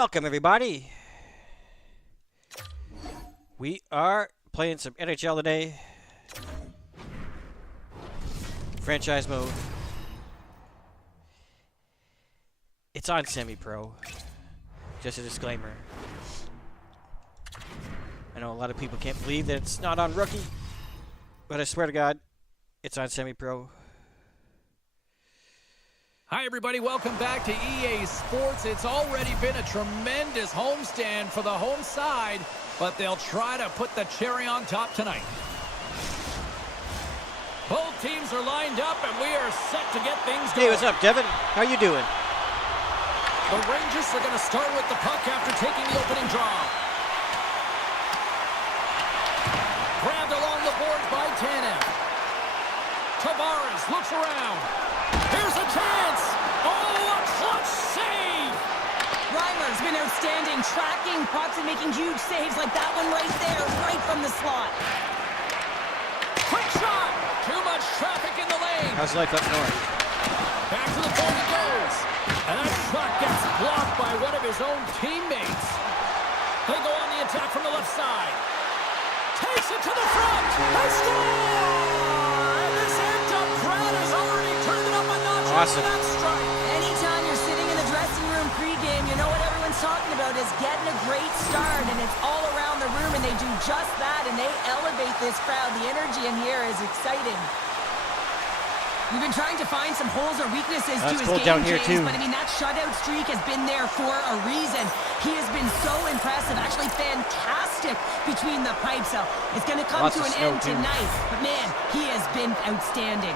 Welcome, everybody. We are playing some NHL today. Franchise mode. It's on semi-pro. Just a disclaimer. I know a lot of people can't believe that it's not on rookie, but I swear to God, it's on semi-pro. Hi, everybody. Welcome back to EA Sports. It's already been a tremendous homestand for the home side, but they'll try to put the cherry on top tonight. Both teams are lined up, and we are set to get things going. Hey, what's up, Devin? How you doing? The Rangers are going to start with the puck after taking the opening draw. Grabbed along the boards by Tanev. Tavares looks around. Here's a chance. Oh, a clutch save. Reimer's been outstanding, tracking pucks and making huge saves like that one right there, right from the slot. Quick shot. Too much traffic in the lane. How's life up north? Back to the point he goes. And that shot gets blocked by one of his own teammates. They go on the attack from the left side. Takes it to the front. They score! And this amped-up crowd has already turned it up a notch Awesome. after that strike. Anytime you're sitting in the dressing room pregame, you know what everyone's talking about is getting a great start, and it's all around the room, and they do just that, and they elevate this crowd. The energy in here is exciting. We've been trying to find some holes or weaknesses to his game, down here James, too. but I mean, that shutout streak has been there for a reason. He has been so impressive, actually fantastic between the pipes. So it's going to come Lots to of an snow, end too. tonight, but man, he has been outstanding.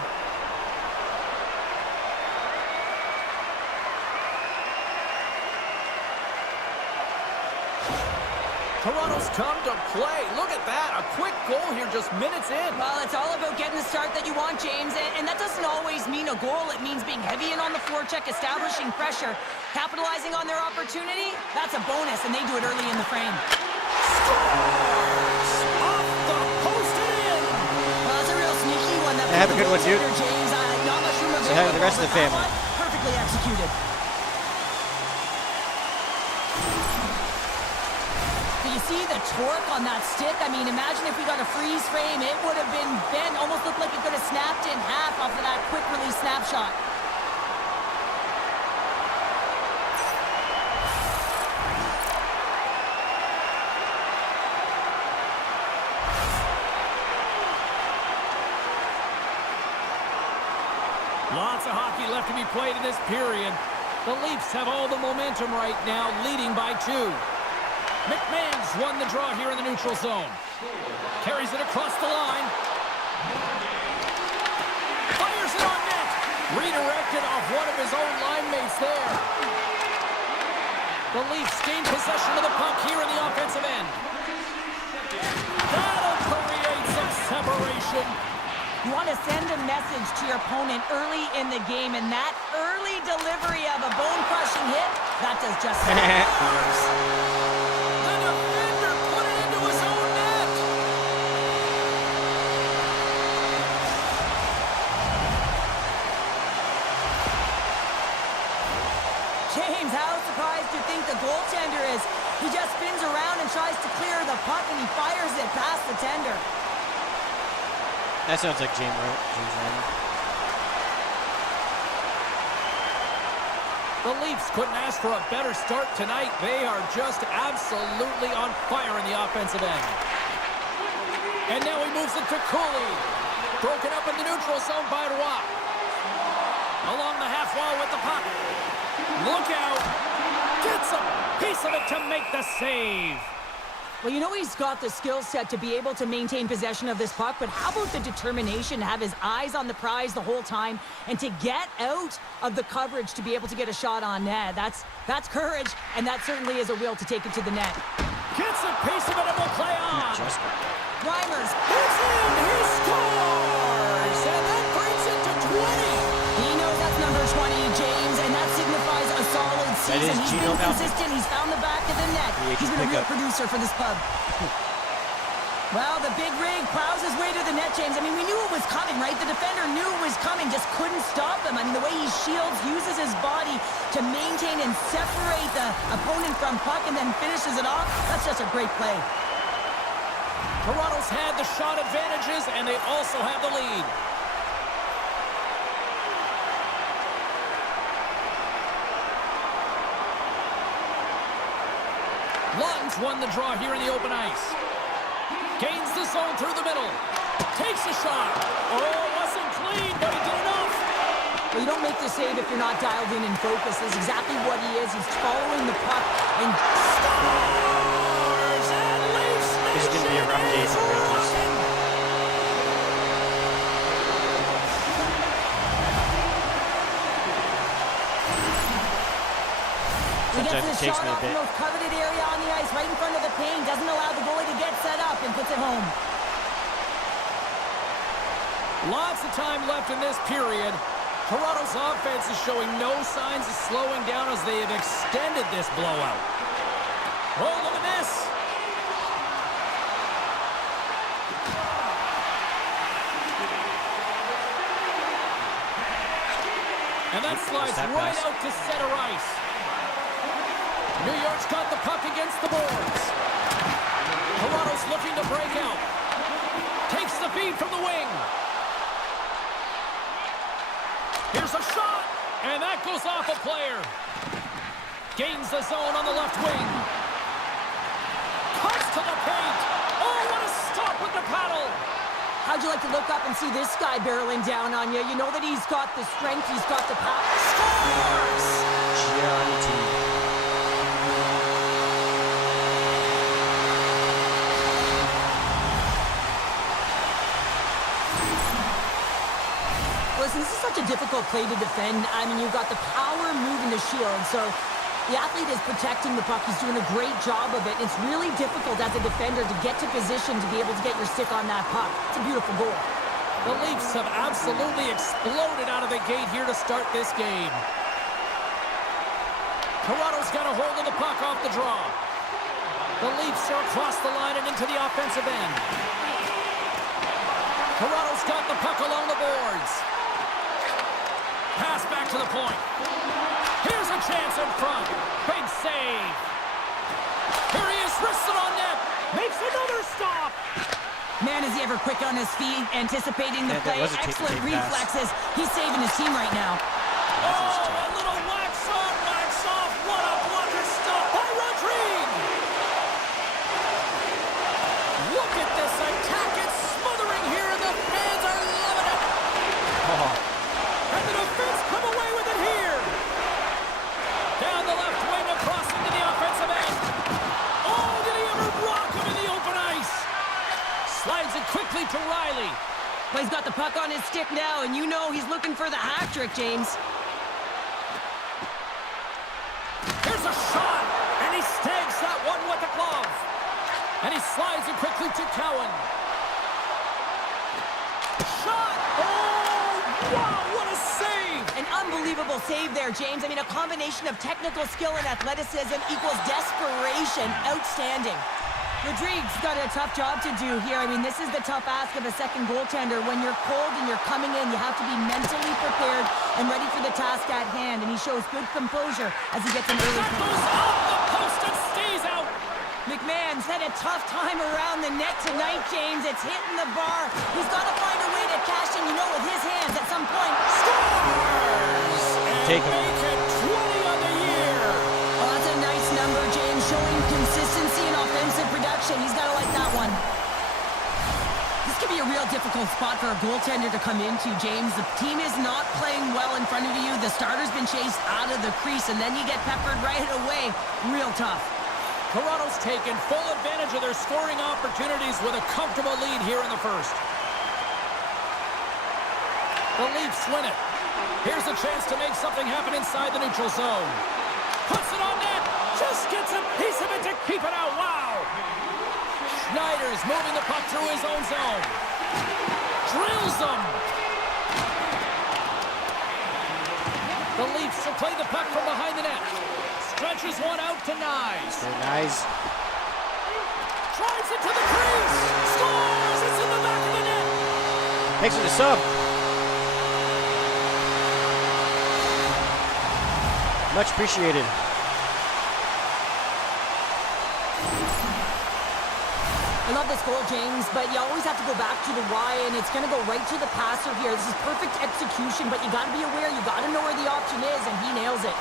Toronto's come to play. Look at that. A quick goal here just minutes in. Well, it's all about getting the start that you want, James, and that doesn't always mean a goal. It means being heavy in on the forecheck, establishing pressure, capitalizing on their opportunity. That's a bonus, and they do it early in the frame. Scores! Off the post and in! Well, that's a real sneaky one. That Have a good one, dude. James, not much room Say hi to the rest of the but that family. one, perfectly executed. You see the torque on that stick? I mean, imagine if we got a freeze frame, it would have been bent, almost looked like it could have snapped in half off of that quick release snapshot. Lots of hockey left to be played in this period. The Leafs have all the momentum right now, leading by 2. McMahon's won the draw here in the neutral zone. Carries it across the line. Fires it on net. Redirected off one of his own line mates there. The Leafs gain possession of the puck here in the offensive end. That'll create some separation. You want to send a message to your opponent early in the game, and that early delivery of a bone-crushing hit, that does just that. The defender put it into his own net. James, how surprised do you think the goaltender is? He just spins around and tries to clear the puck, and he fires it past the tender. That sounds like James Ryan. The Leafs couldn't ask for a better start tonight. They are just absolutely on fire in the offensive end. And now he moves it to Cooley. Broken up in the neutral zone by Roy. Along the half wall with the puck. Look out. Gets a piece of it to make the save. Well, you know he's got the skill set to be able to maintain possession of this puck, but how about the determination to have his eyes on the prize the whole time and to get out of the coverage to be able to get a shot on net? That's courage, and that certainly is a will to take it to the net. Gets a piece of it and will play on. Reimers. It's in. He scores. And that brings it to 20. He knows that's number 20, James, and that signifies a solid season. That is He's Gino been consistent. He's found the back of the net. He's been a real producer for this pub. Well, the big rig plows his way to the net, James. I mean, we knew it was coming, right? The defender knew it was coming, just couldn't stop him. I mean, the way he shields, uses his body to maintain and separate the opponent from puck and then finishes it off, that's just a great play. Toronto's had the shot advantages, and they also have the lead. Lawton's won the draw here in the open ice. Gains the zone through the middle. Takes a shot. Oh, wasn't clean, but he did enough. Well, you don't make the save if you're not dialed in and focused. That's exactly what he is. He's following the puck and scores! And Leafs This is going to be a rough day for the Rangers. He gets Sometimes his it takes shot me a off the bit. most coveted area on the ice, right in front of the pane. Doesn't allow the goalie to get set up and puts it home. Lots of time left in this period. Toronto's offense is showing no signs of slowing down as they have extended this blowout. Oh, look at this. And that slides right out to center ice. New York's got the puck against the boards. Toronto's looking to break out. Takes the feed from the wing. Here's a shot, and that goes off a player. Gains the zone on the left wing. Cuts to the paint. Oh, what a stop with the paddle. How'd you like to look up and see this guy barreling down on you? You know that he's got the strength, he's got the power. Scores! Johnny T. Listen, this is such a difficult play to defend. I mean, you've got the power moving the shield, so the athlete is protecting the puck. He's doing a great job of it. It's really difficult as a defender to get to position to be able to get your stick on that puck. It's a beautiful goal. The Leafs have absolutely exploded out of the gate here to start this game. Toronto's got a hold of the puck off the draw. The Leafs are across the line and into the offensive end. Toronto's got the puck along the boards. Pass back to the point. Here's a chance in front. Big save. Here he is, wristed on net. Makes another stop. Man, is he ever quick on his feet, anticipating the Yeah, that play. was a Excellent take pass. reflexes. He's saving his team right now. Oh, a little wax on, wax off. What a blocker stop by Rodrigue. Look at this attack. It's smothering here, and the fans are loving it. Oh, And the defense come away with it here. Down the left wing, across into the offensive end. Oh, did he ever rock him in the open ice? Slides it quickly to Riley. But he's got the puck on his stick now, and you know he's looking for the hat trick, James. Here's a shot, and he snags that one with the glove. And he slides it quickly to Cowan. Shot! Oh, wow, what a save! An unbelievable save there, James. I mean, a combination of technical skill and athleticism equals desperation. Outstanding. Rodrigue's got a tough job to do here. I mean, this is the tough ask of a second goaltender. When you're cold and you're coming in, you have to be mentally prepared and ready for the task at hand. And he shows good composure as he gets an early That point. goes off the post and stays out. McMahon's had a tough time around the net tonight, James. It's hitting the bar. He's got to find a way to cash in, you know, with his hands at some point. Scores! Take him. Make it 20 on the year. Oh, that's a nice number, James, showing consistency and offensive production. He's got to like that one. This could be a real difficult spot for a goaltender to come into, James. The team is not playing well in front of you. The starter's been chased out of the crease, and then you get peppered right away. Real tough. Toronto's taken full advantage of their scoring opportunities with a comfortable lead here in the first. The Leafs win it. Here's a chance to make something happen inside the neutral zone. Puts it on net. Just gets a piece of it to keep it out. Wow. Schneider's moving the puck through his own zone. Drills them. The Leafs will play the puck from behind the net. Stretches one out to Nyes. very nice. Drives it to the crease. Scores! It's in the back of the net. Takes it to sub. Much appreciated. I love this goal, James, but you always have to go back to the why, and it's going to go right to the passer here. This is perfect execution, but you got to be aware. You got to know where the option is, and he nails it.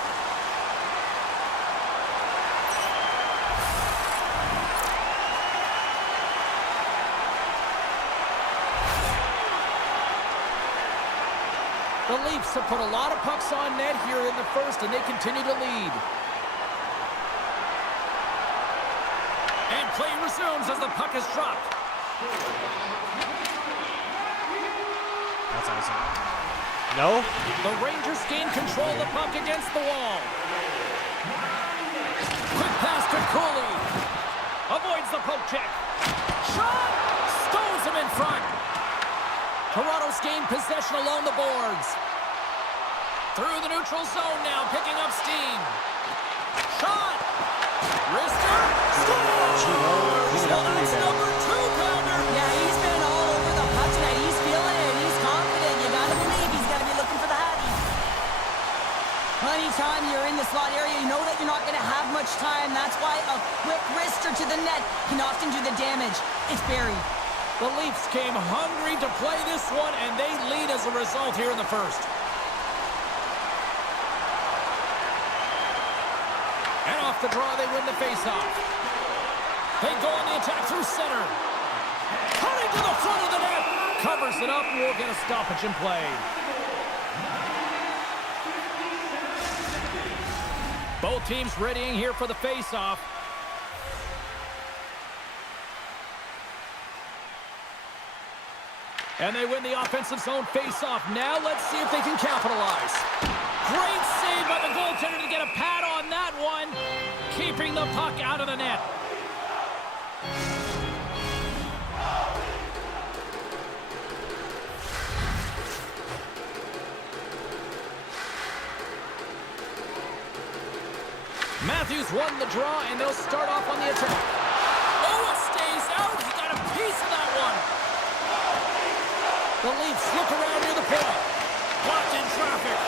The Leafs have put a lot of pucks on net here in the first, and they continue to lead. And play resumes as the puck is dropped. That's awesome. No? The Rangers gain control of the puck against the wall. Quick pass to Cooley. Avoids the poke check. Shot! Stows him in front. Toronto's gained possession along the boards. Through the neutral zone now, picking up steam. Shot! Wrister! Scores! Well, that's number 2-pounder. Yeah, he's been all over the puck tonight. He's feeling it. He's confident. You got to believe he's going to be looking for the hattie. Anytime you're in the slot area, you know that you're not going to have much time. That's why a quick wrister to the net can often do the damage. It's buried. The Leafs came hungry to play this one, and they lead as a result here in the first. And off the draw, they win the faceoff. They go on the attack through center. Cutting to the front of the net. Covers it up, and we'll get a stoppage in play. Both teams readying here for the faceoff. And they win the offensive zone face-off. Now let's see if they can capitalize. Great save by the goaltender to get a pad on that one. Keeping the puck out of the net. Matthews won the draw, and they'll start off on the attack. Oh, it stays out. He got a piece of that one. The Leafs look around near the point. Blocked in traffic.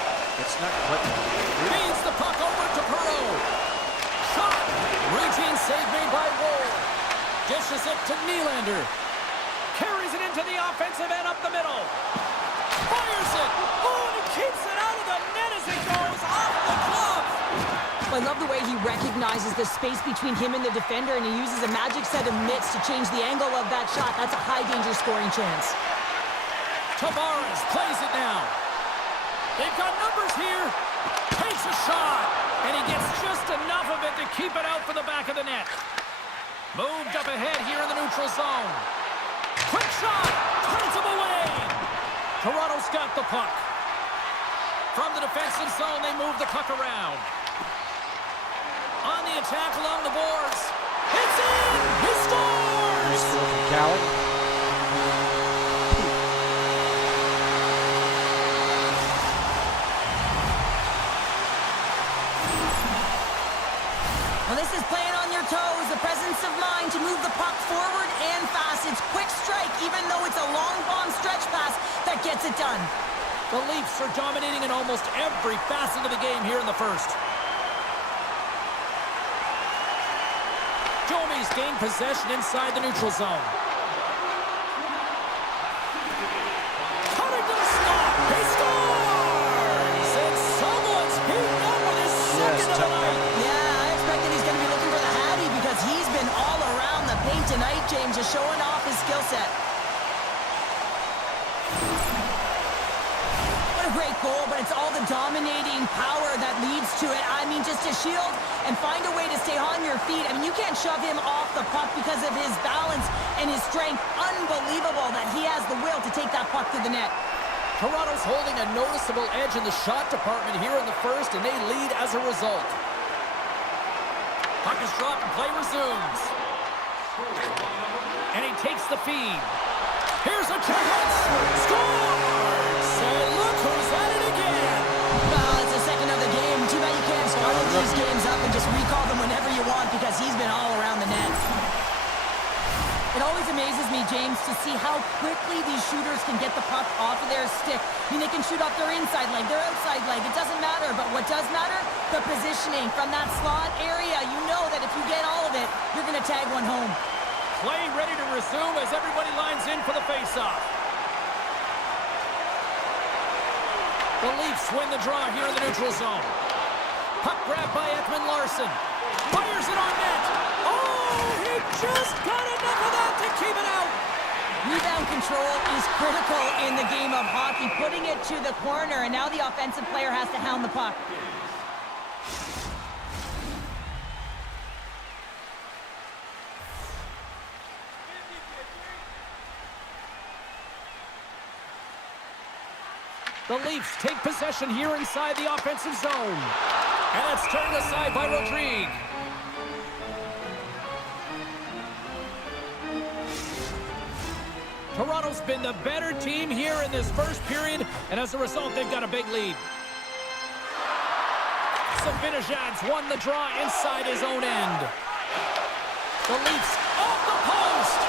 It's not quite. Feeds the puck over to Perreault. Shot. Routine save made by Ward. Dishes it to Nylander. Carries it into the offensive end up the middle. Fires it. Oh, and he keeps it out of the net as it goes off the glove. I love the way he recognizes the space between him and the defender, and he uses a magic set of mitts to change the angle of that shot. That's a high-danger scoring chance. Tavares plays it now. They've got numbers here. Takes a shot. And he gets just enough of it to keep it out for the back of the net. Moved up ahead here in the neutral zone. Quick shot. Turns him away. Toronto's got the puck. From the defensive zone, they move the puck around. On the attack along the boards. It's in! He scores! Nice goal from Coward. Well, this is playing on your toes, the presence of mind to move the puck forward and fast. It's quick strike, even though it's a long bomb stretch pass that gets it done. The Leafs are dominating in almost every facet of the game here in the first. Domi's gained possession inside the neutral zone. Cutting to the slot. He scores! And someone's beaten up with his second of the night. Yeah, I expected he's going to be looking for the hattie because he's been all around the paint tonight, James, just showing off his skill set. What a great goal, but it's all the dominating power that leads to it. I mean, just to shield and find a way to stay on your feet. I mean, you can't shove him off the puck because of his balance and his strength. Unbelievable that he has the will to take that puck to the net. Toronto's holding a noticeable edge in the shot department here in the first, and they lead as a result. Puck is dropped and play resumes. And he takes the feed. Here's a chance. Scores! And look who's at it again. Well, it's the second of the game. Too bad you can't start these games up and just recall them whenever you want because he's been all around the net. It always amazes me, James, to see how quickly these shooters can get the puck off of their stick. I mean, they can shoot off their inside leg, their outside leg. It doesn't matter, but what does matter? The positioning from that slot area. You know that if you get all of it, you're going to tag one home. Play ready to resume as everybody lines in for the faceoff. The Leafs win the draw here in the neutral zone. Puck grab by Edmund Larson. Fires it on net. Oh, he just got enough of that to keep it out. Rebound control is critical in the game of hockey. Putting it to the corner, and now the offensive player has to hound the puck. The Leafs take possession here inside the offensive zone. And that's turned aside by Rodrigue. Toronto's been the better team here in this first period, and as a result, they've got a big lead. Zibanejad's won the draw inside his own end. The Leafs off the post.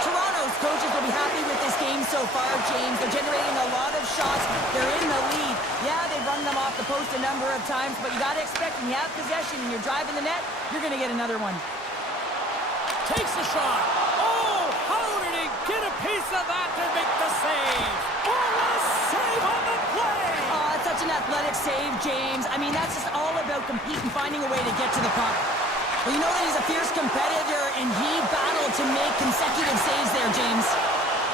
Toronto's coaches will be happy with this game so far, James. They're generating a lot of shots. They're in the lead. Yeah, they've run them off the post a number of times, but you got to expect when you have possession and you're driving the net, you're going to get another one. Takes a shot. Oh, how did he get a piece of that to make the save? Oh, what a save on the play! Oh, it's such an athletic save, James. I mean, that's just all about competing, finding a way to get to the puck. Well, you know that he's a fierce competitor, and he battled to make consecutive saves there, James.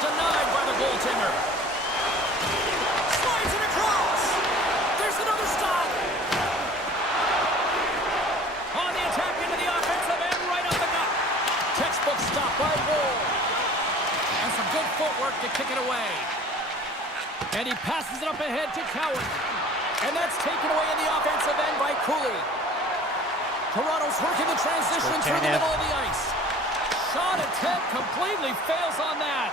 Denied by the goaltender. Slides it across. There's another stop. On the attack into the offensive end, right up the gut. Textbook stop by Woll. And some good footwork to kick it away. And he passes it up ahead to Cowan. And that's taken away in the offensive end by Cooley. Toronto's working the transition through the middle of the ice. Shot attempt completely fails on that.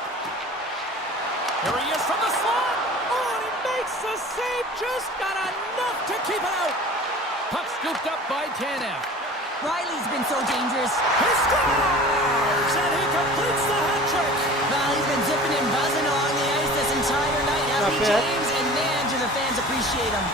Here he is from the slot. Oh, and he makes the save. Just got enough to keep it out. Puck scooped up by Tanev. Riley's been so dangerous. He scores! And he completes the hat trick. Well, he's been zipping and buzzing along the ice this entire night, hasn't he, James? And man, do the fans appreciate him.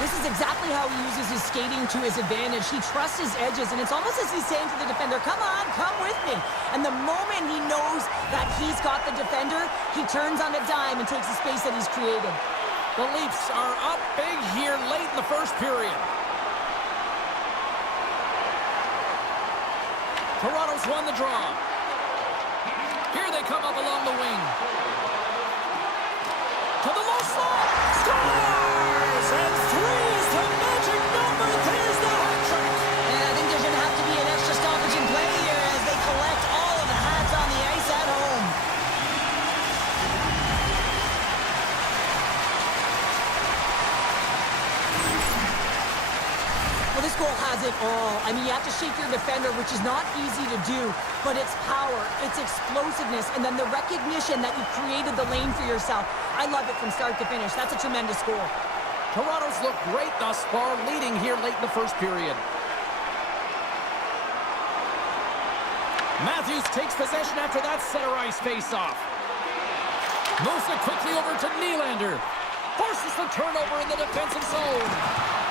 This is exactly how he uses his skating to his advantage. He trusts his edges, and it's almost as he's saying to the defender, come on, come with me. And the moment he knows that he's got the defender, he turns on a dime and takes the space that he's created. The Leafs are up big here late in the first period. Toronto's won the draw. Here they come up along the wing. To the low slot. Scores! And 3 is the magic number. There's the hat trick. And I think there's going to have to be an extra stoppage in play here as they collect all of the hats on the ice at home. Well, this goal has it all. I mean, you have to shake your defender, which is not easy to do, but it's power, it's explosiveness, and then the recognition that you created the lane for yourself. I love it from start to finish. That's a tremendous goal. Toronto's looked great thus far, leading here late in the first period. Matthews takes possession after that center ice face-off. Moves it quickly over to Nylander. Forces the turnover in the defensive zone.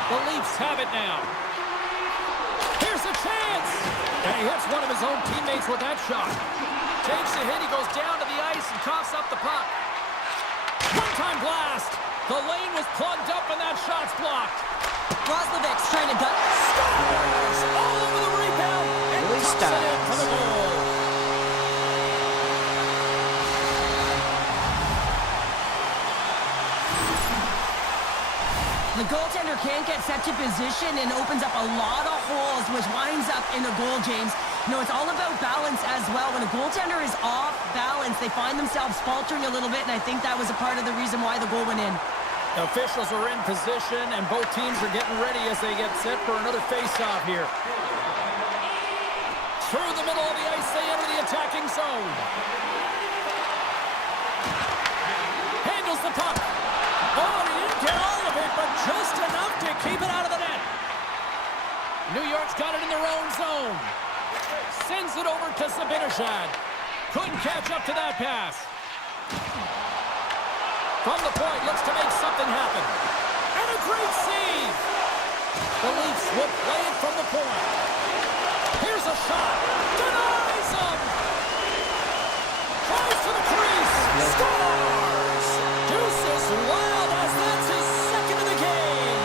The Leafs have it now. Here's a chance. And he hits one of his own teammates with that shot. Takes a hit, he goes down to the ice and coughs up the puck. One-time blast. The lane was plugged up and that shot's blocked. Roslovic's trying to gut. Scores! All over the rebound and tucks it in for the goal. The goaltender can't get set to position and opens up a lot of holes, which winds up in a goal, James. You know, it's all about balance as well. When a goaltender is off balance, they find themselves faltering a little bit, and I think that was a part of the reason why the goal went in. The officials are in position, and both teams are getting ready as they get set for another face-off here. Through the middle of the ice, they enter the attacking zone. Handles the puck. Oh, he didn't get all of it, but just enough to keep it out of the net. New York's got it in their own zone. Sends it over to Zibanejad. Couldn't catch up to that pass. From the point, looks to make something happen. And a great save. The Leafs will play it from the point. Here's a shot. Denies him. Tries to the crease. Scores. Deuces wild as that's his second of the game.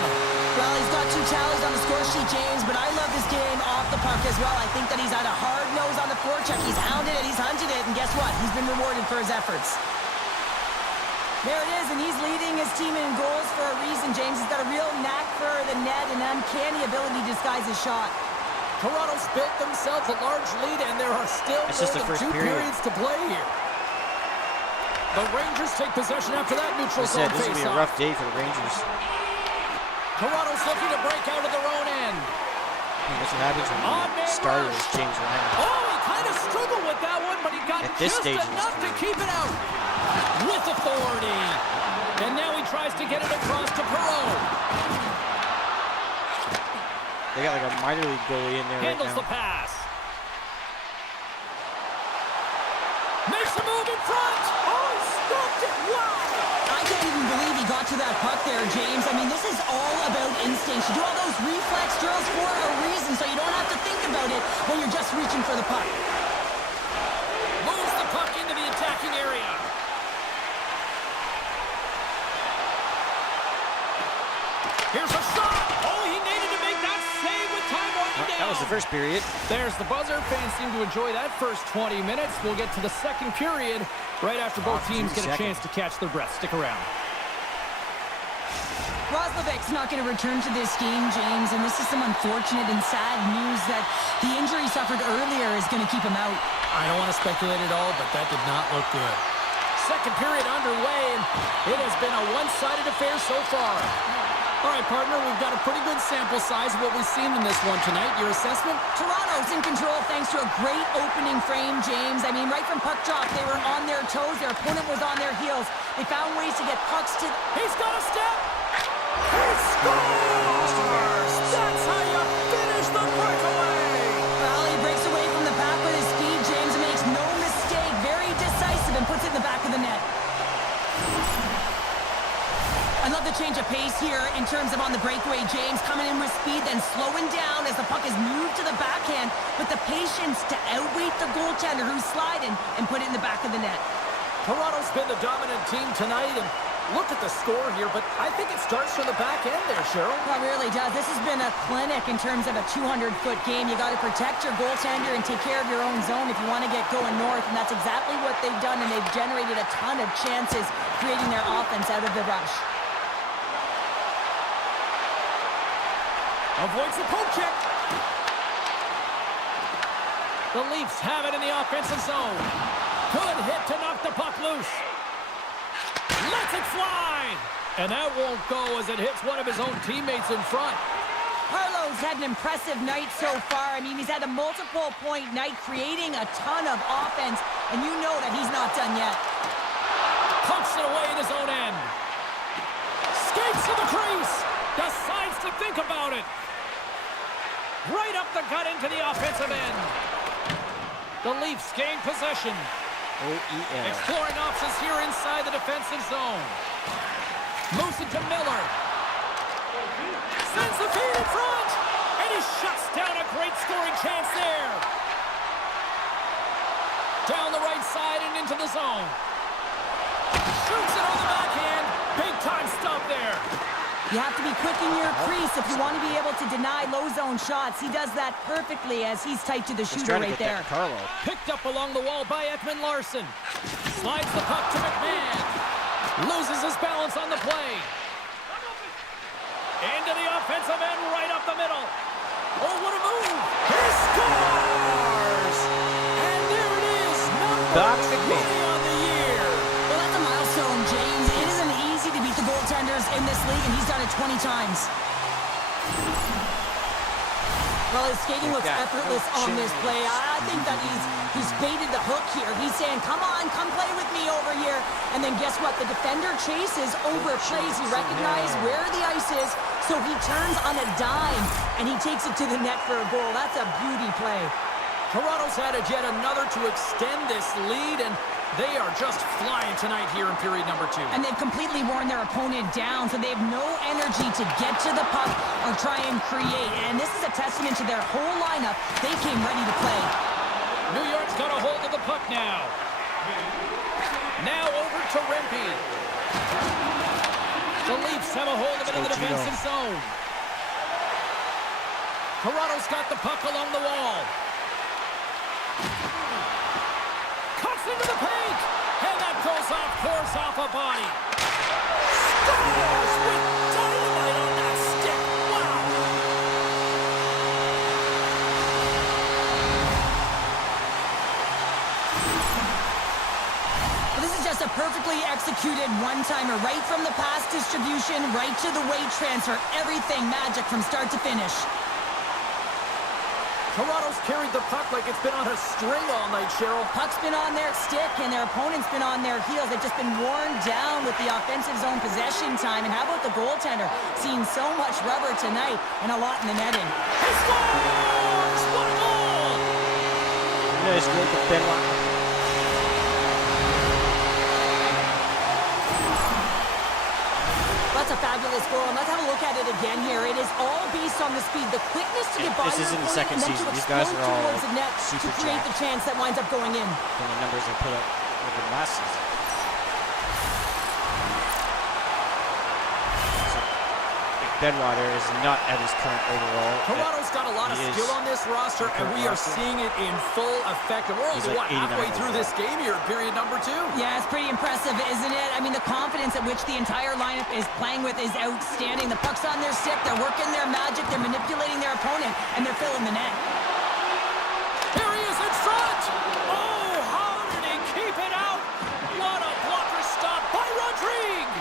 Well, he's got 2 tallies on the score sheet, James, but I love his game off the puck as well. I think that he's had a hard nose on the forecheck. He's hounded it, he's hunted it, and guess what? He's been rewarded for his efforts. There it is, and he's leading his team in goals for a reason, James. He's got a real knack for the net and uncanny ability to disguise his shot. Toronto's built themselves a large lead, and there are still more than 2 periods to play here. The Rangers take possession after that neutral zone this is going to be a rough day for the Rangers. Toronto's looking to break out of their own end. That's what happens when you start as James Ryan. Oh, he kind of struggled with that one, but he got just enough to keep it out. With authority. And now he tries to get it across to Perreault. They got like a minor league goalie in there Handles right now. the pass. Makes a move in front. Oh, he stopped it. Wow. I can't even believe he got to that puck there, James. I mean, this is all about instincts. You do all those reflex drills for a reason, so you don't have to think about it when you're just reaching for the puck. Moves the puck into the attacking area. Here's a shot. Oh, he needed to make that save with time winding down. That was the first period. There's the buzzer. Fans seem to enjoy that first 20 minutes. We'll get to the second period right after both teams get a chance to catch their breath. Stick around. Roslovic's not going to return to this game, James, and this is some unfortunate and sad news that the injury he suffered earlier is going to keep him out. I don't want to speculate at all, but that did not look good. Second period underway, and it has been a one-sided affair so far. All right, partner, we've got a pretty good sample size of what we've seen in this one tonight. Your assessment? Toronto's in control thanks to a great opening frame, James. I mean, right from puck drop, they were on their toes. Their opponent was on their heels. They found ways to get pucks to... He's got a step! He scores! That's how you finish the breakaway! Well, he breaks away from the back with his speed, James, and makes no mistake. Very decisive and puts it in the back of the net. I love the change of pace here in terms of on the breakaway, James. Coming in with speed, then slowing down as the puck is moved to the backhand, with the patience to outweight the goaltender who's sliding and put it in the back of the net. Toronto's been the dominant team tonight, and look at the score here, but I think it starts from the back end there, Cheryl. Well, it really does. This has been a clinic in terms of a 200-foot game. You got to protect your goaltender and take care of your own zone if you want to get going north, and that's exactly what they've done, and they've generated a ton of chances creating their offense out of the rush. Avoids the poke check. The Leafs have it in the offensive zone. Good hit to knock the puck loose. Lets it fly. And that won't go as it hits one of his own teammates in front. Harlow's had an impressive night so far. I mean, he's had a multiple-point night, creating a ton of offense, and you know that he's not done yet. Pumps it away in his own end. Skates to the crease. Decides to think about it. Right up the gut into the offensive end. The Leafs gain possession. OEL. Exploring options here inside the defensive zone. Moves it to Miller. Sends the feed in front. And he shuts down a great scoring chance there. Down the right side and into the zone. Shoots it on the backhand. Big time stop there. You have to be quick in your crease if you want to be able to deny low zone shots. He does that perfectly as he's tight to the shooter right there. Carlo. Picked up along the wall by Ekman Larson. Slides the puck to McMahon. Loses his balance on the play. Into the offensive end, right up the middle. Oh, what a move. He scores! And there it is, number 20 on the year. Well, that's a milestone, James. It isn't easy to beat the goaltenders in this league, and he's done it 20 times. Well, his skating looks effortless on this play. I think that he's baited the hook here. He's saying, come on, come play with me over here. And then guess what? The defender chases, overplays. He recognizes where the ice is, so he turns on a dime, and he takes it to the net for a goal. That's a beauty play. Toronto's added yet another to extend this lead, and they are just flying tonight here in period number 2. And they've completely worn their opponent down, so they have no energy to get to the puck or try and create. And this is a testament to their whole lineup. They came ready to play. New York's got a hold of the puck now. Now over to Rimpey. The Leafs have a hold of it in the defensive zone. Toronto's got the puck along the wall. Cuts into the paint, and that goes off course off a body. Scores with dynamite on that stick. Wow. Well, this is just a perfectly executed one-timer, right from the pass distribution, right to the weight transfer. Everything magic from start to finish. Toronto's carried the puck like it's been on a string all night, Cheryl. Puck's been on their stick, and their opponent's been on their heels. They've just been worn down with the offensive zone possession time. And how about the goaltender? Seeing so much rubber tonight and a lot in the netting. He scores! What a goal! Nice goal for Benoit. That's a fabulous goal, and let's have a look at it again here. It is all based on the speed, the quickness to get by This your isn't the opponent second and then season. to These guys explode are all towards the net super to create jacked the chance that winds up going in. From the numbers they put up over the last season. Bedwater is not at his current overall. Toronto's got a lot of skill on this roster, and we are seeing it in full effect. And we're only, like halfway through this game here, period number 2. Yeah, it's pretty impressive, isn't it? I mean, the confidence at which the entire lineup is playing with is outstanding. The puck's on their stick, they're working their magic, they're manipulating their opponent, and they're filling the net. Here he is in front! Oh, how did he keep it out? What a blocker stop by Rodrigue!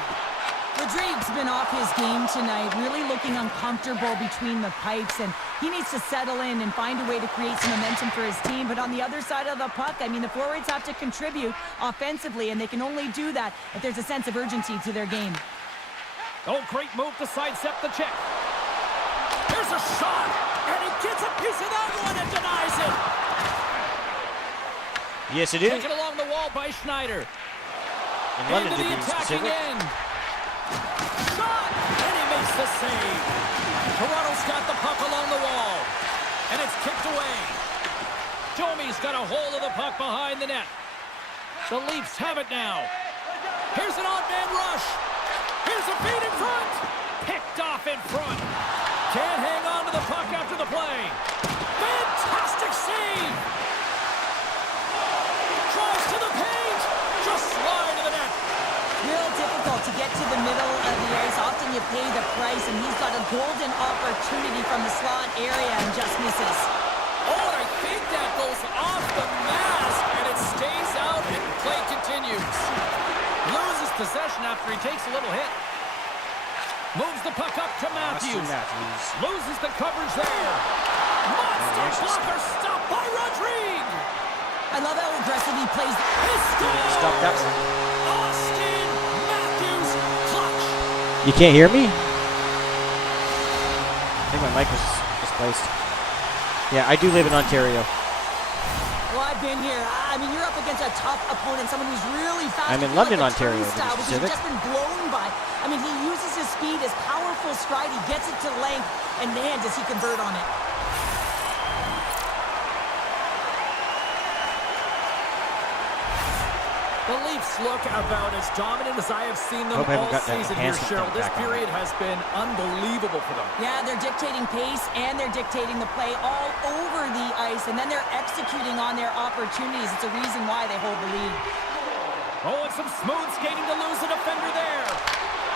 Rodrigue's been off his game tonight, really looking uncomfortable between the pipes, and he needs to settle in and find a way to create some momentum for his team. But on the other side of the puck, I mean, the forwards have to contribute offensively, and they can only do that if there's a sense of urgency to their game. Oh, great move to sidestep the check. Here's a shot, and he gets a piece of that one and denies it. Yes, it is. Taken along the wall by Schneider. In London, Into to the be attacking specific. end. Shot, and he makes the save. Toronto's got the puck along the wall, and it's kicked away. Domi's got a hold of the puck behind the net. The Leafs have it now. Here's an odd-man rush. Here's a feed in front. Picked off in front. Can't hang on to the puck after the play. Fantastic save. Drives to the paint. Just slide to the net. Real difficult to get to the middle of the ice. Often you pay the price, and he's got a golden opportunity from the slot area and just misses. Oh, and I think that goes off the mask, and it stays out, and play continues. Loses possession after he takes a little hit. Moves the puck up to Matthews. Loses the coverage there. Monster blocker stopped by Rodrigue. I love how aggressive he plays. He scores! Stop that. Austin Matthews clutch. You can't hear me? I think my mic was displaced. Yeah, I do live in Ontario. Well, I've been here. I mean, you're up against a tough opponent, someone who's really fast. I'm in I feel London, like a Ontario, to be turnstile because he's specific. just been blown by. I mean, he uses his speed, his powerful stride. He gets it to length, and man, does he convert on it. The Leafs look about as dominant as I have seen them Hope I haven't all got that season here, enhancement Cheryl. thing This back on. period has been unbelievable for them. Yeah, they're dictating pace, and they're dictating the play all over the ice, and then they're executing on their opportunities. It's a reason why they hold the lead. Oh, and some smooth skating to lose a defender there.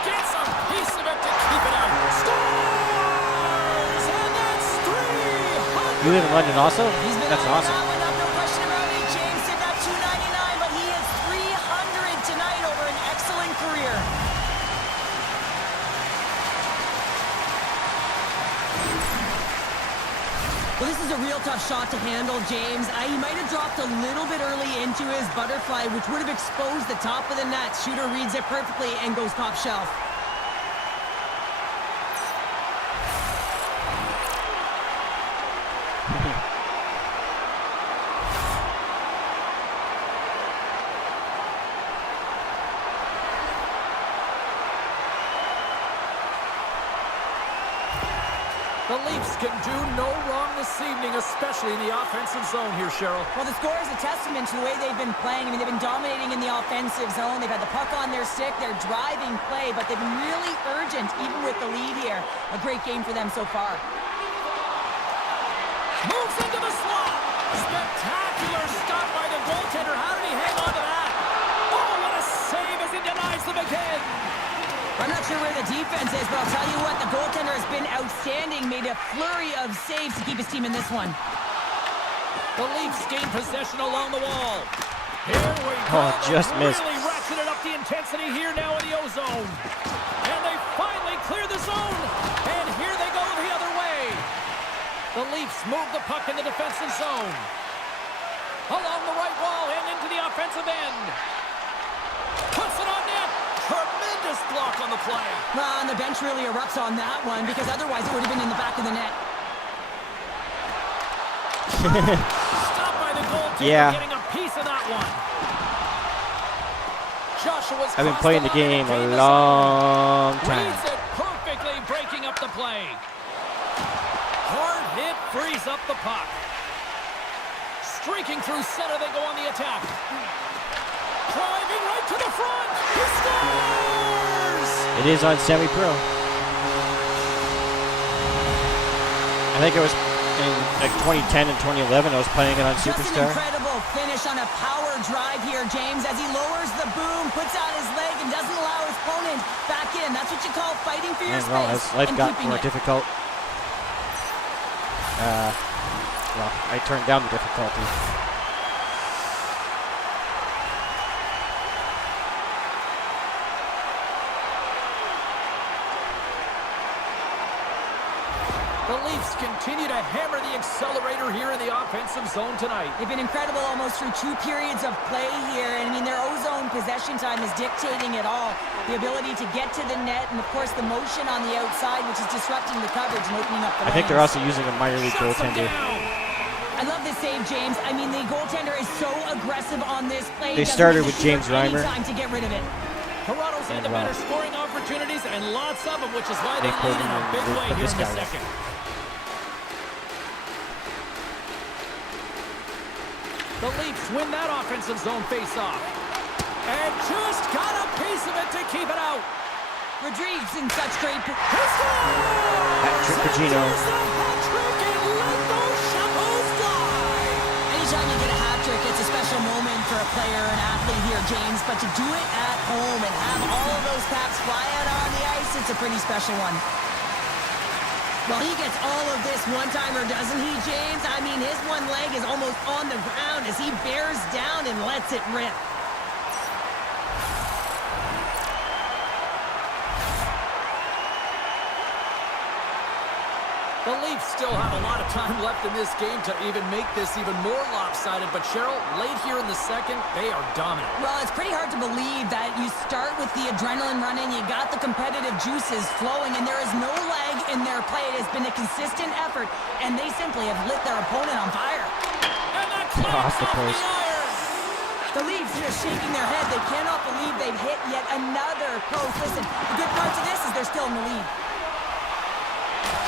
Gets a piece of it to keep it out. Scores! And that's 300! You live in London also? He's been That's on awesome. that one, no question about it. James did that 299, but he is 300 tonight over an excellent career. tough shot to handle, James. He might have dropped a little bit early into his butterfly, which would have exposed the top of the net. Shooter reads it perfectly and goes top shelf. The Leafs can do no wrong this evening, especially in the offensive zone here, Cheryl. Well, the score is a testament to the way they've been playing. I mean, they've been dominating in the offensive zone. They've had the puck on their stick. They're driving play, but they've been really urgent, even with the lead here. A great game for them so far. Moves into the slot. Spectacular stop by the goaltender. How did he hang on to that? Oh, what a save as he denies them again. I'm not sure where the defense is, but I'll tell you what, the goaltender has been outstanding, made a flurry of saves to keep his team in this one. The Leafs gain possession along the wall. Here we go. Oh, just missed. Really ratcheted up the intensity here now in the O-zone. And they finally clear the zone. And here they go the other way. The Leafs move the puck in the defensive zone. Along the right wall and into the offensive end. Puts it on net. Tremendous block on the play. Well, and the bench really erupts on that one, because otherwise it would have been in the back of the net. Stopped by the goaltender, getting a piece of that one. Joshua's I've been playing the game a long time. Reads it perfectly, breaking up the play. Hard hit frees up the puck. Streaking through center, they go on the attack. Driving right to the front. He scores! It is on semi-pro. I think it was in like 2010 and 2011. I was playing it on Just Superstar. an incredible finish on a power drive here, James, as he lowers the boom, puts out his leg, and doesn't allow his opponent back in. That's what you call fighting for your And well, space as life and got keeping more it. difficult, well, I turned down the difficulty. The Leafs continue to hammer the accelerator here in the offensive zone tonight. They've been incredible almost through 2 periods of play here. And I mean, their O-zone possession time is dictating it all. The ability to get to the net and, of course, the motion on the outside, which is disrupting the coverage and opening up the I think they're lanes. also using a minor league Shuts them goaltender. down. I love this save, James. I mean, the goaltender is so aggressive on this play. They Doesn't started give with the shooter James Reimer. any time to get rid of it. Toronto's had the better scoring opportunities and lots of them, which is why They they pulled lead in a in big with way here this in the guy. second. The Leafs win that offensive zone face-off. And just got a piece of it to keep it out. Rodriguez in such great... He scores! Hat-trick for Gino. There's the hat-trick, and let those chapeaus fly! Anytime you get a hat trick, it's a special moment for a player or an athlete here, James. But to do it at home and have all of those caps fly out on the ice, it's a pretty special one. Well, he gets all of this one-timer, doesn't he, James? I mean, his one leg is almost on the ground as he bears down and lets it rip. The Leafs still have a lot of time left in this game to even make this even more lopsided. But, Cheryl, late here in the second, they are dominant. Well, it's pretty hard to believe that you start with the adrenaline running, you got the competitive juices flowing, and there is no lag in their play. It has been a consistent effort, and they simply have lit their opponent on fire. And that clamps the off post. the iron. The Leafs are shaking their head. They cannot believe they've hit yet another post. Listen, the good part to this is they're still in the lead.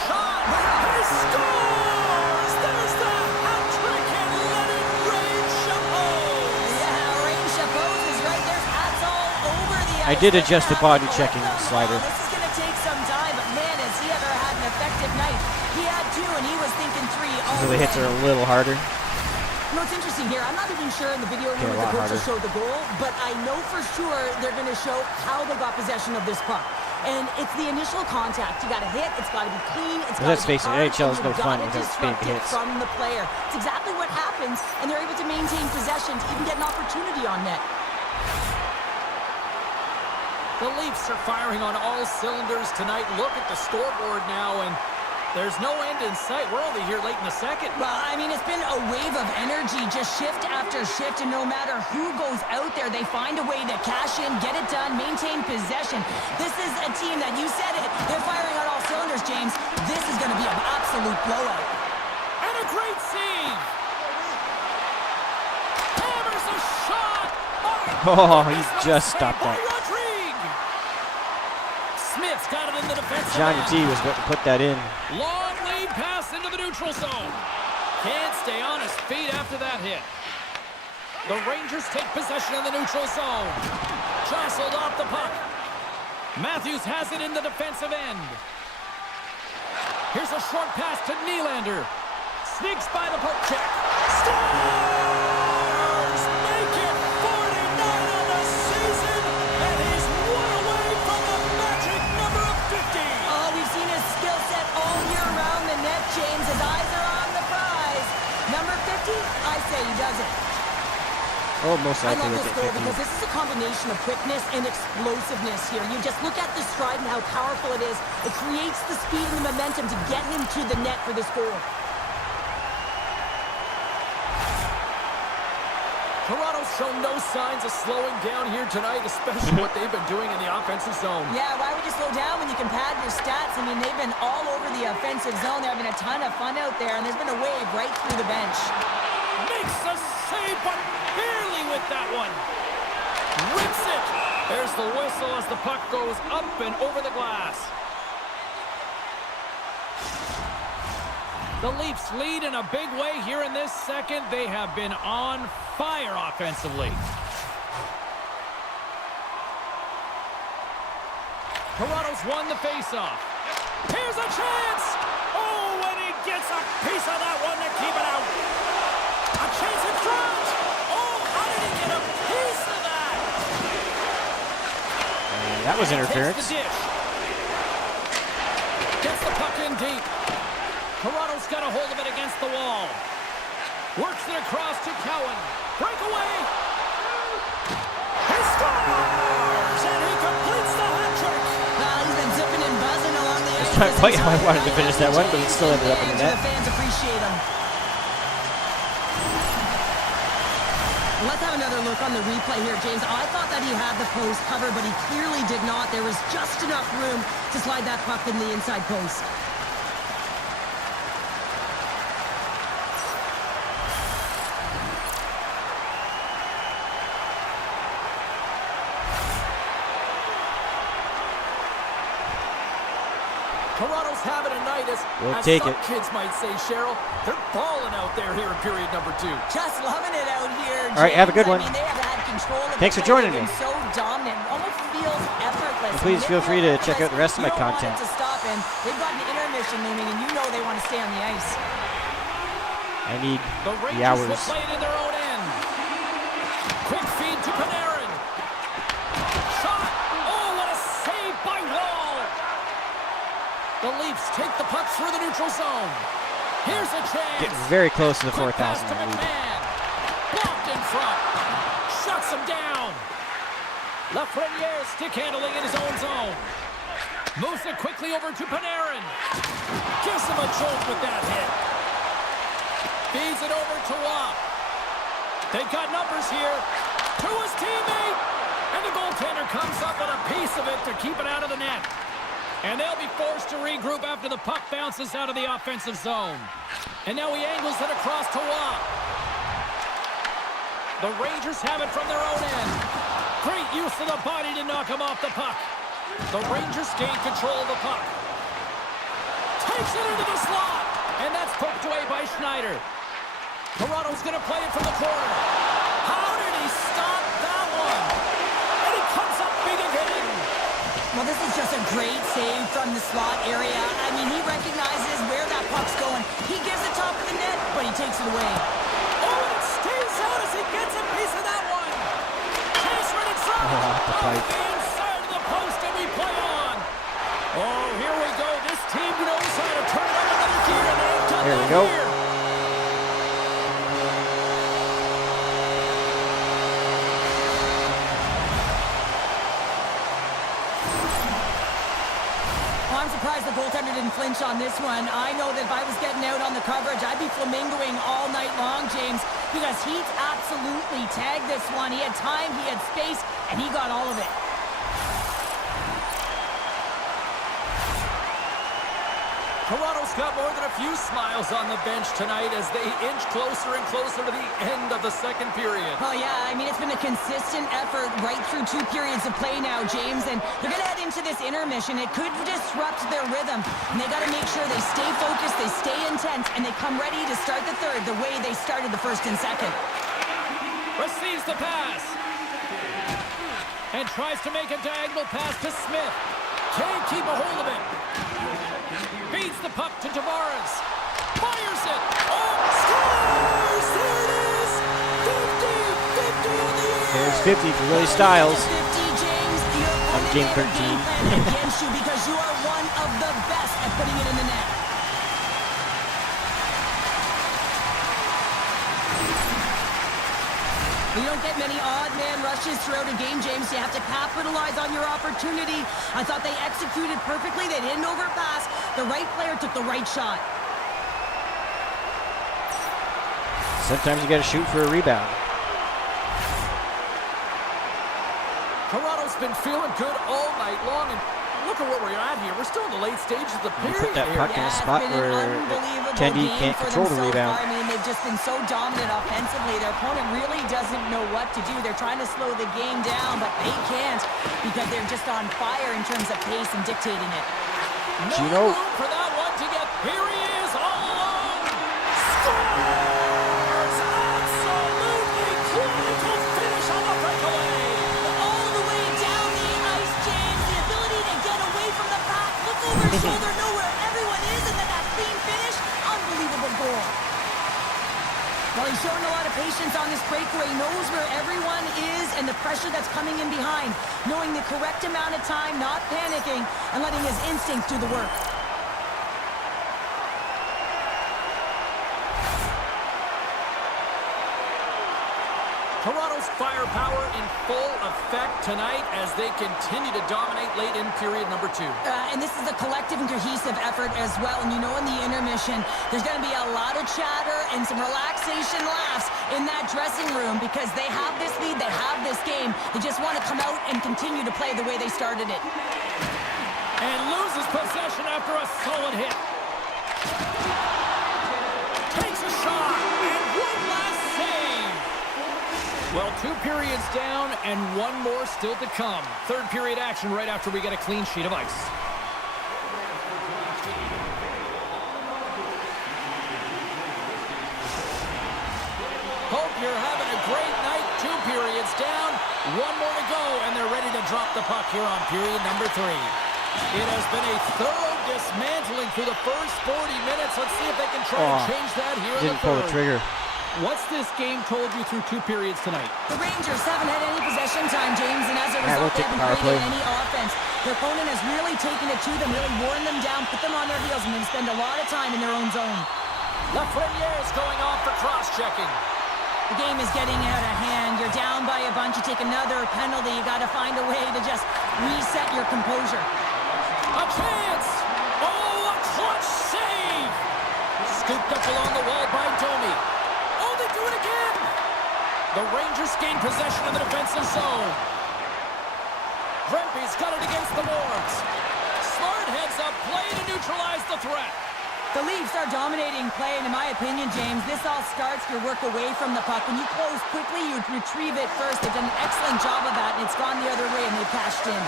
Shot! He scores! There's the hat-trick, and let it rain chapeaus! Yeah, Rain Chapeaus is right there. Hats all over the ice. I did They're adjust the gonna have body to checking let them slider. go. This is going to take some time, but man, has he ever had an effective night. He had 2, and he was thinking 3 all So the hits are a little harder. You know, what's interesting here, I'm not even sure in the video Okay, room a if the lot coach will harder. show the goal, but I know for sure they're going to show how they got possession of this puck. And it's the initial contact. You got to hit, it's got to be clean, it's got Let's to be face it, hard, NHL is and no you've fun gotta without disrupt big it hits. from the player. It's exactly what happens, and they're able to maintain possession to even get an opportunity on net. The Leafs are firing on all cylinders tonight. Look at the scoreboard now, and There's no end in sight. We're only here late in the second. Well, I mean, it's been a wave of energy, just shift after shift, and no matter who goes out there, they find a way to cash in, get it done, maintain possession. This is a team that, you said it, they're firing on all cylinders, James. This is going to be an absolute blowout. And a great save. Hammers a shot. Oh, he just stopped that. Smith's got it in the defensive Johnny end. T was going to put that in. Long lead pass into the neutral zone. Can't stay on his feet after that hit. The Rangers take possession of the neutral zone. Jostled off the puck. Matthews has it in the defensive end. Here's a short pass to Nylander. Sneaks by the poke check. Stars make it 49 on the season, and he's one away from the magic number of 50. Oh, we've seen his skill set all year around the net, James. His eyes are on the prize. Number 50, I say he does it. Oh, most I likely love we'll this get goal 50. because this is a combination of quickness and explosiveness here. You just look at the stride and how powerful it is. It creates the speed and the momentum to get him to the net for this goal. Toronto's shown no signs of slowing down here tonight, especially what they've been doing in the offensive zone. Yeah, why would you slow down when you can pad your stats? I mean, they've been all over the offensive zone. They're having a ton of fun out there, and there's been a wave right through the bench. Makes a save, but barely with that one. Rips it. There's the whistle as the puck goes up and over the glass. The Leafs lead in a big way here in this second. They have been on fire offensively. Toronto's won the faceoff. Here's a chance. Oh, and he gets a piece of that one to keep it out. A chance in front. Oh, how did he get a piece of that? That was And interference. takes the dish. Gets the puck in deep. Toronto's got a hold of it against the wall. Works it across to Cowan. Breakaway. He scores! And he completes the hat trick. He's been zipping and buzzing along the ice. Not quite how I wanted to finish that one, but it still ended up in the net. The fans appreciate him. Let's have another look on the replay here, James. I thought that he had the post covered, but he clearly did not. There was just enough room to slide that puck in the inside post. Toronto's having a night as take some it. kids might say, Cheryl. They're balling out there here in period number 2. Just loving it out here, James. All right, have a good one. I mean, they have had control of Thanks the for play. joining They've me. been so dominant, almost feels effortless. And please I mean, feel they free to feel check out the rest of my you don't want content. it to stop, and they've got an intermission looming, and you know they want to stay on the ice. I need The the Rangers hours. will play it in their own end. Quick feed to Panarin. Shot. Oh, what a save by Wall. The Leafs take the puck through the neutral zone. Here's a chance. Getting very close to the Quick 4,000 pass to lead. McMahon. Blocked in front. Shuts him down. Lafreniere stick handling in his own zone. Moves it quickly over to Panarin. Gives him a jolt with that hit. Feeds it over to Watt. They've got numbers here. To his teammate. And the goaltender comes up with a piece of it to keep it out of the net. And they'll be forced to regroup after the puck bounces out of the offensive zone. And now he angles it across to Watt. The Rangers have it from their own end. Great use of the body to knock him off the puck. The Rangers gain control of the puck. Takes it into the slot. And that's poked away by Schneider. Toronto's going to play it from the corner. How did he stop that one? And he comes up big again. Well, this is just a great save from the slot area. I mean, he recognizes where that puck's going. He gives it top of the net, but he takes it away. Oh, and it stays out as he gets a piece of that one. Chase right in front. Off the pipe. Off the inside of the post, and we play on. Oh, here we go. This team knows how to turn on another gear, and they've done There we that go. here. Well, I'm surprised the goaltender didn't flinch on this one. I know that if I was getting out on the coverage, I'd be flamingoing all night long, James, because Heat absolutely tagged this one. He had time, he had space, and he got all of it. Toronto's got more than a few smiles on the bench tonight as they inch closer and closer to the end of the second period. Oh, yeah, I mean, it's been a consistent effort right through 2 periods of play now, James, and they're going to head into this intermission. It could disrupt their rhythm, and they got to make sure they stay focused, they stay intense, and they come ready to start the third the way they started the first and second. Receives the pass. And tries to make a diagonal pass to Smith. Can't keep a hold of it. Beats the puck to Tavares. Fires it. Oh, scores! There it is! 50 on the air. There's 50 for Willie Styles 50, James. on game 13. Against you because you are one of the best at putting it in the net. You don't get many odd man rushes throughout a game, James. You have to capitalize on your opportunity. I thought they executed perfectly. They didn't overpass. The right player took the right shot. Sometimes you got to shoot for a rebound. Toronto's been feeling good all night long, and look at where we're at here. We're still in the late stages of the You period. put that puck in a spot where Tendy can't control the rebound. I mean, they've just been so dominant offensively. Their opponent really doesn't know what to do. They're trying to slow the game down, but they can't because they're just on fire in terms of pace and dictating it. Gino. Room for that one to get. Here he is, all alone. Scores! Absolutely clinical finish on the breakaway. All the way down the ice, James. The ability to get away from the pack, look over his shoulder, know where everyone is, and then that clean finish. Unbelievable goal. Well, he's showing a lot of patience on this breakaway. He knows where everyone is and the pressure that's coming in behind. Knowing the correct amount of time, not panicking, and letting his instincts do the work. Toronto's firepower in full effect tonight as they continue to dominate late in period number 2. And this is a collective and cohesive effort as well. And you know in the intermission, there's going to be a lot of chatter and some relaxation laughs in that dressing room because they have this lead, they have this game. They just want to come out and continue to play the way they started it. And loses possession after a solid hit. Takes a shot, and one last save. Well, 2 periods down and 1 more still to come. Third period action right after we get a clean sheet of ice. Hope you're having a great night. 2 periods down, 1 more to go, and they're ready to drop the puck here on period number 3. It has been a thorough dismantling through the first 40 minutes. Let's see if they can try to change that here in the Didn't pull third. the trigger. What's this game told you through 2 periods tonight? The Rangers haven't had any possession time, James, and as a Yeah, result, we'll they take the haven't power play. created any offense. Their opponent has really taken it to them, really worn them down, put them on their heels, and then spend a lot of time in their own zone. Lafreniere is going off for cross-checking. The game is getting out of hand. You're down by a bunch. You take another penalty. You got to find a way to just reset your composure. A chance! Oh, a clutch save! Scooped up along the wall by Domi. Oh, they do it again! The Rangers gain possession of the defensive zone. Rempe's got it against the boards. Smart heads up play to neutralize the threat. The Leafs are dominating play, and in my opinion, James, this all starts your work away from the puck. When you close quickly, you retrieve it first. They've done an excellent job of that, and it's gone the other way, and they cashed in.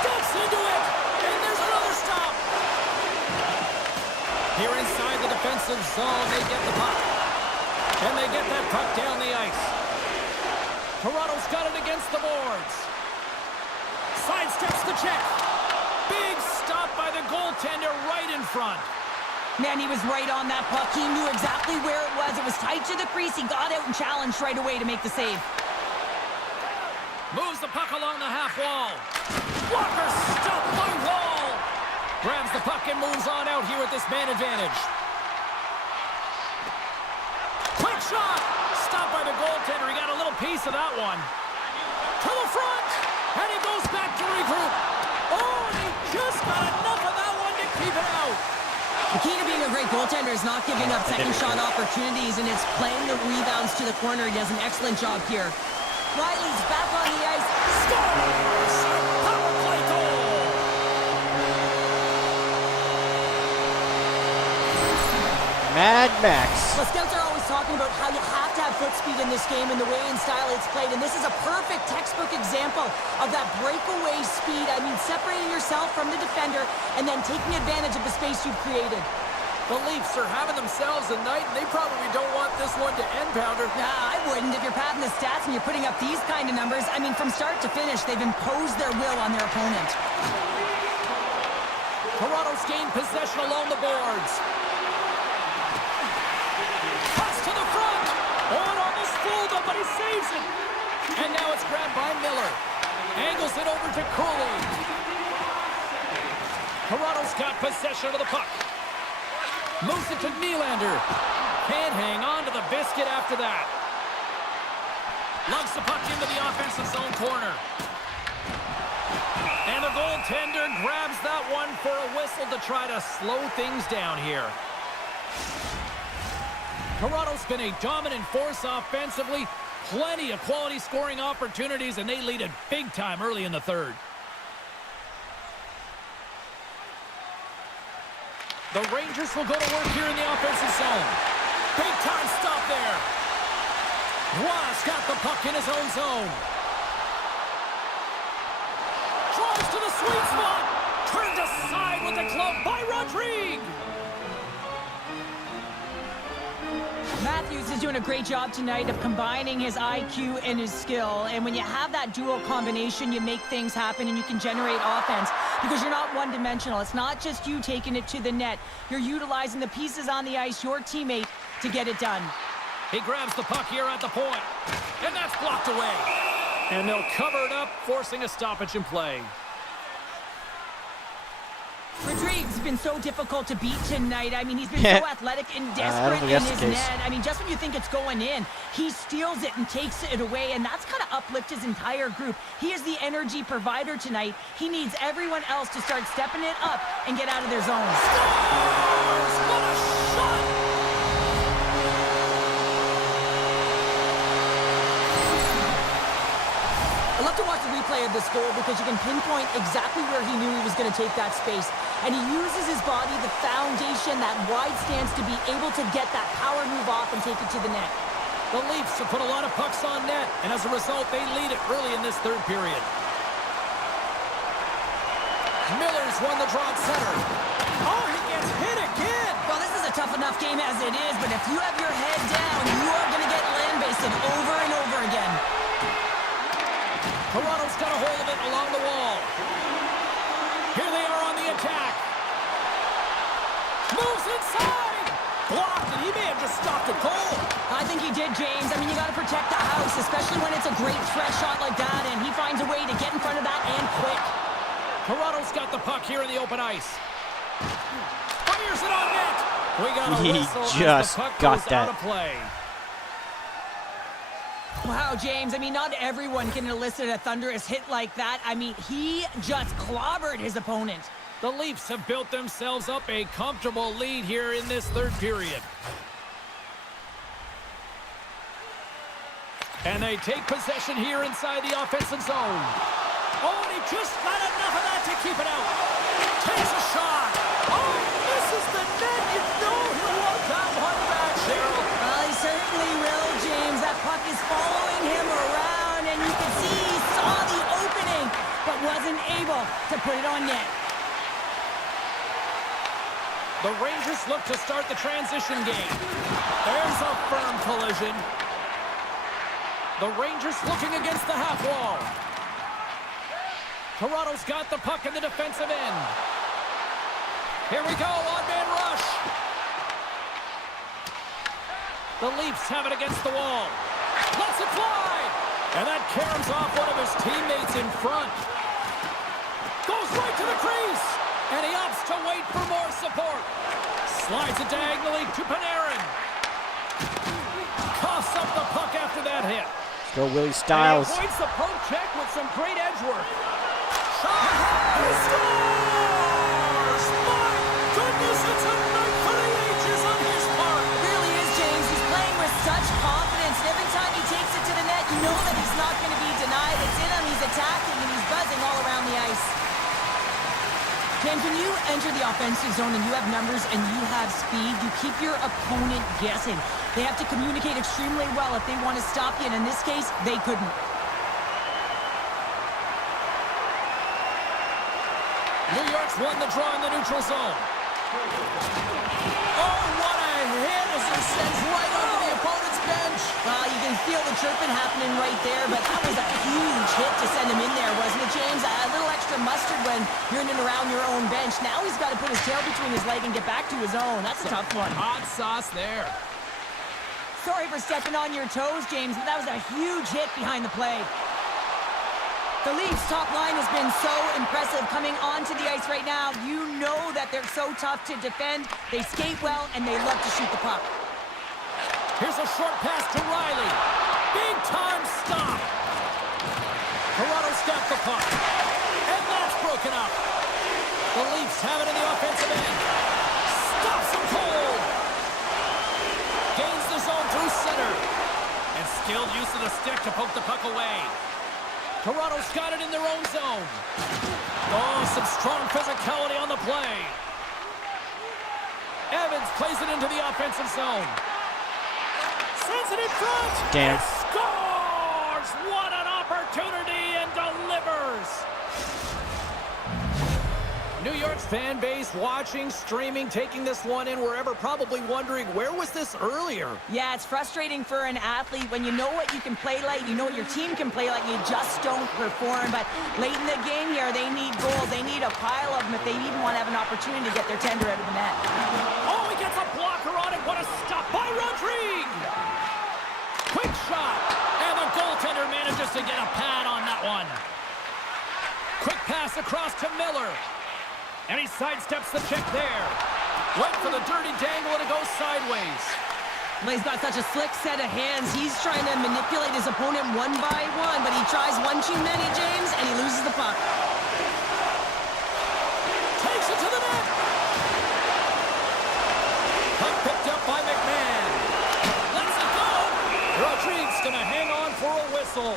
Steps into it, and there's another stop. Here inside the defensive zone, they get the puck. And they get that puck down the ice. Toronto's got it against the boards. Sidesteps the check. Big stop by the goaltender right in front. Man, he was right on that puck. He knew exactly where it was. It was tight to the crease. He got out and challenged right away to make the save. Moves the puck along the half wall. Walker stopped by Wall. Grabs the puck and moves on out here with this man advantage. Quick shot. Stopped by the goaltender. He got a little piece of that one. To the front. And he goes back to regroup. Oh, and he just got enough of that one to The key to being a great goaltender is not giving up second shot opportunities, and it's playing the rebounds to the corner. He does an excellent job here. Riley's back on the ice. Scores! Power play goal! Mad Max. The scouts are always talking about how you have to have foot speed in this game and the way and style it's played, and this is a perfect textbook example of that breakaway speed. I mean, separating yourself from the defender and then taking advantage of the space you've created. The Leafs are having themselves a night, and they probably don't want this one to end, Pounder. Nah, I wouldn't. If you're padding the stats and you're putting up these kind of numbers, I mean, from start to finish, they've imposed their will on their opponent. Toronto's gained possession along the boards. Pass to the front. Oh, it almost fooled him, but he saves it. And now it's grabbed by Miller. Angles it over to Cooley. Toronto's got possession of the puck. Moves it to Nylander. Can't hang on to the biscuit after that. Lugs the puck into the offensive zone corner. And the goaltender grabs that one for a whistle to try to slow things down here. Toronto's been a dominant force offensively. Plenty of quality scoring opportunities, and they lead it big time early in the third. The Rangers will go to work here in the offensive zone. Big time stop there. Ross got the puck in his own zone. Drives to the sweet spot. Turned aside with the glove by Rodrigue. Matthews is doing a great job tonight of combining his IQ and his skill. And when you have that dual combination, you make things happen and you can generate offense because you're not one-dimensional. It's not just you taking it to the net. You're utilizing the pieces on the ice, your teammate, to get it done. He grabs the puck here at the point. And that's blocked away. And they'll cover it up, forcing a stoppage in play. Rodrigue's been so difficult to beat tonight. I mean, he's been so athletic and desperate in his net. I mean, just when you think it's going in, he steals it and takes it away, and that's kind of uplifted his entire group. He is the energy provider tonight. He needs everyone else to start stepping it up and get out of their zones. Scores! What a shot! I love to watch the replay of this goal because you can pinpoint exactly where he knew he was going to take that space. And he uses his body, the foundation, that wide stance to be able to get that power move off and take it to the net. The Leafs have put a lot of pucks on net, and as a result, they lead it early in this third period. Miller's won the draw at center. Oh, he gets hit again! Well, this is a tough enough game as it is, but if you have your head down, you are going to get land-basted over and over again. Toronto's got a hold of it along the wall. Here they are on the attack. Moves inside. Blocked, and he may have just stopped a goal. I think he did, James. I mean, you got to protect the house, especially when it's a great threat shot like that, and he finds a way to get in front of that and quick. Toronto's got the puck here in the open ice. Fires it on net. We got a whistle as the puck goes out of play. Wow, James, I mean, not everyone can elicit a thunderous hit like that. I mean, he just clobbered his opponent. The Leafs have built themselves up a comfortable lead here in this third period. And they take possession here inside the offensive zone. Oh, and he just got enough of that to keep it out. Takes a shot. Oh, misses the net. You know he'll want that one back, Cheryl. Well, he certainly will, James. That puck is following him around, and you can see he saw the opening, but wasn't able to put it on net. The Rangers look to start the transition game. There's a firm collision. The Rangers looking against the half wall. Toronto's got the puck in the defensive end. Here we go, one-man rush. The Leafs have it against the wall. Lets it fly. And that caroms off one of his teammates in front. Goes right to the crease. And he opts to wait for more support. Slides it diagonally to Panarin. Coughs up the puck after that hit. Go Willie Styles. And he avoids the poke check with some great edge work. Shot! He scores! My goodness, it's a night James, when you enter the offensive zone and you have numbers and you have speed, you keep your opponent guessing. They have to communicate extremely well if they want to stop you, and in this case, they couldn't. New York's won the draw in the neutral zone. Oh, what a hit as he sends right onto the opponent's bench. Well, you can feel the chirping happening right there, but that was a huge hit to send him in there, wasn't it, James? A little extra mustard when you're in and around your own bench. Now he's got to put his tail between his leg and get back to his own. That's a tough one. Hot sauce there. Sorry for stepping on your toes, James, but that was a huge hit behind the play. The Leafs' top line has been so impressive coming onto the ice right now. You know that they're so tough to defend. They skate well, and they love to shoot the puck. Here's a short pass to Riley. Big time stop. Toronto's got the puck. And that's broken up. The Leafs have it in the offensive end. Stops him cold. Gains the zone through center. And skilled use of the stick to poke the puck away. Toronto's got it in their own zone. Oh, some strong physicality on the play. Evans plays it into the offensive zone. Sends it in front. Damn. And scores! What an opportunity, and delivers. New York's fan base watching, streaming, taking this one in wherever, probably wondering, where was this earlier? Yeah, it's frustrating for an athlete when you know what you can play like, you know what your team can play like, you just don't perform. But late in the game here, they need goals. They need a pile of them if they even want to have an opportunity to get their tender out of the net. Oh, he gets a blocker on it. What a stop by Rodrigue. Quick shot. And the goaltender manages to get a pad on that one. Quick pass across to Miller. And he sidesteps the check there. Went for the dirty dangle, and it goes sideways. Well, he's got such a slick set of hands. He's trying to manipulate his opponent one by one, but he tries one too many, James, and he loses the puck. Takes it to the net. Puck picked up by McMahon. Lets it go. Rodrigue's going to hang on for a whistle.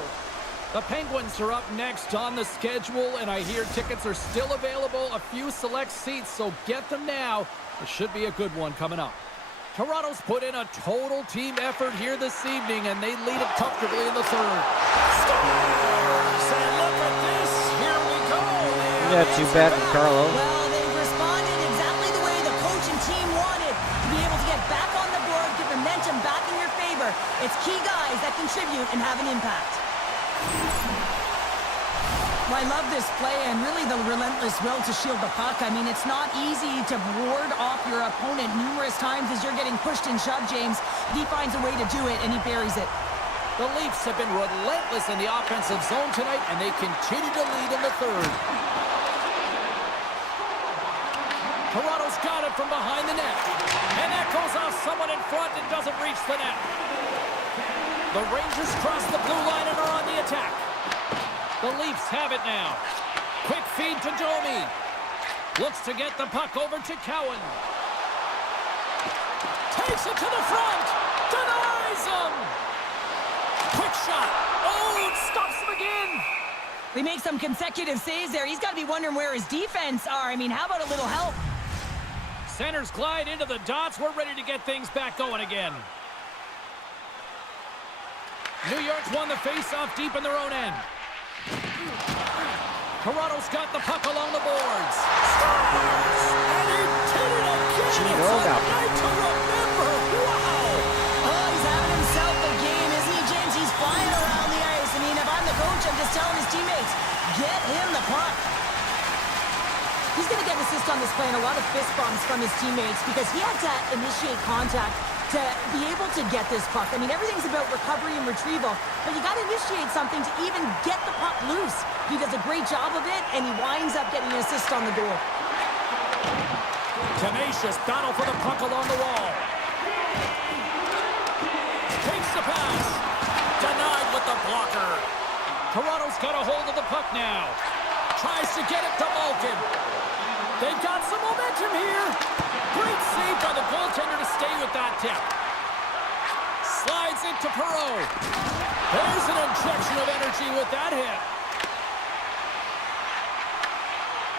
The Penguins are up next on the schedule, and I hear tickets are still available, a few select seats, so get them now. It should be a good one coming up. Toronto's put in a total team effort here this evening, and they lead it comfortably in the third. Scores! And look at this. Here we go. Not too bad for Carlo. Well, they've responded exactly the way the coach and team wanted, to be able to get back on the board, get momentum back in your favor. It's key guys that contribute and have an impact. Well, I love this play and really the relentless will to shield the puck. I mean, it's not easy to ward off your opponent numerous times as you're getting pushed and shoved, James. He finds a way to do it, and he buries it. The Leafs have been relentless in the offensive zone tonight, and they continue to lead in the third. Toronto's got it from behind the net. And that goes off someone in front and doesn't reach the net. The Rangers cross the blue line and are on the attack. The Leafs have it now. Quick feed to Domi. Looks to get the puck over to Cowan. Takes it to the front. Denies him. Quick shot. Oh, it stops him again. They make some consecutive saves there. He's got to be wondering where his defense are. I mean, how about a little help? Centers glide into the dots. We're ready to get things back going again. New York's won the face-off deep in their own end. Toronto's got the puck along the boards. Scores! And he did it again! It's a night to remember! Wow! Oh, he's having himself a game, isn't he, James? He's flying around the ice. I mean, if I'm the coach, I'm just telling his teammates, get him the puck. He's going to get an assist on this play and a lot of fist bumps from his teammates because he had to initiate contact to be able to get this puck. I mean, everything's about recovery and retrieval, but you got to initiate something to even get the puck loose. He does a great job of it, and he winds up getting an assist on the goal. Tenacious battle for the puck along the wall. Takes the pass. Denied with the blocker. Toronto's got a hold of the puck now. Tries to get it to Malkin. They've got some momentum here. Great save by the goaltender to stay with that tip. Slides it to Perreault. There's an injection of energy with that hit.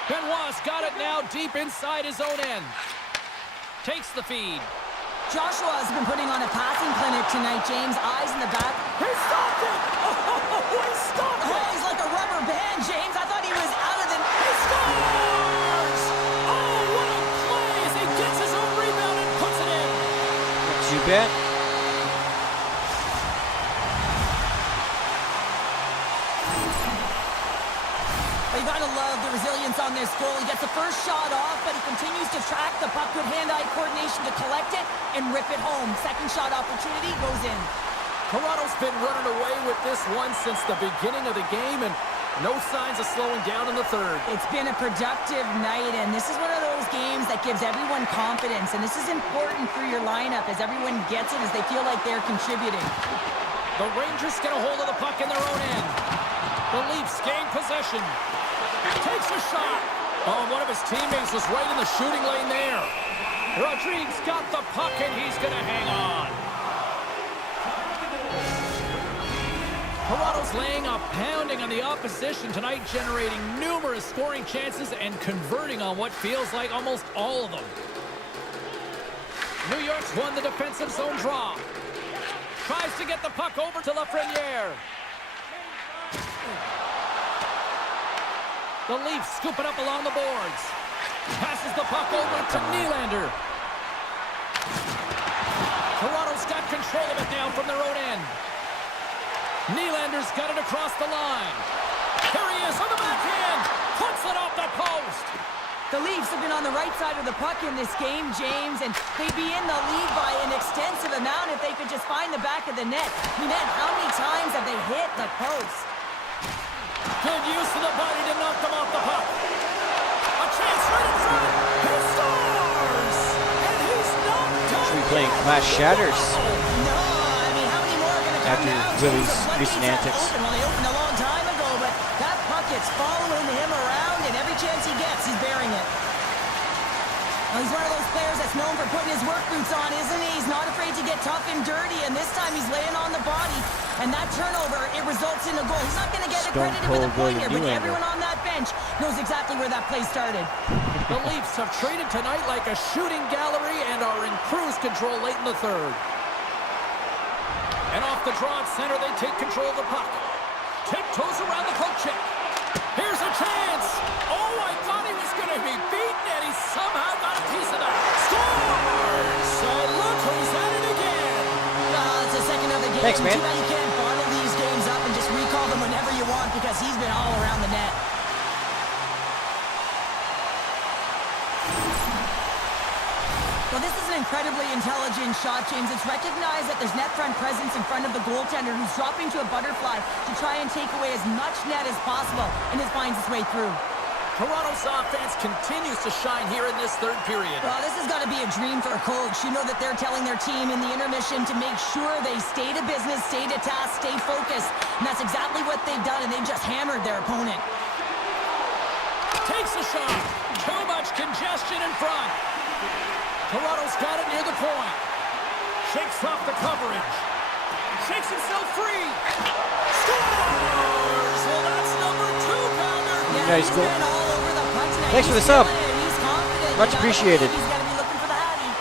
Benoit's got it now deep inside his own end. Takes the feed. Joshua has been putting on a passing clinic tonight, James. Eyes in the back. He stopped it! Oh, he stopped Oh, it! he's like a rubber band, James. I thought he was out of the... He scores! Oh, what a play as he gets his own rebound and puts it in. You bet. You gotta love the resilience on this goal. He gets the first shot off, but he continues to track the puck with hand-eye coordination to collect it and rip it home. Second shot opportunity goes in. Toronto's been running away with this one since the beginning of the game, and no signs of slowing down in the third. It's been a productive night, and this is one of those games that gives everyone confidence, and this is important for your lineup as everyone gets it as they feel like they're contributing. The Rangers get a hold of the puck in their own end. The Leafs gain possession. Takes a shot. Oh, one of his teammates was right in the shooting lane there. Rodriguez got the puck, and he's going to hang on. Toronto's laying a pounding on the opposition tonight, generating numerous scoring chances and converting on what feels like almost all of them. New York's won the defensive zone draw. Tries to get the puck over to Lafreniere. The Leafs scoop it up along the boards. Passes the puck over to Nylander. Toronto's got control of it now from their own end. Nylander's got it across the line. Here he is on the backhand. Puts it off the post. The Leafs have been on the right side of the puck in this game, James, and they'd be in the lead by an extensive amount if they could just find the back of the net. I mean, man, how many times have they hit the post? Good use of the body to knock them off the puck. A chance right in front. He scores! And he's not done. Should be playing Clash Shatters No, I mean, how many more are going to come after now? Willie's James, the recent floodgates have antics. opened. Well, they opened a long time ago, but that puck gets following him around, and every chance he gets, he's bearing it. Well, he's one of those players that's known for putting his work boots on, isn't he? He's not afraid to get tough and dirty, and this time he's laying on the body. And that turnover, it results in a goal. He's not going to get accredited with a point here, but everyone on that bench knows exactly where that play started. The Leafs have traded tonight like a shooting gallery and are in cruise control late in the third. And off the draw at center, they take control of the puck. Tiptoes around the poke check. Here's a chance. Oh, I thought he was going to be beaten, and he somehow got a piece of that. Scores! And look who's at it again. It's the second of the game. Thanks, man. Too bad you can't bottle these games up and just recall them whenever you want because he's been all around the net. Well, this is an incredibly intelligent shot, James. It's recognized that there's net front presence in front of the goaltender who's dropping to a butterfly to try and take away as much net as possible, and it finds its way through. Toronto's offense continues to shine here in this third period. Well, this has got to be a dream for a coach. You know that they're telling their team in the intermission to make sure they stay to business, stay to task, stay focused. And that's exactly what they've done, and they've just hammered their opponent. Takes a shot. Too much congestion in front. Toronto's got it near the point. Shakes off the coverage. Shakes himself free. Scores! Well, that's number 2, Pounder. Nice goal. All over the puck tonight. Thanks for the He's sub. feeling it. He's confident. Much You gotta appreciated. believe He's got to be looking for the Hattie.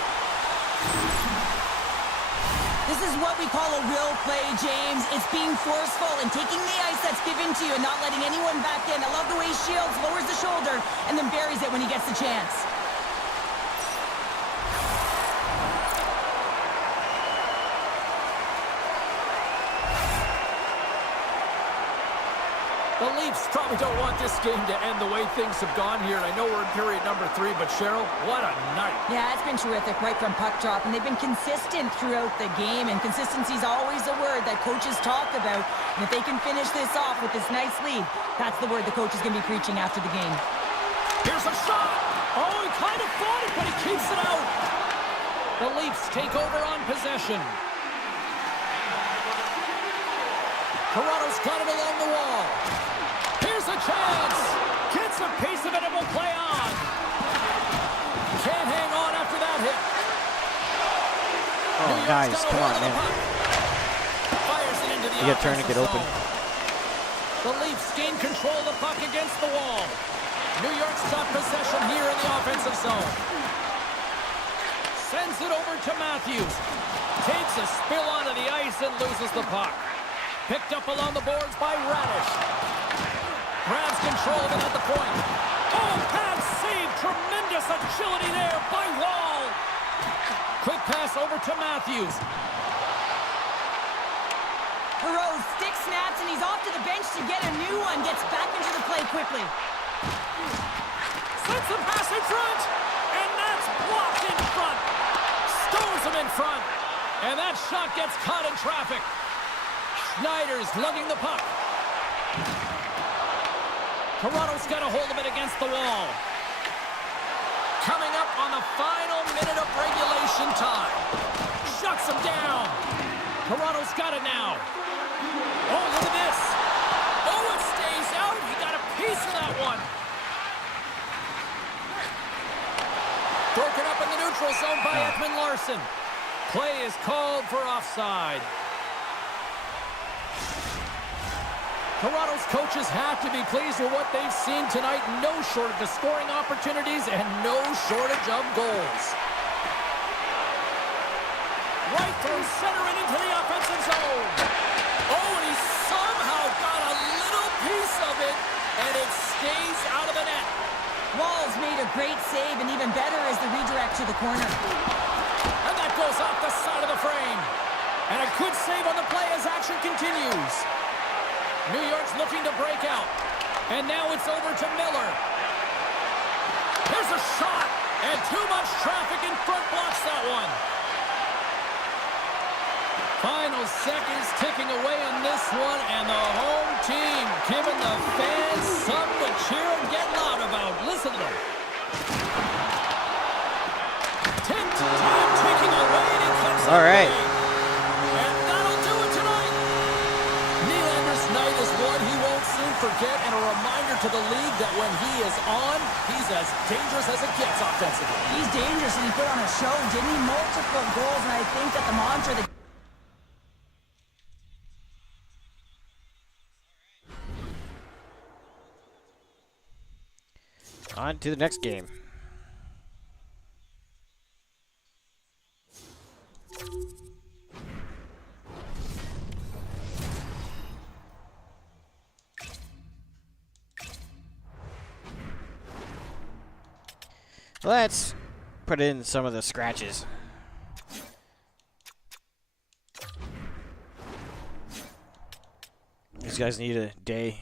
This is what we call a will play, James. It's being forceful and taking the ice that's given to you and not letting anyone back in. I love the way he shields, lowers the shoulder, and then buries it when he gets the chance. The Leafs probably don't want this game to end the way things have gone here. I know we're in period number 3, but Cheryl, what a night. Yeah, it's been terrific right from puck drop, and they've been consistent throughout the game, and consistency is always a word that coaches talk about. And if they can finish this off with this nice lead, that's the word the coach is going to be preaching after the game. Here's a shot. Oh, he kind of fought it, but he keeps it out. The Leafs take over on possession. Toronto's got it along the wall. Here's a chance. Gets a piece of it and will play on. Can't hang on after that hit. Oh, nice. Come on, man. Fires it into the You gotta turn and offensive get open. zone. The Leafs gain control of the puck against the wall. New York's got possession here in the offensive zone. Sends it over to Matthews. Takes a spill onto the ice and loses the puck. Picked up along the boards by Radish. Grabs control of it at the point. Oh, pad save. Tremendous agility there by Wall. Quick pass over to Matthews. Perreault stick snaps, and he's off to the bench to get a new one. Gets back into the play quickly. Sends the pass in front. And that's blocked in front. Stones him in front. And that shot gets caught in traffic. Schneider's lugging the puck. Toronto's got a hold of it against the wall. Coming up on the final minute of regulation time. Shuts him down. Toronto's got it now. Oh, look at this. Oh, it stays out. He got a piece of that one. Broken up in the neutral zone by Ekman Larsson. Play is called for offside. Toronto's coaches have to be pleased with what they've seen tonight. No shortage of scoring opportunities and no shortage of goals. Right through center and into the offensive zone. Oh, and he somehow got a little piece of it, and it stays out of the net. Wall's made a great save, and even better is the redirect to the corner. And that goes off the side of the frame. And a good save on the play as action continues. New York's looking to break out. And now it's over to Miller. There's a shot. And too much traffic in front blocks that one. Final seconds ticking away in this one. And the home team giving the fans something to cheer and get loud about. Listen to them. Time ticking away. And it comes All right. Forget, and a reminder to the league that when he is on, he's as dangerous as it gets offensively. He's dangerous, and he put on a show, didn't he? Multiple goals, and I think that the mantra that On to the next game. Let's put in some of the scratches. These guys need a day.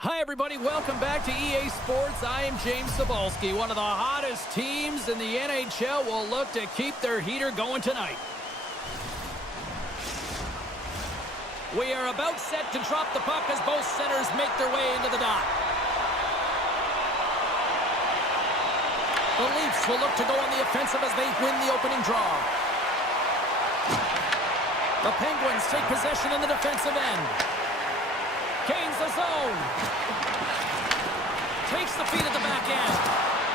Hi, everybody. Welcome back to EA Sports. I am James Cebulski. One of the hottest teams in the NHL will look to keep their heater going tonight. We are about set to drop the puck as both centers make their way into the dot. The Leafs will look to go on the offensive as they win the opening draw. The Penguins take possession in the defensive end. Gains the zone. Takes the feed at the back end.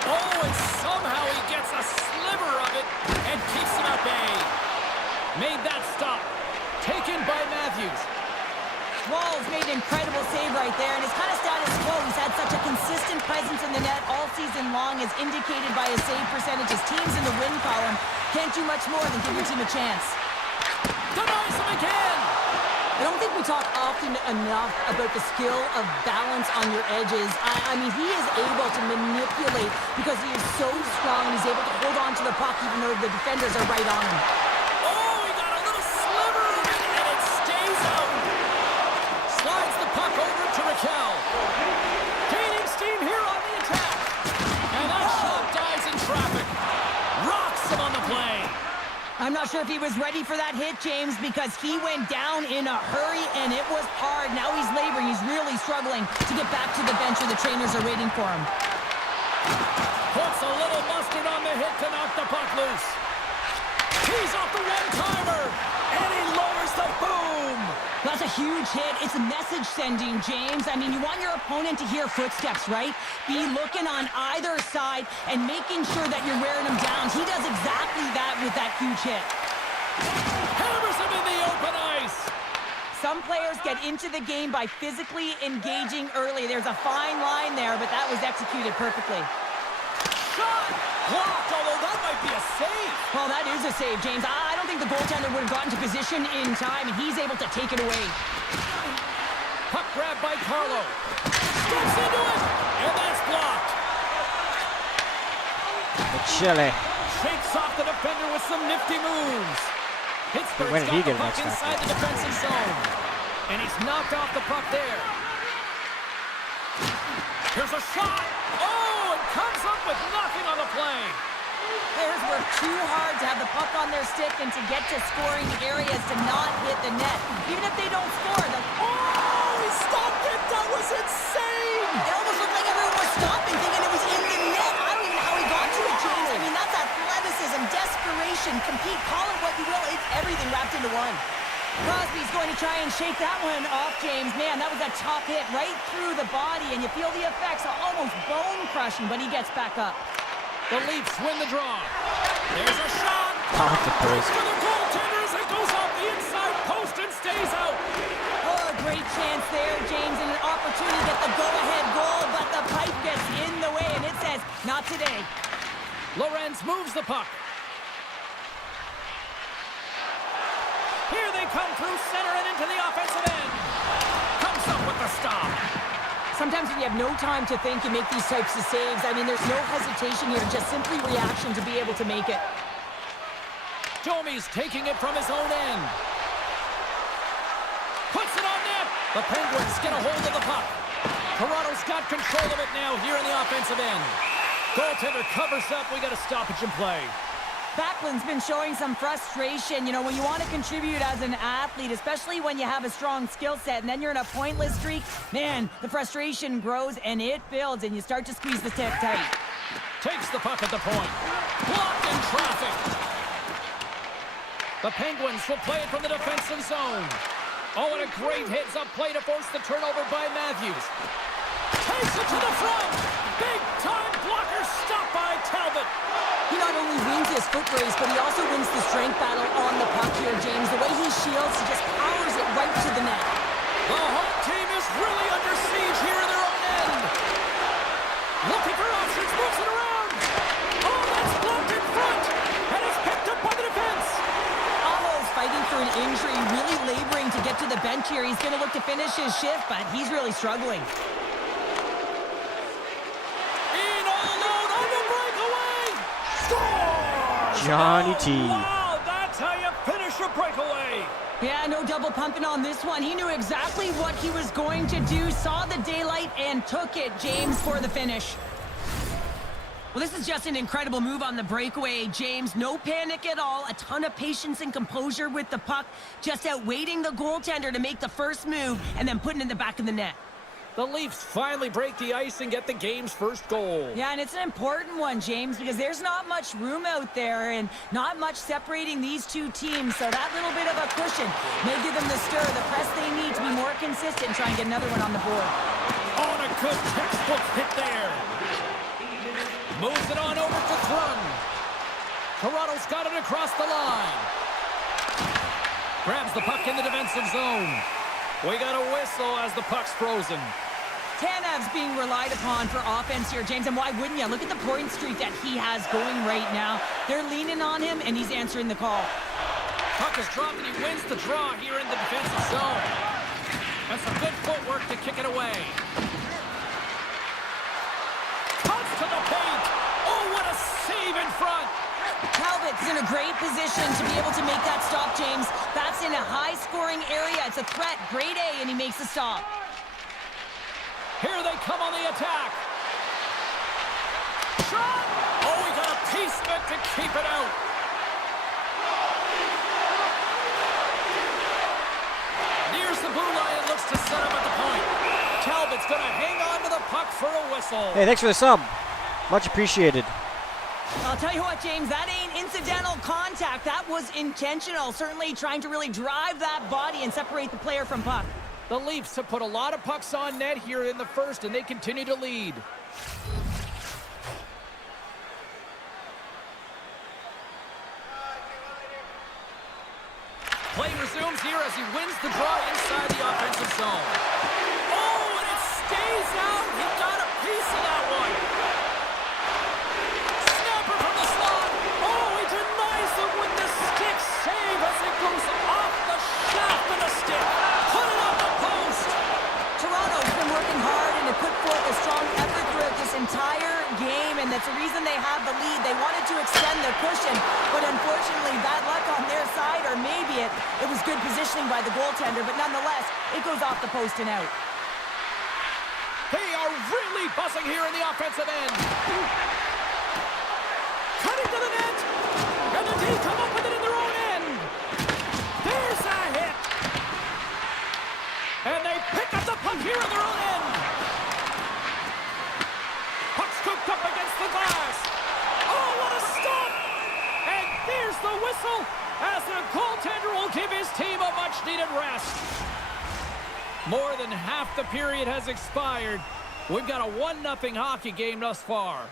Oh, and somehow he gets a sliver of it and keeps him at bay. Made that stop. Taken by Matthews. Wall's made an incredible save right there, and it's kind of status quo. He's had such a consistent presence in the net all season long, as indicated by his save percentages. Teams in the win column can't do much more than give your team a chance. Denies him again. I don't think we talk often enough about the skill of balance on your edges. I mean, he is able to manipulate because he is so strong, and he's able to hold on to the puck even though the defenders are right on him. Oh, he got a little sliver of it, and it stays out. Slides the puck over to Raquel. Gaining steam here on the attack. And that shot dies in traffic. Rocks him on the play. I'm not sure if he was ready for that hit, James, because he went down in a hurry, and it was hard. Now he's laboring. He's really struggling to get back to the bench where the trainers are waiting for him. Puts a little mustard on the hit to knock the puck loose. He's off the one-timer, and he lowers the boom. That's a huge hit. It's a message sending, James. I mean, you want your opponent to hear footsteps, right? Be looking on either side and making sure that you're wearing him down. He does exactly that with that huge hit. Hammers him in the open ice. Some players get into the game by physically engaging early. There's a fine line there, but that was executed perfectly. Shot blocked, although that might be a save. Well, that is a save, James. I don't think the goaltender would have gotten to position in time, and he's able to take it away. Puck grabbed by Carlo. Steps into it, and that's blocked. The Chile. Shakes off the defender with some nifty moves. Pittsburgh's when did he got the get an puck X factor? inside the defensive zone. And he's knocked off the puck there. Here's a shot. Oh, and comes up with nothing on the play. Players work too hard to have the puck on their stick and to get to scoring areas to not hit the net. Even if they don't score, Oh, he stopped it. That was insane. it almost looked like everyone was stopping, thinking it was in the net. I don't even know how he got to it, James. I mean, that's athleticism, desperation, compete, call it what you will. It's everything wrapped into one. Crosby's going to try and shake that one off, James. Man, that was a tough hit right through the body, and you feel the effects, almost bone-crushing, but he gets back up. The Leafs win the draw. There's a shot. Off the post. For the goaltender as it goes off the inside post and stays out. Oh, great chance there, James, and an opportunity to get the go-ahead goal, but the pipe gets in the way, and it says, not today. Lorenz moves the puck. Here they come through center and into the offensive end. Comes up with the stop. Sometimes when you have no time to think, you make these types of saves. I mean, there's no hesitation here, just simply reaction to be able to make it. Domi's taking it from his own end. Puts it on net. The Penguins get a hold of the puck. Toronto's got control of it now here in the offensive end. Goaltender covers up. We got a stoppage in play. Backlund's been showing some frustration. You know, when you want to contribute as an athlete, especially when you have a strong skill set, and then you're in a pointless streak, man, the frustration grows and it builds, and you start to squeeze the stick tight. Takes the puck at the point. Blocked in traffic. The Penguins will play it from the defensive zone. Oh, and a great heads-up play to force the turnover by Matthews. Takes it to the front. Big-time blocker stopped by Talbot. He not only wins his foot race, but he also wins the strength battle on the puck here, James. The way he shields, he just powers it right to the net. The home team is really under siege here in their own end. Looking for options, moves it around. Oh, that's blocked in front. And it's picked up by the defense. Aho's fighting for an injury, really laboring to get to the bench here. He's going to look to finish his shift, but he's really struggling. In all alone on the breakaway. Scores! Johnny T. Wow, that's how you finish a breakaway. Yeah, no double pumping on this one. He knew exactly what he was going to do, saw the daylight, and took it, James, for the finish. Well, this is just an incredible move on the breakaway, James. No panic at all. A ton of patience and composure with the puck. Just out waiting the goaltender to make the first move and then putting it in the back of the net. The Leafs finally break the ice and get the game's first goal. Yeah, and it's an important one, James, because there's not much room out there and not much separating these two teams. So that little bit of a cushion may give them the stir, the press they need to be more consistent and try and get another one on the board. On a good textbook hit there. Moves it on over to Thrun. Toronto's got it across the line. Grabs the puck in the defensive zone. We got a whistle as the puck's frozen. Tanev's being relied upon for offense here, James, and why wouldn't you? Look at the point streak that he has going right now. They're leaning on him, and he's answering the call. Puck is dropped, and he wins the draw here in the defensive zone. And some good footwork to kick it away. Cuts to the paint. Oh, what a save in front. Talbot's in a great position to be able to make that stop, James. That's in a high-scoring area. It's a threat, grade A, and he makes the stop. Here they come on the attack. Shot! Oh, he got a piece of it to keep it out. It's going to hang on to the puck for a whistle. Hey, thanks for the sub. Much appreciated. I'll tell you what, James, that ain't incidental contact. That was intentional. Certainly trying to really drive that body and separate the player from puck. The Leafs have put a lot of pucks on net here in the first, and they continue to lead. Play resumes here as he wins the draw inside the offensive zone. Oh, and it stays out. He got a piece of that one. Snapper from the slot. Oh, he denies them with the stick save as it goes off the shaft of the stick. Put it on the post. Toronto's been working hard and have put forth a strong effort throughout this entire game, and that's the reason they have the lead. They wanted to extend their cushion, but unfortunately bad luck on their side, or maybe it was good positioning by the goaltender, but nonetheless, it goes off the post and out. They are really buzzing here in the offensive end. Cutting to the net, and the team come up with it in their own end. There's a hit. And they pick up the puck here in their own end. Puck scooped up against the glass. Oh, what a stop! And there's the whistle as the goaltender will give his team a much-needed rest. More than half the period has expired. We've got a 1-0 hockey game thus far.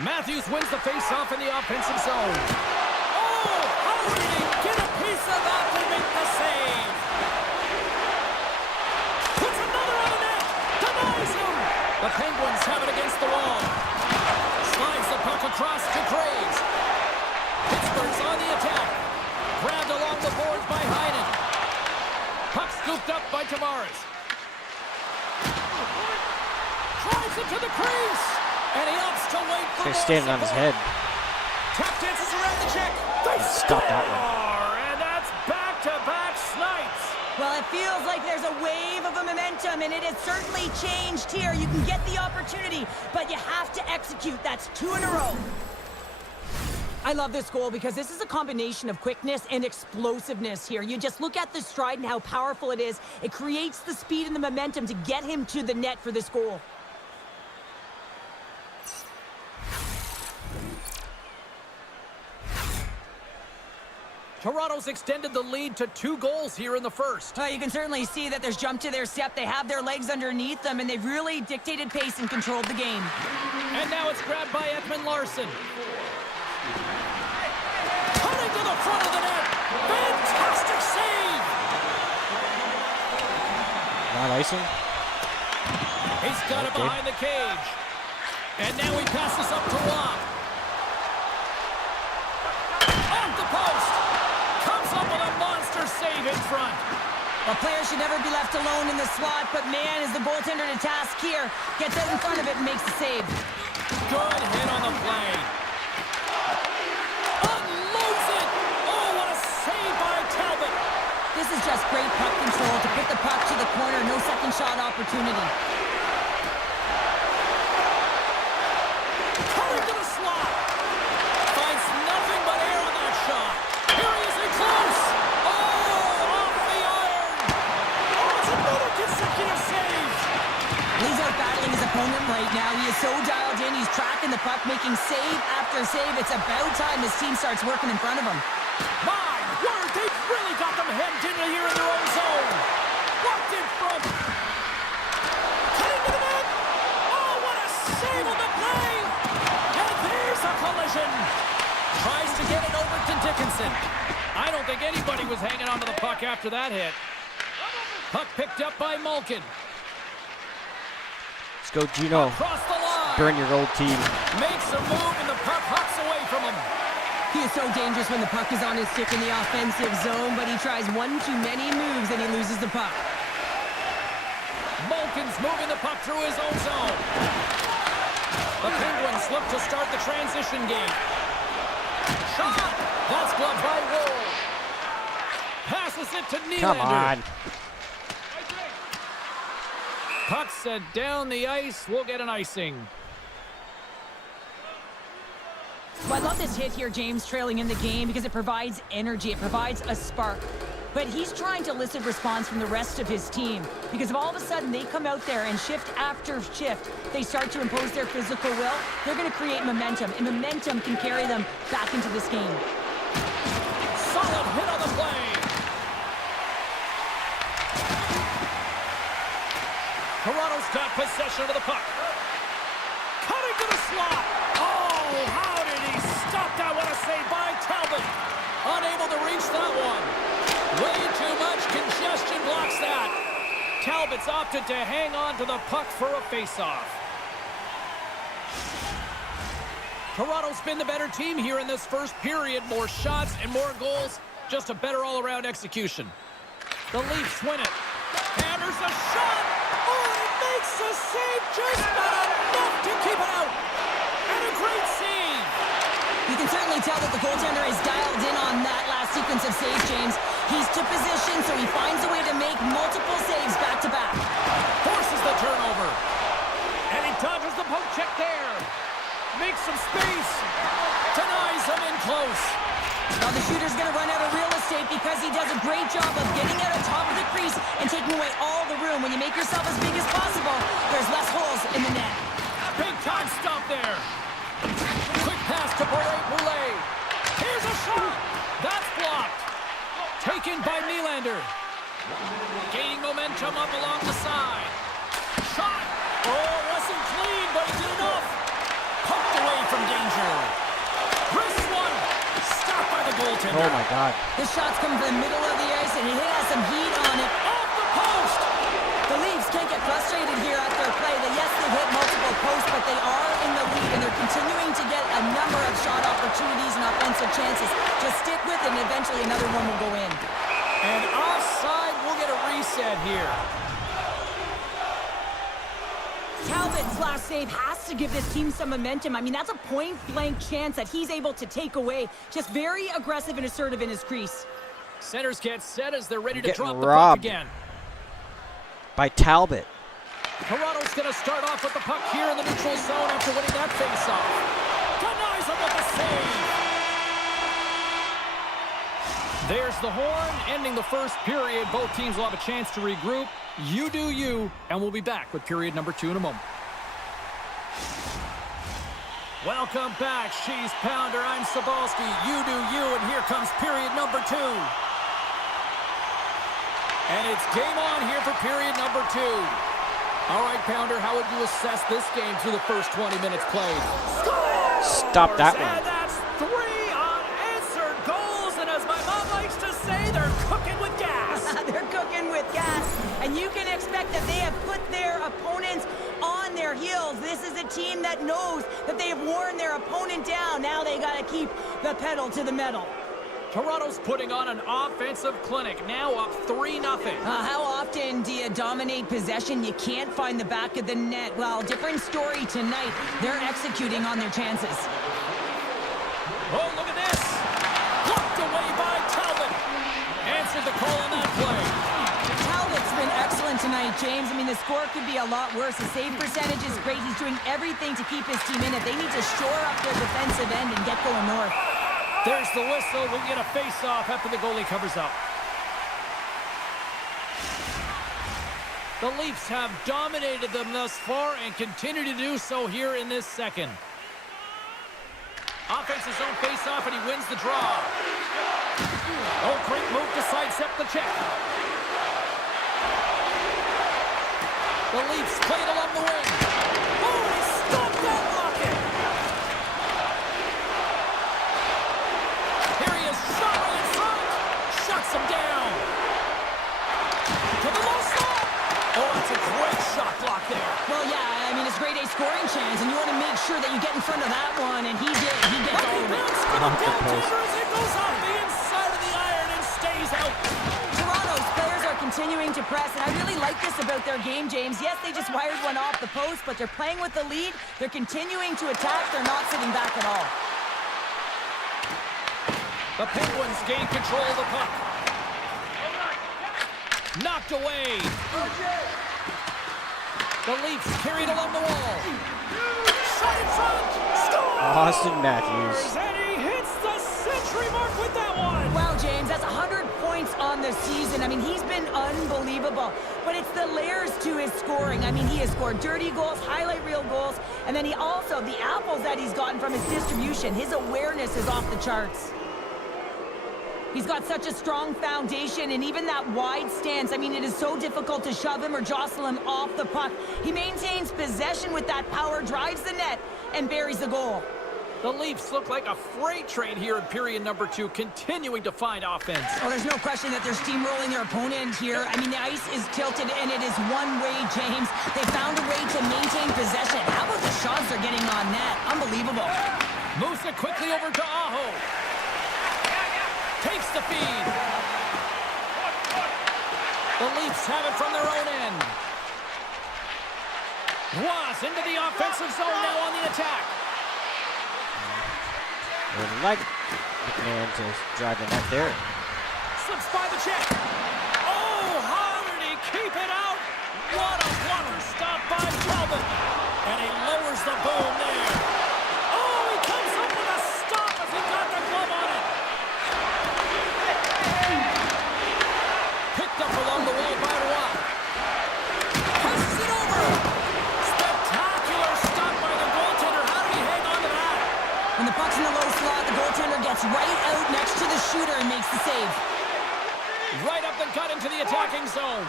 Matthews wins the face-off in the offensive zone. Oh, how did he get a piece of that to make the save? Puts another on the net. Denies him. The Penguins have it against the wall. Slides the puck across to Graves. Pittsburgh's on the attack. Grabbed along the boards by Heinen. Puck scooped up by Tavares. Drives it to the crease. And he opts to wait for He's standing on his head. Tap dances around the check. They Stop that one. score! And that's back-to-back snipes. Well, it feels like there's a wave of a momentum, and it has certainly changed here. You can get the opportunity, but you have to execute. That's 2 in a row. I love this goal because this is a combination of quickness and explosiveness here. You just look at the stride and how powerful it is. It creates the speed and the momentum to get him to the net for this goal. Toronto's extended the lead to 2 goals here in the first. You can certainly see that there's jump to their step. They have their legs underneath them, and they've really dictated pace and controlled the game. And now it's grabbed by Ekman Larsson. Cutting to the front of the net. Fantastic save. Not icing. He's got it behind the cage. And now he passes up to Rob. Off the post. Comes up with a monster save in front. A player should never be left alone in the slot, but man, is the goaltender to task here. Gets out in front of it and makes the save. Good hit on the play. Unloads it. Oh, what a save by Talbot. This is just great puck control to put the puck to the corner. No second shot opportunity. Coming to the slot. Finds nothing but air on that shot. Here he is in close. Oh, off the iron. Oh, it's another consecutive save. He's out battling his opponent right now. He is so dialed in. He's tracking the puck, making save after save. It's about time his team starts working in front of him. My word, they've really got them hemmed in here in their own zone. Walked in front. Cutting to the net. Oh, what a save on the play. And there's a collision. Tries to get it over to Dickinson. I don't think anybody was hanging onto the puck after that hit. Puck picked up by Malkin. Let's go, Gino. Across the line. Burn your old team. Makes a move and the puck hops away from him. He is so dangerous when the puck is on his stick in the offensive zone, but he tries one too many moves and he loses the puck. Malkin's moving the puck through his own zone. The Penguins look to start the transition game. Shot! That's gloved by Wool. Passes it to Nylander. Come on. Puck sent down the ice. We'll get an icing. Well, I love this hit here, James, trailing in the game because it provides energy. It provides a spark. but he's trying to elicit response from the rest of his team, because if all of a sudden they come out there and shift after shift, they start to impose their physical will, they're going to create momentum, and momentum can carry them back into this game. Solid hit on the play. Toronto's got possession of the puck. Cutting to the slot. Oh, how did he stop that? What a save by Talbot. Unable to reach that one. Way too much congestion blocks that. Talbot's opted to hang on to the puck for a faceoff. Toronto's been the better team here in this first period. More shots and more goals. Just a better all-around execution. The Leafs win it. Hammers a shot. Oh, he makes a save. Just not enough to keep it out. And a great save. You can certainly tell that the goaltender is dialed in on that last sequence of saves, James. He's to position, so he finds a way to make multiple saves back-to-back. Forces the turnover. And he dodges the poke check there. Makes some space. Denies him in close. Now the shooter's going to run out of real estate because he does a great job of getting out on top of the crease and taking away all the room. When you make yourself as big as possible, there's less holes in the net. Big time stop there. Quick pass to Poulet. Here's a shot. That's blocked. Taken by Nylander. Gaining momentum up along the side. Shot. Oh, wasn't clean, but he did enough. Poked away from danger. Wrist one. Stopped by the goaltender. Oh my God. The shot's come from the middle of the ice, and it has some heat on it. Off the post. The Leafs can't get frustrated here at their play. Yes, they've hit multiple posts, but they are in the lead, and they're continuing to get a number of shot opportunities and offensive chances. Just stick with it, and eventually another one will go in. And offside, we'll get a reset here. Talbot's last save has to give this team some momentum. I mean, that's a point-blank chance that he's able to take away. Just very aggressive and assertive in his crease. Centers get set as they're ready to Getting drop the robbed puck again. by Talbot. Toronto's going to start off with the puck here in the neutral zone after winning that face-off. Denies him with the save. There's the horn, ending the first period. Both teams will have a chance to regroup. You do you, and we'll be back with period number 2 in a moment. Welcome back, She's Pounder. I'm Sabalski. You do you, and here comes period number 2. And it's game on here for period number 2. All right, Pounder, how would you assess this game through the first 20 minutes played? Stop that one. And that's 3 unanswered goals, and as my mom likes to say, they're cooking with gas. They're cooking with gas, and you can expect that they have put their opponents on their heels. This is a team that knows that they have worn their opponent down. Now they got to keep the pedal to the metal. Toronto's putting on an offensive clinic, now up 3-0. How often do you dominate possession? You can't find the back of the net. Well, different story tonight. They're executing on their chances. Oh, look at this. Blocked away by Talbot. Answered the call on that play. Talbot's been excellent tonight, James. I mean, the score could be a lot worse. The save percentage is great. He's doing everything to keep his team in it. They need to shore up their defensive end and get going north. There's the whistle. We'll get a face-off after the goalie covers up. The Leafs have dominated them thus far and continue to do so here in this second. Offense's own face-off, and he wins the draw. Oh, great move to sidestep the check. The Leafs played along the wing. Oh, he stopped that rocket. Here he is, shot right in front. Shuts him down. To the low slot. Oh, that's a great shot block there. Well, yeah, I mean, it's grade A scoring chance, and you want to make sure that you get in front of that one, and he did. He gets all of it. For the goaltender as it goes off the inside of the iron and stays out. Toronto's players are continuing to press, and I really like this about their game, James. Yes, they just wired one off the post, but they're playing with the lead. They're continuing to attack. They're not sitting back at all. The Penguins gain control of the puck. Knocked away. The Leafs carried along the wall. Shot in front. Scores! Austin Matthews. And he hits the century mark with that one. Wow, James, that's 100 points on the season. I mean, he's been unbelievable. But it's the layers to his scoring. I mean, he has scored dirty goals, highlight reel goals, and then he also, the apples that he's gotten from his distribution, his awareness is off the charts. He's got such a strong foundation, and even that wide stance, I mean, it is so difficult to shove him or jostle him off the puck. He maintains possession with that power, drives the net, and buries the goal. The Leafs look like a freight train here in period number 2, continuing to find offense. Well, there's no question that they're steamrolling their opponent here. I mean, the ice is tilted, and it is one way, James. They found a way to maintain possession. How about the shots they're getting on net? Unbelievable. Moves it quickly over to Aho. Takes the feed. The Leafs have it from their own end. Ross into the offensive zone now on the attack. Would like McMahon to drive the net there. Slips by the check. Oh, how did he keep it out? What a blocker stop by Talbot. And he lowers the boom there. Oh, he comes up with a stop as he got the glove on it. Picked up along the wall by Roy. Passes it over. Spectacular stop by the goaltender. How did he hang on to that? When the puck's in the low slot, the goaltender gets right out next to the shooter and makes the save. Right up and cut into the attacking zone.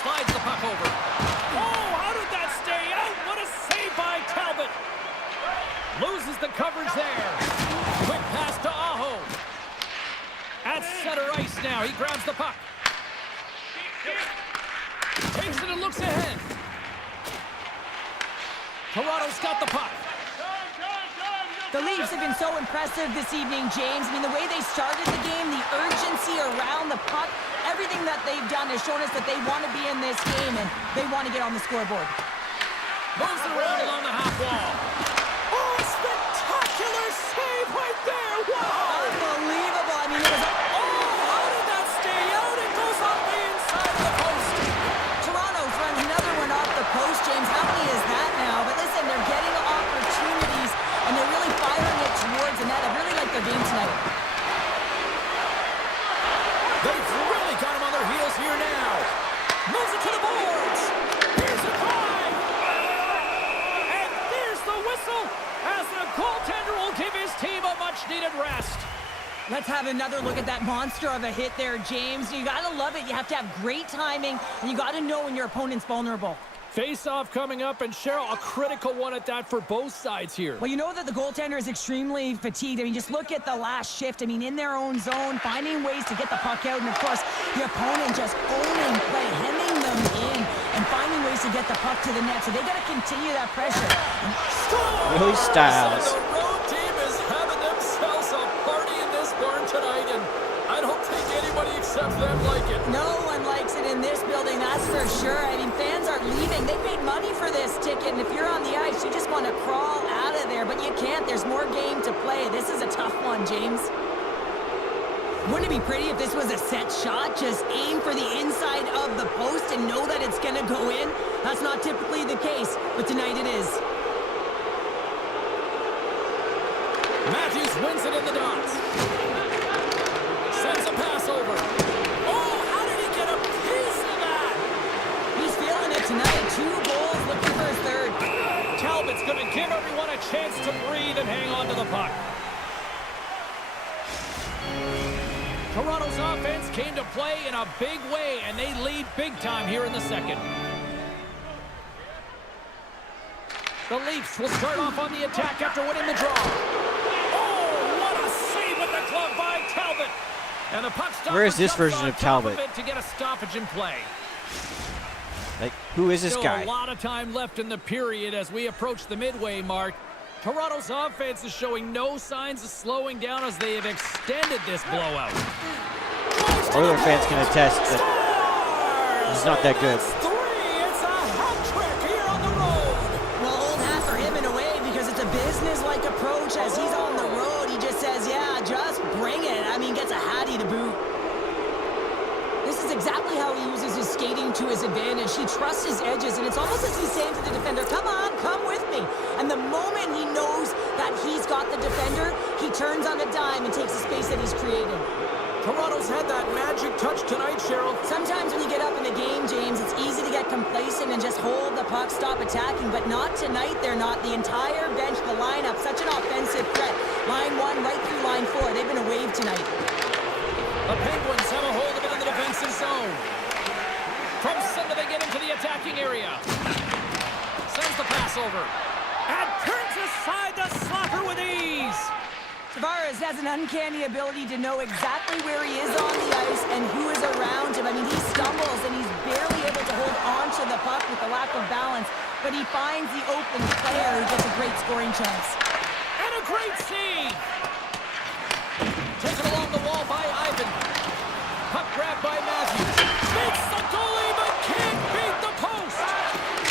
Slides the puck over. Oh, how did that stay out? What a save by Talbot. Loses the coverage there. Quick pass to Aho. At center ice now. He grabs the puck. Takes it and looks ahead. Toronto's got the puck. The Leafs have been so impressive this evening, James. I mean, the way they started the game, the urgency around the puck, everything that they've done has shown us that they want to be in this game and they want to get on the scoreboard. Moves it around along the half wall. Oh, spectacular save right there. Wow. Unbelievable. I mean, it was a... Oh, how did that stay out? It goes on the inside of the post. Toronto's runs another one off the post, James. How many is that now? But listen, they're getting opportunities and they're really firing it towards the net. I really like their game tonight. They've really got him on their heels here now. Moves it to the boards. Here's a drive. And there's the whistle as the goaltender will give his team a much-needed rest. Let's have another look at that monster of a hit there, James. You got to love it. You have to have great timing, and you got to know when your opponent's vulnerable. Face-off coming up, and Cheryl, a critical one at that for both sides here. Well, you know that the goaltender is extremely fatigued. I mean, just look at the last shift. I mean, in their own zone, finding ways to get the puck out, and of course, the opponent just owning play, hemming them in, and finding ways to get the puck to the net. So they got to continue that pressure. Willie Styles. The road team is having themselves a party in this barn tonight, and I don't think anybody except them like it. No one likes it in this building, that's for sure. I mean, fans are leaving. They paid money for this ticket, and if you're on the ice, you just want to crawl out of there, but you can't. There's more game to play. This is a tough one, James. Wouldn't it be pretty if this was a set shot? Just aim for the inside of the post and know that it's going to go in? That's not typically the case, but tonight it is. Matthews wins it in the dots. Sends a pass over. Oh, how did he get a piece of that? He's feeling it tonight. 2 goals, looking for his third. Talbot's going to give everyone a chance to breathe and hang on to the puck. Toronto's offense came to play in a big way, and they lead big time here in the second. The Leafs will start off on the attack after winning the draw. Oh, what a save with the glove by Talbot. And the puck stopper Where is this jumps version on of top Talbot? it to get a stoppage in play. Like, who is this Still guy? a lot of time left in the period as we approach the midway mark. Toronto's offense is showing no signs of slowing down as they have extended this blowout. Oiler fans can attest that he's not that good. It's a hat trick here on the road. Well, old hat for him in a way because it's a business-like approach as he's on the road. He just says, yeah, just bring it. I mean, gets a hattie to boot. This is exactly how he uses his skating to his advantage. He trusts his edges, and it's almost as he's saying to the defender, come on, come with me. And the moment he knows that he's got the defender, he turns on a dime and takes the space that he's created. Toronto's had that magic touch tonight, Cheryl. Sometimes when you get up in the game, James, it's easy to get complacent and just hold the puck, stop attacking, but not tonight. They're not. The entire bench, the lineup, such an offensive threat. Line 1 right through line 4. They've been a wave tonight. The Penguins have a hold of it in the defensive zone. From center, they get into the attacking area. Sends the pass over. And turns aside the slapper with ease. Tavares has an uncanny ability to know exactly where he is on the ice and who is around him. I mean, he stumbles and he's barely able to hold on to the puck with the lack of balance, but he finds the open player who gets a great scoring chance. And a great save. Taken along the wall by Ivan. Puck grabbed by Matthews. Beats the goalie, but can't beat the post.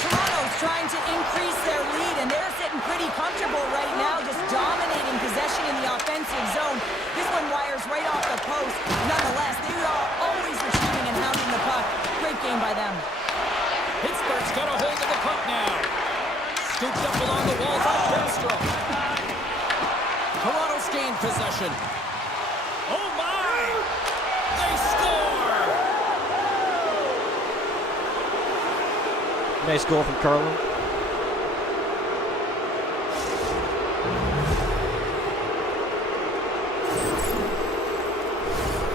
Toronto's trying to increase their lead, and they're sitting pretty comfortable right now, just dominating possession in the offensive zone. This one wires right off the post. Nonetheless, they are always retrieving and hounding the puck. Great game by them. Pittsburgh's got a hold of the puck now. Scooped up along the wall by Castro. Toronto's gained possession. Oh my! They score! Nice goal from Carlin.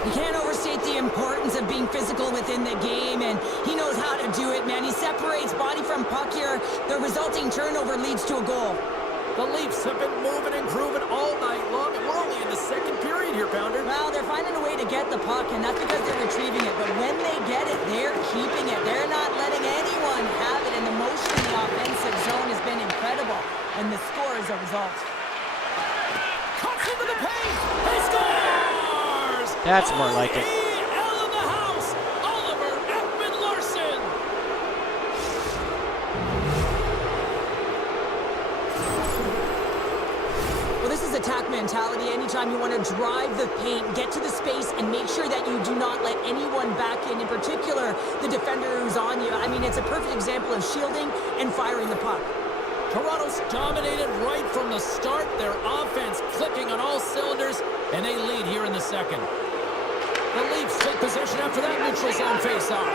You can't overstate the importance of being physical within the game, and he knows how to do it, man. He separates body from puck here. The resulting turnover leads to a goal. The Leafs have been moving and grooving all night long, and we're only in the second period here, Pounder. Well, they're finding a way to get the puck, and that's because they're retrieving it. But when they get it, they're keeping it. They're not letting anyone have it, and the motion in the offensive zone has been incredible, and the score is a result. Cuts into the paint! He scores! That's more like it. O-E-L in the house! Oliver Ekman-Larsson! Well, this is attack mentality. Anytime you want to drive the paint, get to the space, and make sure that you do not let anyone back in particular, the defender who's on you. I mean, it's a perfect example of shielding and firing the puck. Toronto's dominated right from the start. Their offense clicking on all cylinders, and they lead here in the second. The Leafs take possession after that neutral zone face-off.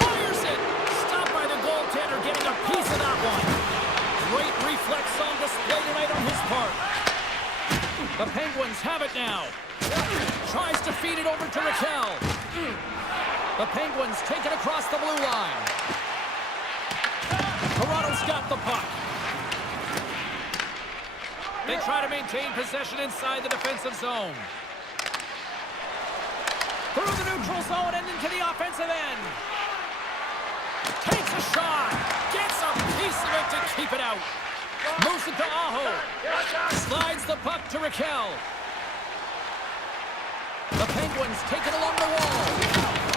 Fires it! Stopped by the goaltender, getting a piece of that one. Great reflex on display tonight on his part. The Penguins have it now. Tries to feed it over to Raquel. The Penguins take it across the blue line. Toronto's got the puck. They try to maintain possession inside the defensive zone. Through the neutral zone and into the offensive end. Takes a shot. Gets a piece of it to keep it out. Moves it to Aho. Slides the puck to Raquel. The Penguins take it along the wall.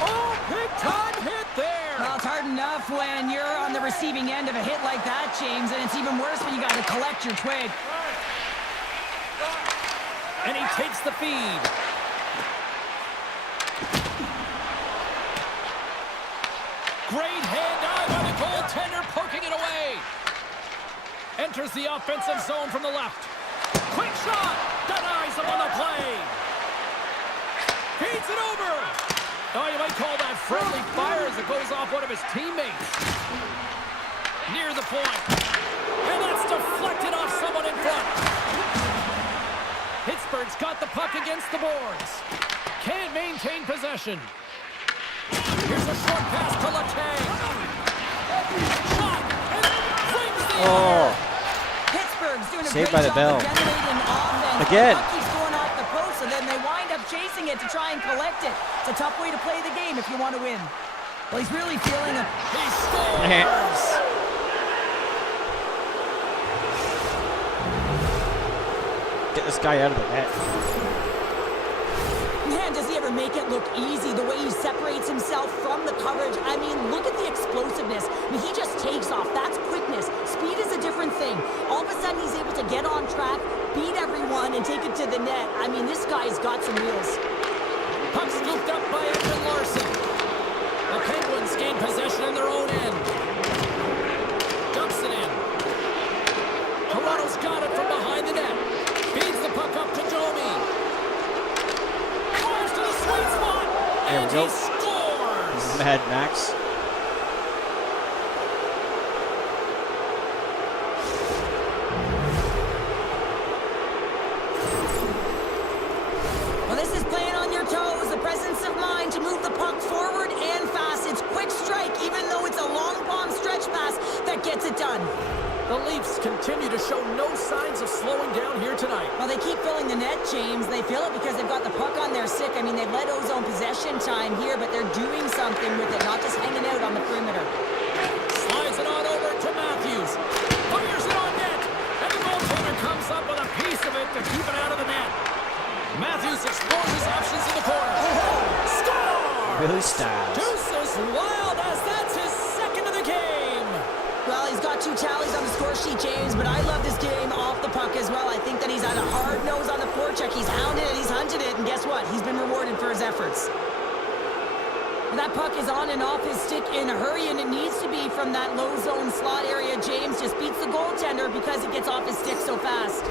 Oh, big time hit there. Well, it's hard enough when you're on the receiving end of a hit like that, James, and it's even worse when you got to collect your twig. And he takes the feed. Great hand eye by the goaltender, poking it away. Enters the offensive zone from the left. Quick shot! Denies him on the play. Feeds it over. Oh, you might call that friendly fire as it goes off one of his teammates. Near the point. And that's deflected off someone in front. Pittsburgh's got the puck against the boards. Can't maintain possession. Here's a short pass to Letang. Shot, and flings the air. Pittsburgh's doing a Saved great by the job bell. of generating offense. Again. The puck keeps going off the post, so then they wind up chasing it to try and collect it. It's a tough way to play the game if you want to win. Well, he's really feeling it. He scores! Get this guy out of the net. Man, does he ever make it look easy, the way he separates himself from the coverage. I mean, look at the explosiveness. I mean, he just takes off. That's quickness. Speed is a different thing. All of a sudden, he's able to get on track, beat everyone, and take it to the net. I mean, this guy's got some wheels. Puck scooped up by Ekman-Larsson. The Penguins gain possession in their own end. Dumps it in. Toronto's got it from behind the net. Feeds the puck up to Domi. go. He scores! This is Mad Max. Well, this is playing on your toes, the presence of mind to move the puck forward and fast. It's quick strike, even though it's a long palm stretch pass that gets it done. The Leafs continue to show no signs of slowing down here tonight. Well, they keep filling the net, James. They fill it because they've got the puck on their stick. I mean, they've let Ozone possession time here, but they're doing something with it, not just hanging out on the perimeter. Slides it on over to Matthews. Fires it on net. And the goaltender comes up with a piece of it to keep it out of the net. Matthews explores his options in the corner. Score! Billy Styles. Deuces wild as that's his second of the game. Well, he's got 2 tallies on the score sheet, James, but I love this game off the puck as well. I think that he's had a hard nose on the forecheck. He's hounded it, he's hunted it, and guess what? He's been rewarded for his efforts. That puck is on and off his stick in a hurry, and it needs to be from that low zone slot area. James just beats the goaltender because it gets off his stick so fast.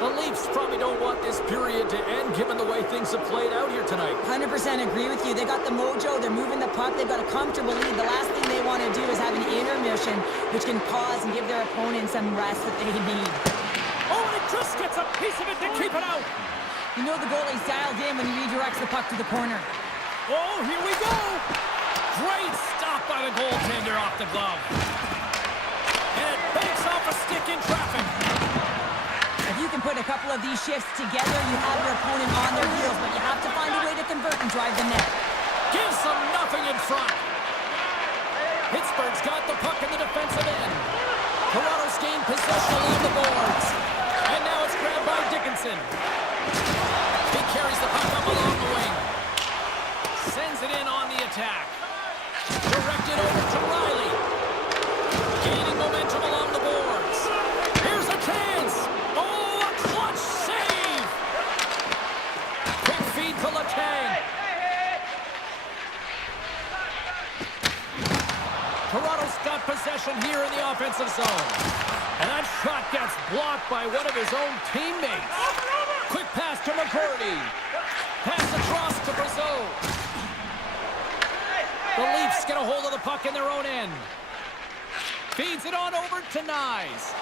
The Leafs probably don't want this period to end given the way things have played out here tonight. 100% agree with you. They got the mojo. They're moving the puck. They've got a comfortable lead. The last thing they want to do is have an intermission, which can pause and give their opponent some rest that they need. Oh, and it just gets a piece of it to keep it out. You know the goalie's dialed in when he redirects the puck to the corner. Oh, here we go. Great stop by the goaltender off the glove. And it banks off a stick in traffic. If you can put a couple of these shifts together, you have your opponent on their heels, but you have to find a way to convert and drive the net. Gives them nothing in front. Pittsburgh's got the puck in the defensive end. Toronto's gained possession along the boards. And now it's grabbed by Dickinson. He carries the puck up along the wing. Sends it in on the attack. Directed over to Riley. Gaining momentum along the boards. Here's a chance. Oh, a clutch save. Quick feed to Letang. Toronto's got possession here in the offensive zone. And that shot gets blocked by one of his own teammates. Quick pass to McCurdy. Pass across to Brazeau. The Leafs get a hold of the puck in their own end. Feeds it on over to Nyes.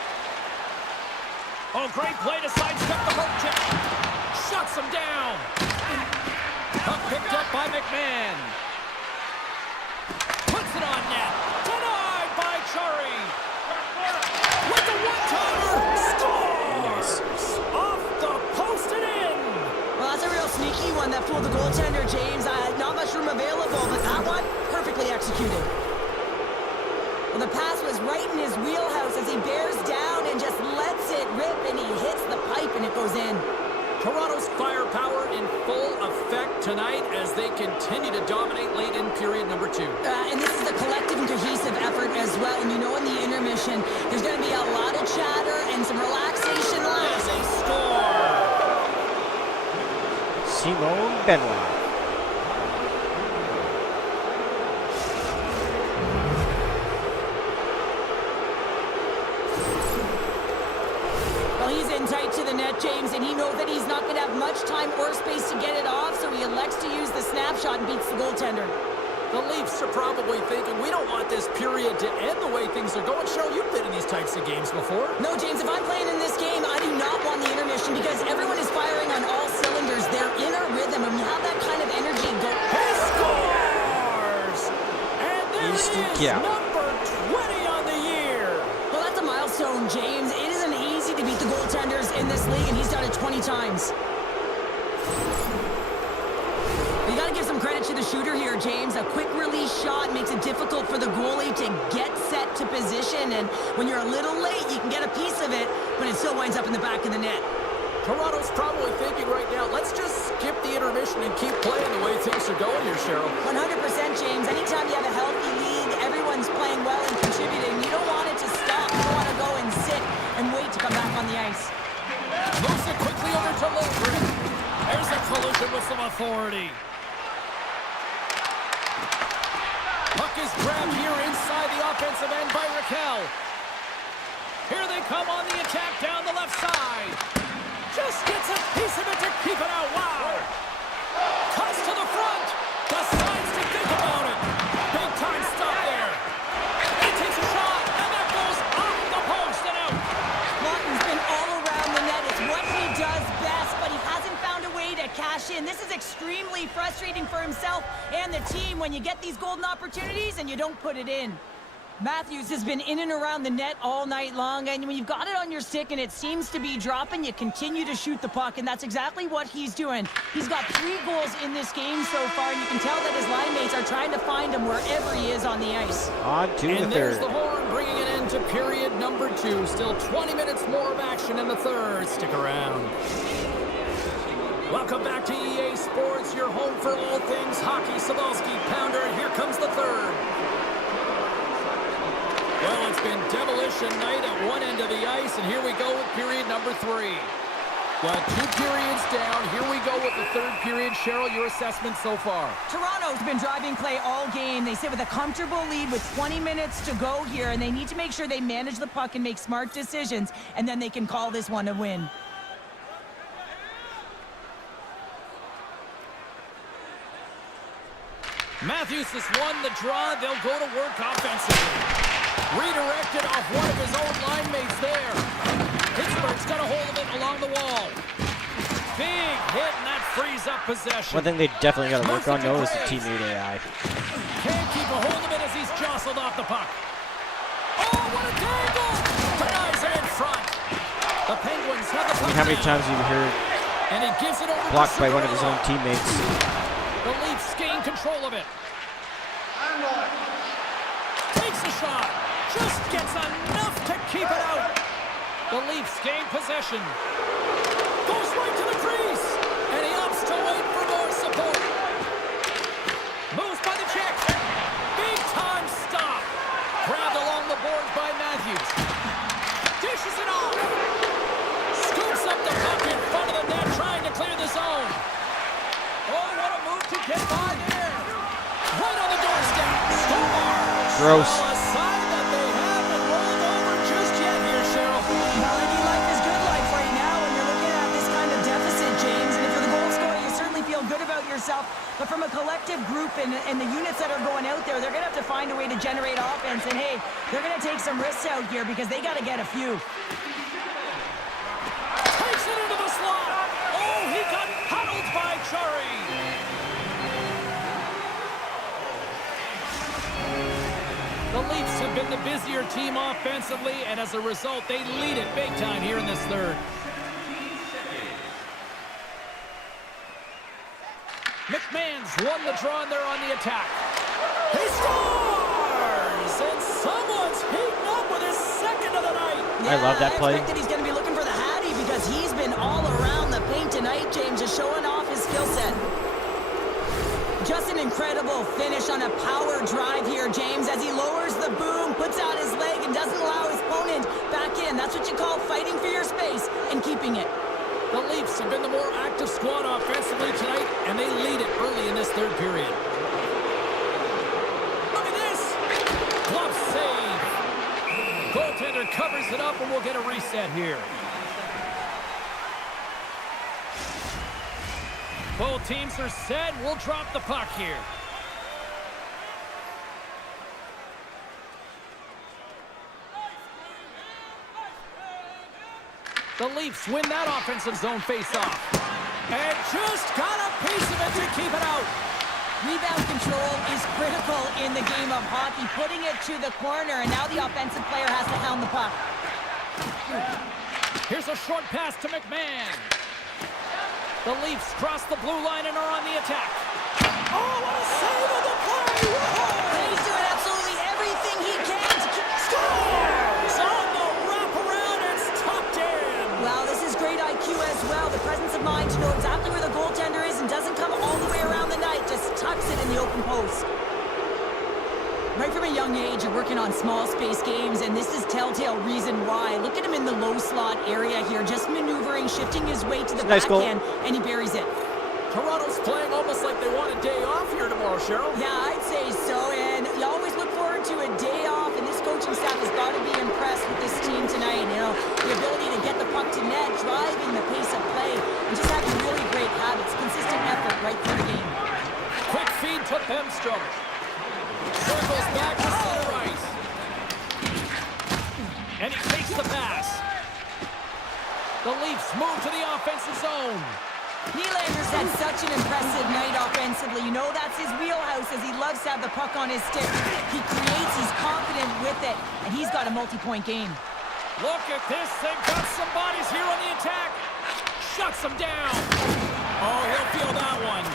Oh, great play to sidestep the hook check. Shuts him down. Puck picked up by McMahon. Puts it on net. Denied by Chari. With the one-timer. Scores! Off the post and in. Well, that's a real sneaky one that fooled the goaltender, James. Not much room available, but that one, perfectly executed. Well, the pass was right in his wheelhouse as he bears down and just lets it rip, and he hits the pipe, and it goes in. Toronto's firepower in full effect tonight as they continue to dominate late in period number 2. And this is a collective and cohesive effort as well. And you know in the intermission, there's going to be a lot of chatter and some relaxation left. As they score. Simone Benoit. Well, he's in tight to the net, James, and he knows that he's not going to have much time or space to get it off, so he elects to use the snapshot and beats the goaltender. The Leafs are probably thinking, we don't want this period to end the way things are going. Cheryl, you've been in these types of games before. No, James, if I'm playing in this game, I do not want the intermission because everyone is firing on all cylinders. They're in a rhythm, and you have that kind of energy. He scores! And there Easy it is, kill. number 20 on the year. Well, that's a milestone, James. It isn't easy to beat the goaltenders in this league, and he's done it 20 times. You got to give some credit to the shooter here, James. A quick release shot makes it difficult for the goalie to get set to position, and when you're a little late, you can get a piece of it, but it still winds up in the back of the net. Toronto's probably thinking right now, let's just skip the intermission and keep playing the way things are going here, Cheryl. 100%, James. Anytime you have a healthy league, everyone's playing well and contributing. You don't want it to stop. You don't want to go and sit and wait to come back on the ice. Moves it quickly over to Lindgren. There's a collision with some authority. Puck is grabbed here inside the offensive end by Raquel. Here they come on the attack down the left Just gets a piece of it to keep it out. Wow. Cuts to the front. Decides to think about it. Big time stop there. He takes a shot, and that goes off the post and out. Martin's been all around the net. It's what he does best, but he hasn't found a way to cash in. This is extremely frustrating for himself and the team when you get these golden opportunities and you don't put it in. Matthews has been in and around the net all night long, and when you've got it on your stick and it seems to be dropping, you continue to shoot the puck, and that's exactly what he's doing. He's got 3 goals in this game so far, and you can tell that his line mates are trying to find him wherever he is on the ice. On to the And there's third. the horn, bringing it into period number 2. Still 20 minutes more of action in the third. Stick around. Welcome back to EA Sports, your home for all things hockey. Sabalski, Pounder, and here comes the third. Well, it's been demolition night at one end of the ice, and here we go with period number 3. Well, 2 periods down. Here we go with the third period. Cheryl, your assessment so far? Toronto's been driving play all game. They sit with a comfortable lead with 20 minutes to go here, and they need to make sure they manage the puck and make smart decisions, and then they can call this one a win. Matthews has won the draw. They'll go to work offensively. Redirected off one of his own line mates there. Pittsburgh's got a hold of it along the wall. Big hit, and that frees up possession. One thing they definitely got to work on, though, is the teammate AI. Can't keep a hold of it as he's jostled off the puck. Oh, what a tangle! Denies it in front. The Penguins have the puck. How many now. times have you heard And he gives it over blocked to by one of his own Cinderella. teammates? The Leafs gain control of it. Takes a shot. Just gets enough to keep it out. The Leafs gain possession. Goes right to the crease. And he opts to wait for more support. Moves by the check. Big time stop. Grabbed along the boards by Matthews. Dishes it off. Scoops up the puck in front of the net, trying to clear the zone. Oh, what a move to get by there. Right on the doorstep. Scores. Gross. Well, a sign that they haven't rolled over just yet here, Cheryl. Maybe life is good life right now, and you're looking at this kind of deficit, James. And if you're the goal scorer, you certainly feel good about yourself. But from a collective group and the units that are going out there, they're going to have to find a way to generate offense. And, hey, they're going to take some risks out here because they got to get a few. Takes it into the slot. Oh, he got huddled by Chari. The Leafs have been the busier team offensively, and as a result, they lead it big time here in this third. McMahon's won the draw, and they're on the attack. He scores! And someone's heating up with his second of the night. I love that play. I expect that he's going to be looking for the Hattie because he's been all around the paint tonight, James, just showing off his skill set. Just an incredible finish on a power drive here, James, as he lowers the boom, puts out his leg, and doesn't allow his opponent back in. That's what you call fighting for your space and keeping it. The Leafs have been the more active squad offensively tonight, and they lead it early in this third period. Look at this! Glove save. Goaltender covers it up, and we'll get a reset here. Both teams are set. We'll drop the puck here. The Leafs win that offensive zone face-off. And just got a piece of it to keep it out. Rebound control is critical in the game of hockey, putting it to the corner, and now the offensive player has to hound the puck. Here's a short pass to McMahon. The Leafs cross the blue line and are on the attack. Oh, what a save of the play! And he's doing absolutely everything he can to keep Scores! On the wraparound, it's tucked in. Wow, this is great IQ as well. The presence of mind to know exactly where the goaltender is and doesn't come all the way around the net, just tucks it in the open post. Right from a young age, you're working on small space games, and this is telltale reason why. Look at him in the low slot area here, just maneuvering, shifting his way to the Nice goal. backhand, and he buries it. Toronto's playing almost like they want a day off here tomorrow, Cheryl. Yeah, I'd say so, and you always look forward to a day off, and this coaching staff has got to be impressed with this team tonight. You know, the ability to get the puck to net, driving the pace of play. Bemstrom. Circles back to center ice. And he takes the pass. The Leafs move to the offensive zone. Nylander's had such an impressive night offensively. You know that's his wheelhouse as he loves to have the puck on his stick. He creates, he's confident with it, and he's got a multi-point game. Look at this. They've got some bodies here on the attack. Shuts them down. Oh, he'll feel that one.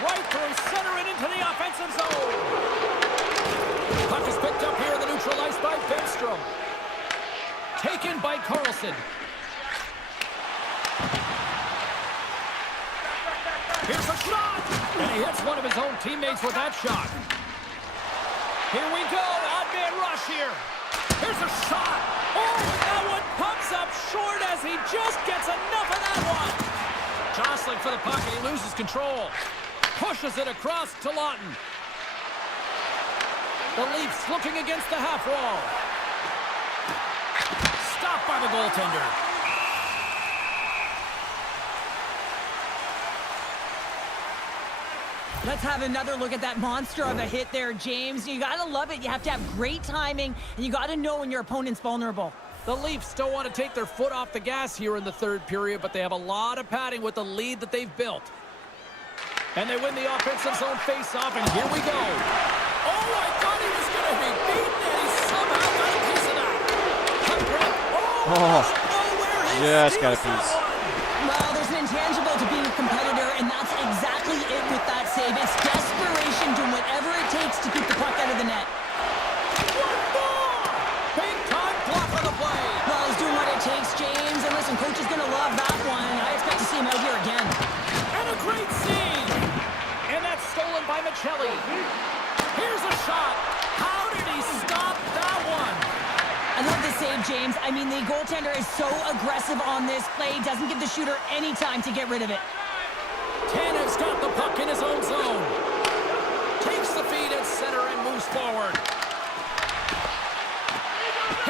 Right through center and into the offensive zone. Puck is picked up here in the neutral ice by Bemstrom. Taken by Carlson. Here's a shot! And he hits one of his own teammates with that shot. Here we go. Odd man rush here. Here's a shot. Oh, and that one pumps up short as he just gets enough of that one. Jostling for the puck, and he loses control. Pushes it across to Lawton. The Leafs looking against the half wall. Stopped by the goaltender. Let's have another look at that monster of a hit there, James. You gotta love it. You have to have great timing, and you gotta know when your opponent's vulnerable. The Leafs don't want to take their foot off the gas here in the third period, but they have a lot of padding with the lead that they've built. And they win the offensive zone face-off, and here we go. Oh, I thought he was going to be beaten, and he somehow got a piece of that. Oh, just got a piece. Well, there's an intangible to being a competitor, and that's exactly it with that save. It's desperation, doing whatever it takes to keep the puck out of the net. One more! Big-time block on the play. Well, he's doing what it takes, James. And listen, coach is going to love that one. I expect to see him out here again. And a great scene. And that's stolen by Michelli. Here's a shot. How did he stop that one? I love the save, James. I mean, the goaltender is so aggressive on this play. Doesn't give the shooter any time to get rid of it. Tanev's got the puck in his own zone. Takes the feed at center and moves forward.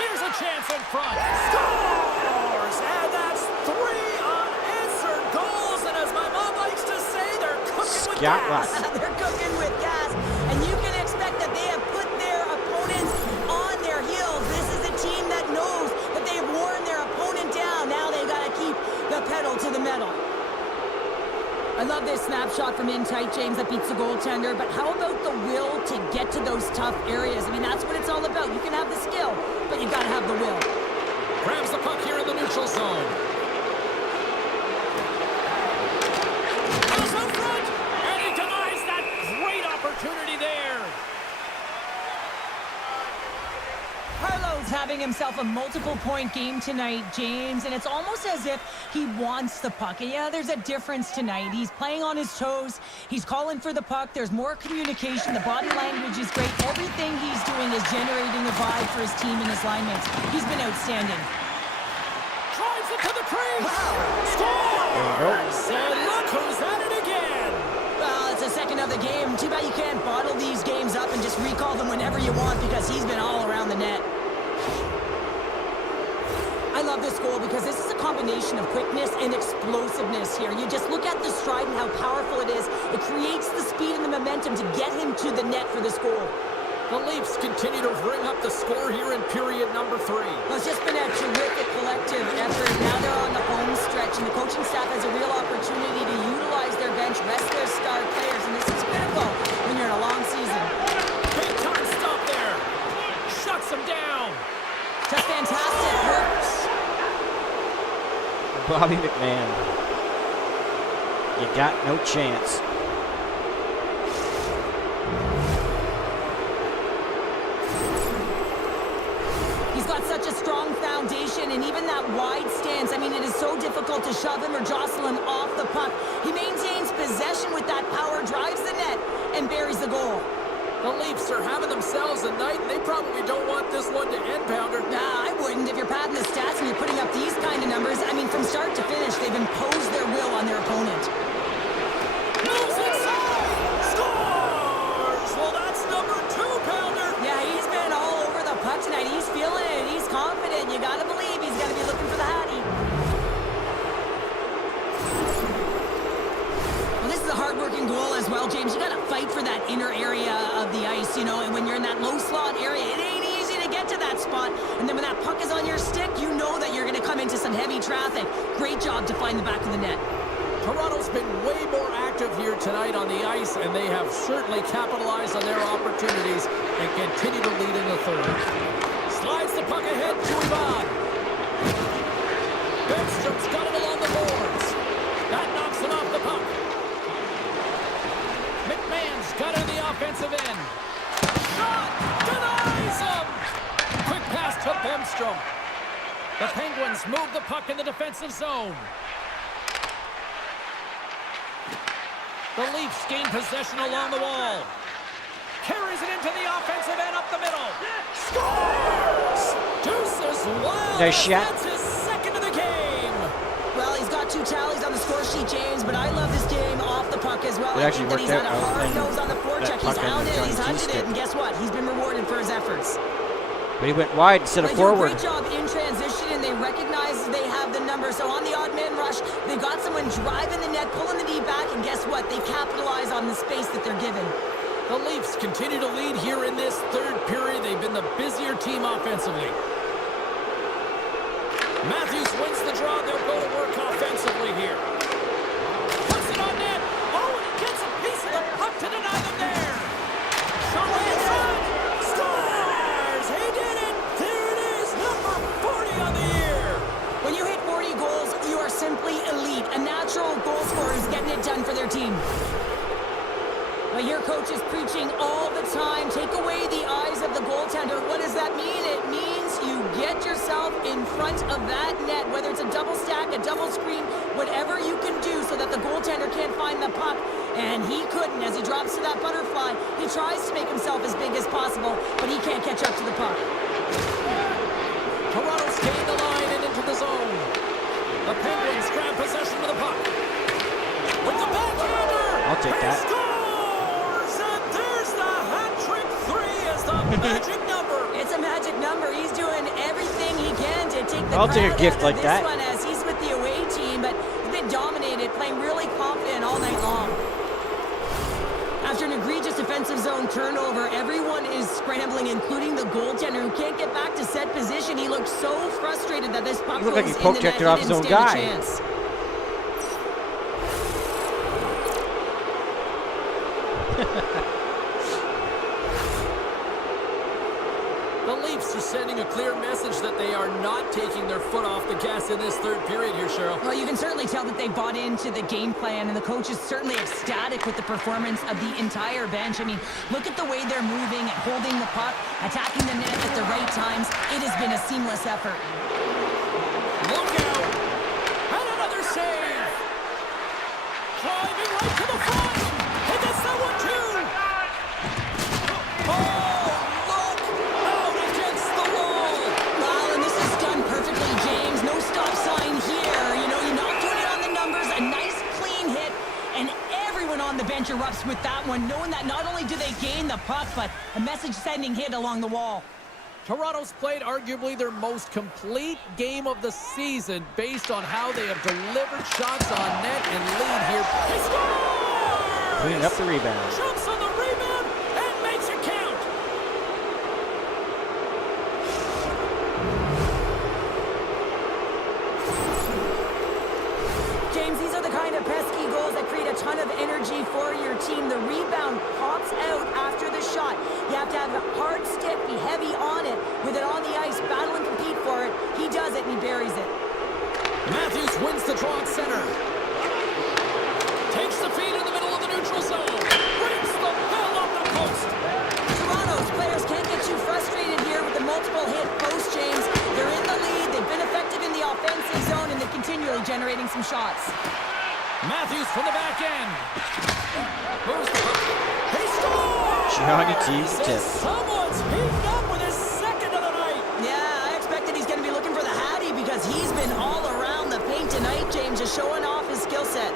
Here's a chance in front. Scores! And that's 3 unanswered goals. And as my mom likes to say, they're cooking with gas. They're cooking with gas. And you can expect that they have put their opponents on their heels. This is a team that knows that they've worn their opponent down. Now they've got to keep the pedal to the metal. I love this snapshot from in tight, James, that beats the goaltender. But how about the will to get to those tough areas? I mean, that's what it's all about. You can have the skill, but you got to have the will. Grabs the puck here in the neutral zone. Goes out front, and he denies that great opportunity there. Carlo's having himself a multiple-point game tonight, James, and it's almost as if he wants the puck. And yeah, there's a difference tonight. He's playing on his toes. He's calling for the puck. There's more communication. The body language is great. Everything he's doing is generating a vibe for his team and his line mates. He's been outstanding. Drives it to the crease. Wow. Scores! And look who's at it again. Well, it's the second of the game. Too bad you can't bottle these games up and just recall them whenever you want because he's been all around the net. I love this goal because this is a combination of quickness and explosiveness here. You just look at the stride and how powerful it is. It creates the speed and the momentum to get him to the net for this goal. The Leafs continue to ring up the score here in period number 3. Well, it's just been a terrific collective effort. Now they're on the home stretch, and the coaching staff has a real opportunity to utilize their bench, rest their star players, and this is critical when you're in a long season. Big time stop there. Shuts them down. Just fantastic. Works. Bobby McMahon. You got no chance. He's got such a strong foundation, and even that wide stance, I mean, it is so difficult to shove him or jostle him off the puck. He maintains possession with that power, drives the net, and buries the goal. The Leafs are having themselves a night, and they probably don't want this one to end, Pounder. Nah, I wouldn't. If you're padding the stats and you're putting up these kind of numbers, I mean, from start to finish, they've imposed their will on their opponent. Moves inside! Scores! Well, that's number 2, Pounder. Yeah, he's been all over the puck tonight. He's feeling it. He's confident. You gotta believe he's gonna be looking for the Hattie. Well, this is a hard-working goal as well, James. You gotta fight for that you know, and when you're in that low slot area, it ain't easy to get to that spot. And then when that puck is on your stick, you know that you're going to come into some heavy traffic. Great job to find the back of the net. Toronto's been way more active here tonight on the ice, and they have certainly capitalized on their opportunities and continue to lead in the third. Slides the puck ahead to Ivan. Benstrom's got it along the boards. That knocks him off the puck. McMahon's got it in the offensive end. Shot! Denies him! Quick pass to Benstrom. The Penguins move the puck in the defensive zone. The Leafs gain possession along the wall. Carries it into the offensive end up the middle. Scores! Deuces wild. Nice shot. That's his second of the game. Well, he's got 2 tallies on the score sheet, James, but I love this game off the puck as well. It actually I think that he's worked had a out. hard nose on the forecheck. He's Puck on hounded it, Johnny he's hunted G-stick. it, and guess what? He's been rewarded for his efforts. But he went wide instead of They do a forward. great job in transition, and they recognize they have the number. So on the odd man rush, they got someone driving the net, pulling the knee back, and guess what? They capitalize on the space that they're given. The Leafs continue to lead here in this third period. They've been the busier team offensively. Matthews wins the draw. They'll go to work offensively here. Puts it on net. Oh, and he gets a piece of the puck to deny them there. Shot way inside. Scores! He did it! There it is, number 40 on the year. When you hit 40 goals, you are simply elite. A natural goal scorer is getting it done for their team. But your coach is preaching all the time. Take away the eyes of the goaltender. What does that mean? It means you get yourself in front of that net, whether it's a double stack, a double screen, whatever you can do so that the goaltender can't find the puck. And he couldn't. As he drops to that butterfly, he tries to make himself as big as possible, but he can't catch up to the puck. Toronto's gained the line and into the zone. The Penguins grab possession of the puck. With the backhander. I'll take that. Scores! And there's the hat-trick 3 as the magic number. It's a magic number. He's doing everything he can to take the I'll take a crowd gift out of like this that. one as he's with the away team, but he's been dominated, playing really confident all night long. After an egregious defensive zone turnover, everyone is scrambling, including the goaltender who can't get back to set position. He looks so frustrated that this puck He looked goes like he in poke the checked net. it off He his didn't own stand a guy. chance. The Leafs are sending a clear message that they are not taking their foot off the gas in this third period here, Cheryl. Well, you can certainly tell that they bought into the game plan, and the coach is certainly ecstatic with the performance of the entire bench. I mean, look at the way they're moving and holding the puck, attacking the net at the right times. It has been a seamless effort. Look out! And another save! Driving right to the front! He gets that one too! Oh, look! Out against the wall! Wow, and this is done perfectly, James. No stop sign here. You know, you're not doing it on the numbers. A nice, clean hit, and everyone on the bench erupts with that one, knowing that not only do they gain the puck, but a message-sending hit along the wall. Toronto's played arguably their most complete game of the season based on how they have delivered shots on net and lead here. He scores! Cleaning up the rebound. Jumps on the rebound and makes it count. James, these are the kind of pesky goals that create a ton of energy for your team. The rebound pops out after the shot. You have to have a hard stick, be heavy on it, with it on the ice, battle and compete for it. He does it, and he buries it. Matthews wins the draw at center. Takes the feed in the middle of the neutral zone. Breaks the bell off the post. Toronto's players can't get too frustrated here with the multiple hit post, James. They're in the lead, they've been effective in the offensive zone, and they're continually generating some shots. Matthews from the back end. Moves the puck. He scores! Johnny T's tip. Someone's heating up with his second of the night. Yeah, I expected he's going to be looking for the Hattie because he's been all around the paint tonight, James, just showing off his skill set.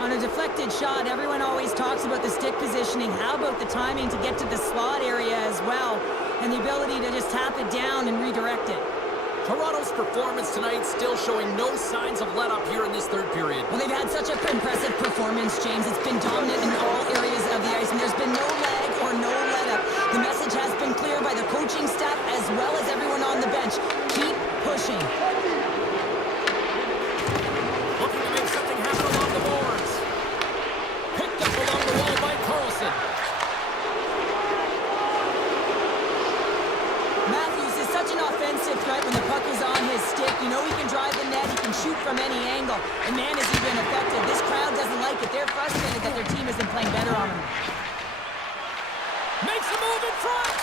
On a deflected shot, everyone always talks about the stick positioning. How about the timing to get to the slot area as well, and the ability to just tap it down and redirect it? Toronto's performance tonight still showing no signs of let-up here in this third period. Well, they've had such an impressive performance, James. It's been dominant in all areas of the ice, and there's been no lag or coaching staff as well as everyone on the bench. Keep pushing. Looking to make something happen along the boards. Picked up along the wall by Carlson. Matthews is such an offensive threat when the puck is on his stick. You know he can drive the net, he can shoot from any angle. And man, has he been effective. This crowd doesn't like it. They're frustrated that their team isn't playing better on him. Makes a move in front.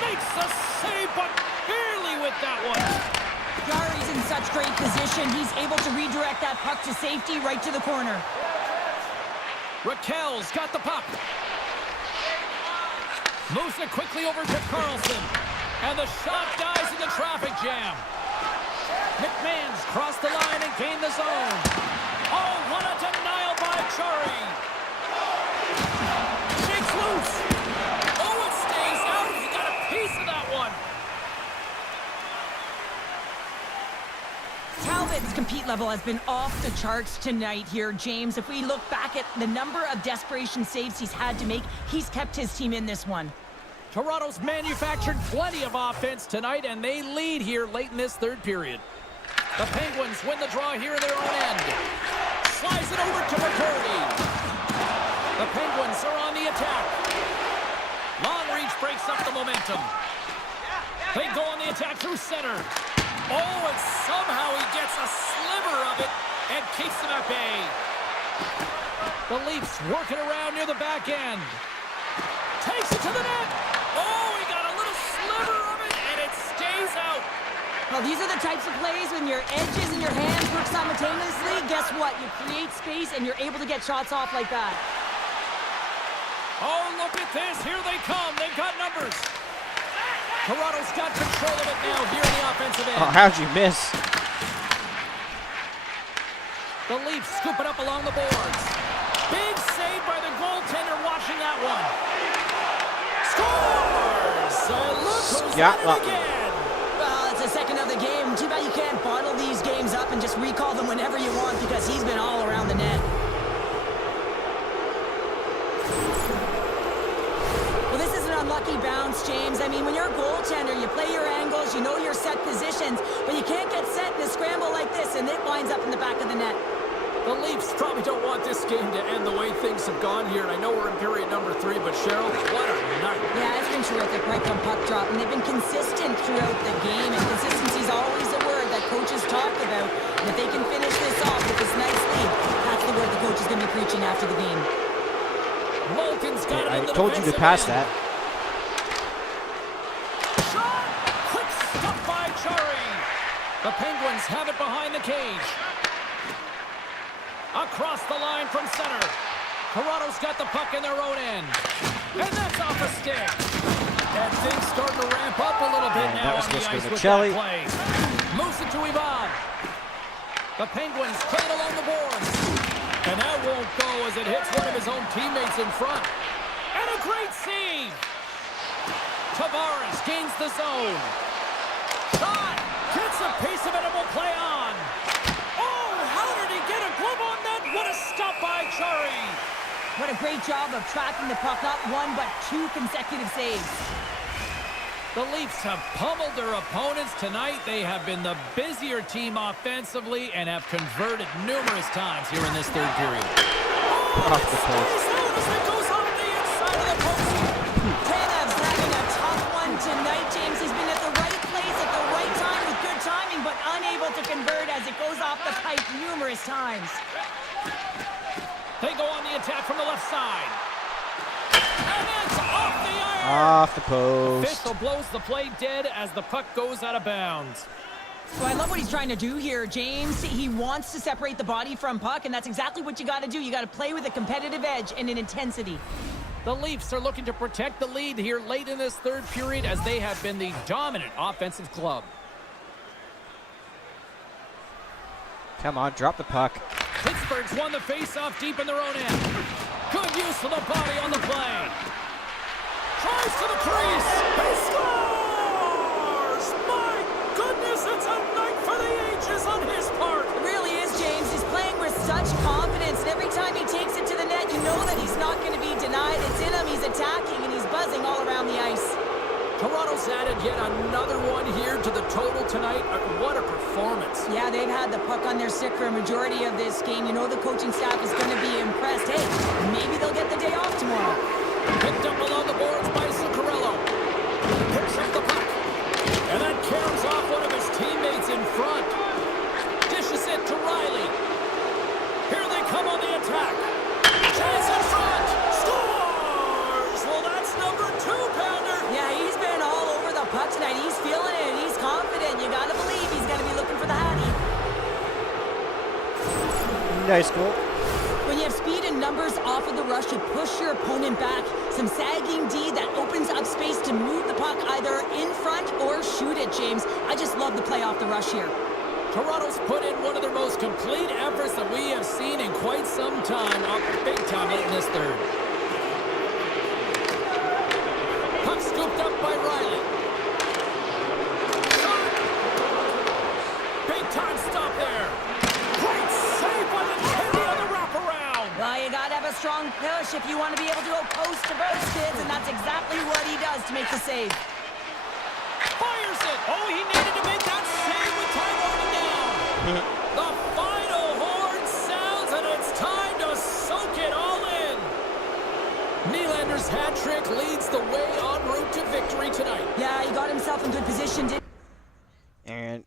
Makes a save, but barely with that one. Jari's in such great position. He's able to redirect that puck to safety right to the corner. Raquel's got the puck. Moves it quickly over to Carlson. And the shot dies in the traffic jam. McMahon's crossed the line and gained the zone. Oh, what a denial by Jari. Shakes loose. Oh, it stays out. He got a piece of that one. Talbot's compete level has been off the charts tonight here, James. If we look back at the number of desperation saves he's had to make, he's kept his team in this one. Toronto's manufactured plenty of offense tonight, and they lead here late in this third period. The Penguins win the draw here in their own end. Slides it over to McCurdy. The Penguins are on the attack. Long reach breaks up the momentum. They go on the attack through center. Oh, and somehow he gets a sliver of it and keeps them at bay. The Leafs working around near the back end. Takes it to the net. Oh, he got a little sliver of it, and it stays out. Well, these are the types of plays when your edges and your hands work simultaneously. Guess what? You create space, and you're able to get shots off like that. Oh, look at this. Here they come. They've got numbers. Toronto's got control of it now here in the offensive end. Oh, how'd you miss? The Leafs scoop it up along the boards. Big save by the goaltender watching that one. Scores! And look who's at it again. Well, it's the second of the game. Too bad you can't bottle these games up and just recall them whenever you want because he's been all around the net. Well, this is an unlucky bounce, James. I mean, when you're a goaltender, you play your angles, you know your set positions, but you can't get set in a scramble like this, and it winds up in the back of the net. The Leafs probably don't want this game to end the way things have gone here. I know we're in period number 3, but Cheryl, what a night. Yeah, it's been terrific right from puck drop, and they've been consistent throughout the game, and consistency is always a word that coaches talk about. And if they can finish this off with this nice lead, that's the word the coach is going to be preaching after the game. Malkin's got it in the I told you to defensive pass end. that. Shot! Quick stop by Jari. The Penguins have it behind the cage. Across the line from center. Toronto's got the puck in their own end. And that's off a stick. And things starting to ramp up a little bit now on the ice with that play. Moves it to Ivan. The Penguins play it along the boards. And that won't go as it hits one of his own teammates in front. And a great save. Tavares gains the zone. Shot! Gets a piece of it and will play on. Oh, how did he get a glove on that? What a stop by Jari. What a great job of tracking the puck. Not one, but 2 consecutive saves. The Leafs have pummeled their opponents tonight. They have been the busier team offensively and have converted numerous times here in this third period. Off the post. It goes off the inside of the post. Tanev's having a tough one tonight, James. He's been at the right place at the right time with good timing, but unable to convert as it goes off the pipe numerous times. They go on the attack from the left side. And it's off the iron. Off the post. Official blows the play dead as the puck goes out of bounds. So I love what he's trying to do here, James. He wants to separate the body from puck, and that's exactly what you got to do. You got to play with a competitive edge and an intensity. The Leafs are looking to protect the lead here late in this third period as they have been the dominant offensive club. Come on, drop the puck. Pittsburgh's won the face-off deep in their own end. Good use of the body on the play. Tries to the crease. He scores! My goodness, it's a night for the ages on his part. It really is, James. He's playing with such confidence, and every time he takes it to the net, you know that he's not going to be denied. It's in him, he's attacking, and he's buzzing all around the ice. Toronto's had added yet another one here to the total tonight. What a performance. Yeah, they've had the puck on their stick for a majority of this game. You know the coaching staff is going to be impressed. Hey, maybe they'll get the day off tomorrow. Picked up along the boards by Zuccarello. Picks up the puck. And that carries off one of his teammates in front. Dishes it to Riley. Here they come on the attack. Chase in front. Scores! Well, that's number 2-pounder. Yeah, he's been all over the puck tonight. He's feeling it. He's confident. You got to believe he's going to be looking for the Hattie. Nice goal. When you have speed and numbers off of the rush, you push your opponent back. Some sagging D that opens up space to move the puck either in front or shoot it, James. I just love the play off the rush here. Toronto's put in one of their most complete efforts that we have seen in quite some time. Up big time late in this third. Puck scooped up by Riley. Shot! Big time stop there. Great save by the Kennedy on the wraparound. Well, you got to have a strong push if you want to be able to go post to post, kids, and that's exactly what he does to make the save. Fires it. Oh, he needed to make that save with time running down. The final horn sounds, and it's time to soak it all in. Nylander's hat trick leads the way en route to victory tonight. Yeah, he got himself in good position. And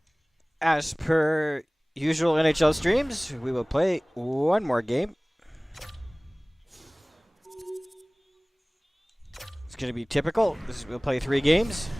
as per usual NHL streams, we will play one more game. It's going to be typical. We'll play 3 games.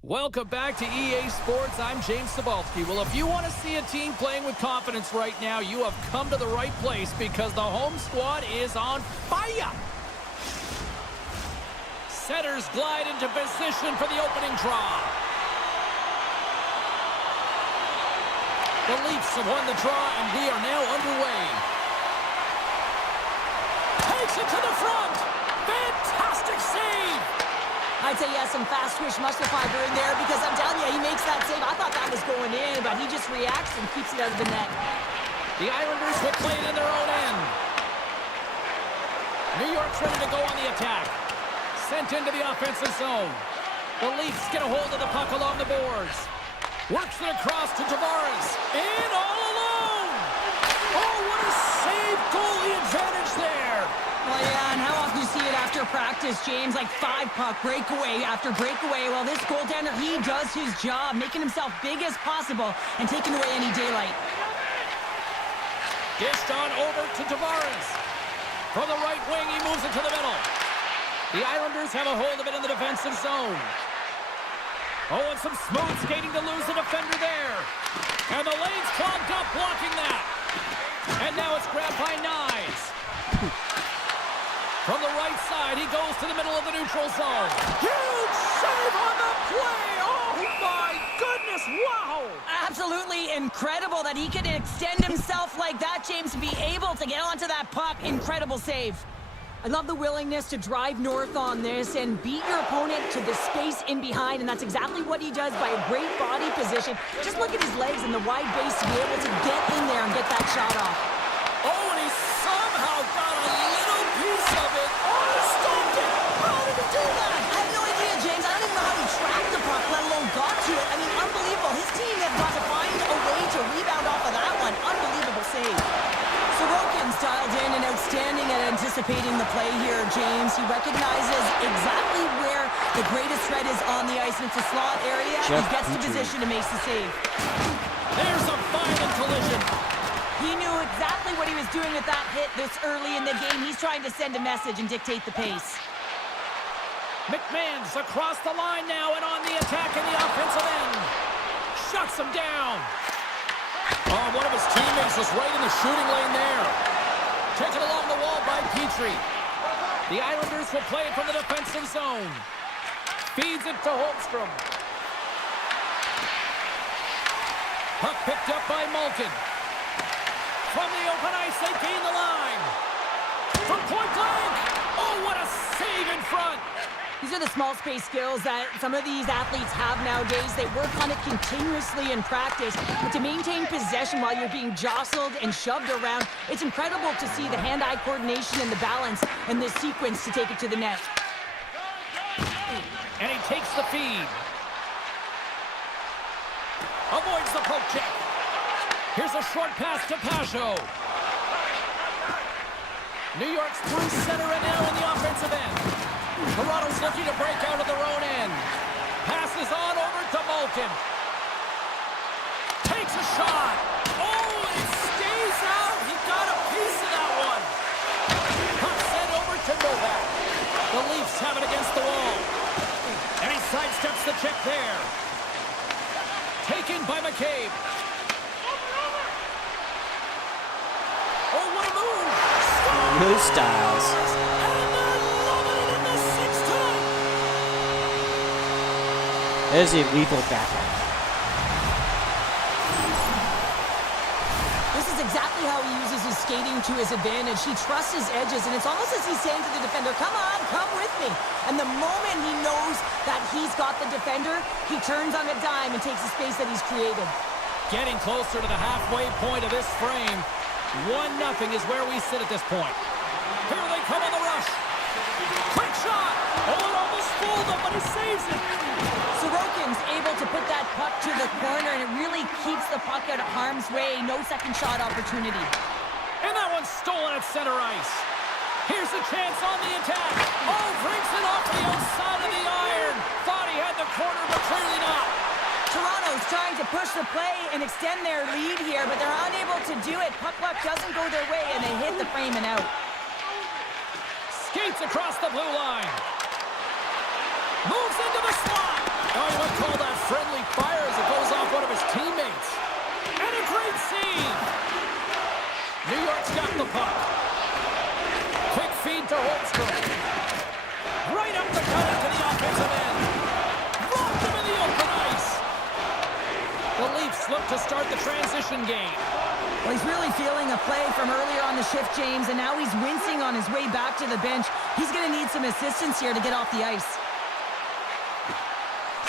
Welcome back to EA Sports. I'm James Cebulski. Well, if you want to see a team playing with confidence right now, you have come to the right place because the home squad is on fire. Setters glide into position for the opening draw. The Leafs have won the draw, and we are now underway. Takes it to the front. Fantastic save. I'd say he has some fast twitch muscle fiber in there because I'm telling you, he makes that save. I thought that was going in, but he just reacts and keeps it out of the net. The Islanders will play it in their own end. New York's ready to go on the attack. Sent into the offensive zone. The Leafs get a hold of the puck along the boards. Works it across to Tavares. In all alone. Oh, what a save goalie advantage there. Well, yeah, and how often do you see it after practice, James? Like 5-puck breakaway after breakaway. Well, this goaltender, he does his job, making himself big as possible and taking away any daylight. Dished on over to Tavares. From the right wing, he moves it to the middle. The Islanders have a hold of it in the defensive zone. Oh, and some smooth skating to lose a defender there. And the lane's clogged up, blocking that. And now it's grabbed by Nyes. From the right side, he goes to the middle of the neutral zone. Huge save on the play! Oh, my goodness, wow! Absolutely incredible that he can extend himself like that, James, and be able to get onto that puck. Incredible save. I love the willingness to drive north on this and beat your opponent to the space in behind, and that's exactly what he does by a great body position. Just look at his legs and the wide base to be able to get in there and get that shot off. Oh, and he somehow got a little piece of it. Oh, he stopped it! How did he do that? I have no idea, James. I don't even know how he tracked the puck, let alone got to it. I mean, unbelievable. His team has got to find a way to rebound off of that one. Unbelievable save. Sorokin's dialed in and outstanding at anticipating the play here, James. He recognizes exactly where the greatest threat is on the ice, and it's a slot area. He gets to position and makes the save. There's a violent collision. He knew exactly what he was doing with that hit this early in the game. He's trying to send a message and dictate the pace. McMahon's across the line now and on the attack in the offensive end. Shuts him down. Oh, one of his teammates was right in the shooting lane there. Taken along the wall by Petrie. The Islanders will play it from the defensive zone. Feeds it to Holmstrom. Puck picked up by Malkin. From the open ice, they gain the line. From point blank. Oh, what a save in front. These are the small space skills that some of these athletes have nowadays. They work on it continuously in practice, but to maintain possession while you're being jostled and shoved around, it's incredible to see the hand-eye coordination and the balance in this sequence to take it to the net. And he takes the feed. Avoids the poke check. Here's a short pass to Pajot. New York's through center and now in the offensive end. Toronto's looking to break out of their own end. Passes on over to Malkin. Takes a shot. Oh, it stays out. He got a piece of that one. Puck sent over to Novak. The Leafs have it against the wall. And he sidesteps the check there. Taken by McCabe. Oh, what a move! New styles. There's a lethal backhand. This is exactly how he uses his skating to his advantage. He trusts his edges, and it's almost as he's saying to the defender, come on, come with me. And the moment he knows that he's got the defender, he turns on a dime and takes the space that he's created. Getting closer to the halfway point of this frame. 1-0 is where we sit at this point. Here they come on the rush. Quick shot. Oh, it almost fooled him, but he saves it. Sorokin's able to put that puck to the corner, and it really keeps the puck out of harm's way. No second shot opportunity. And that one's stolen at center ice. Here's a chance on the attack. Oh, brings it off the outside of the iron. Thought he had the corner, but clearly not. Toronto's trying to push the play and extend their lead here, but they're unable to do it. Puck luck doesn't go their way, and they hit the frame and out. Skates across the blue line. Moves into the slot. Oh, you might call that friendly fire as it goes off one of his teammates. And a great save. New York's got the puck. Quick feed to Holmstrom. Right up the gut into the offensive end. Rocked him in the open ice. The Leafs look to start the transition game. Well, he's really feeling a play from earlier on the shift, James, and now he's wincing on his way back to the bench. He's going to need some assistance here to get off the ice.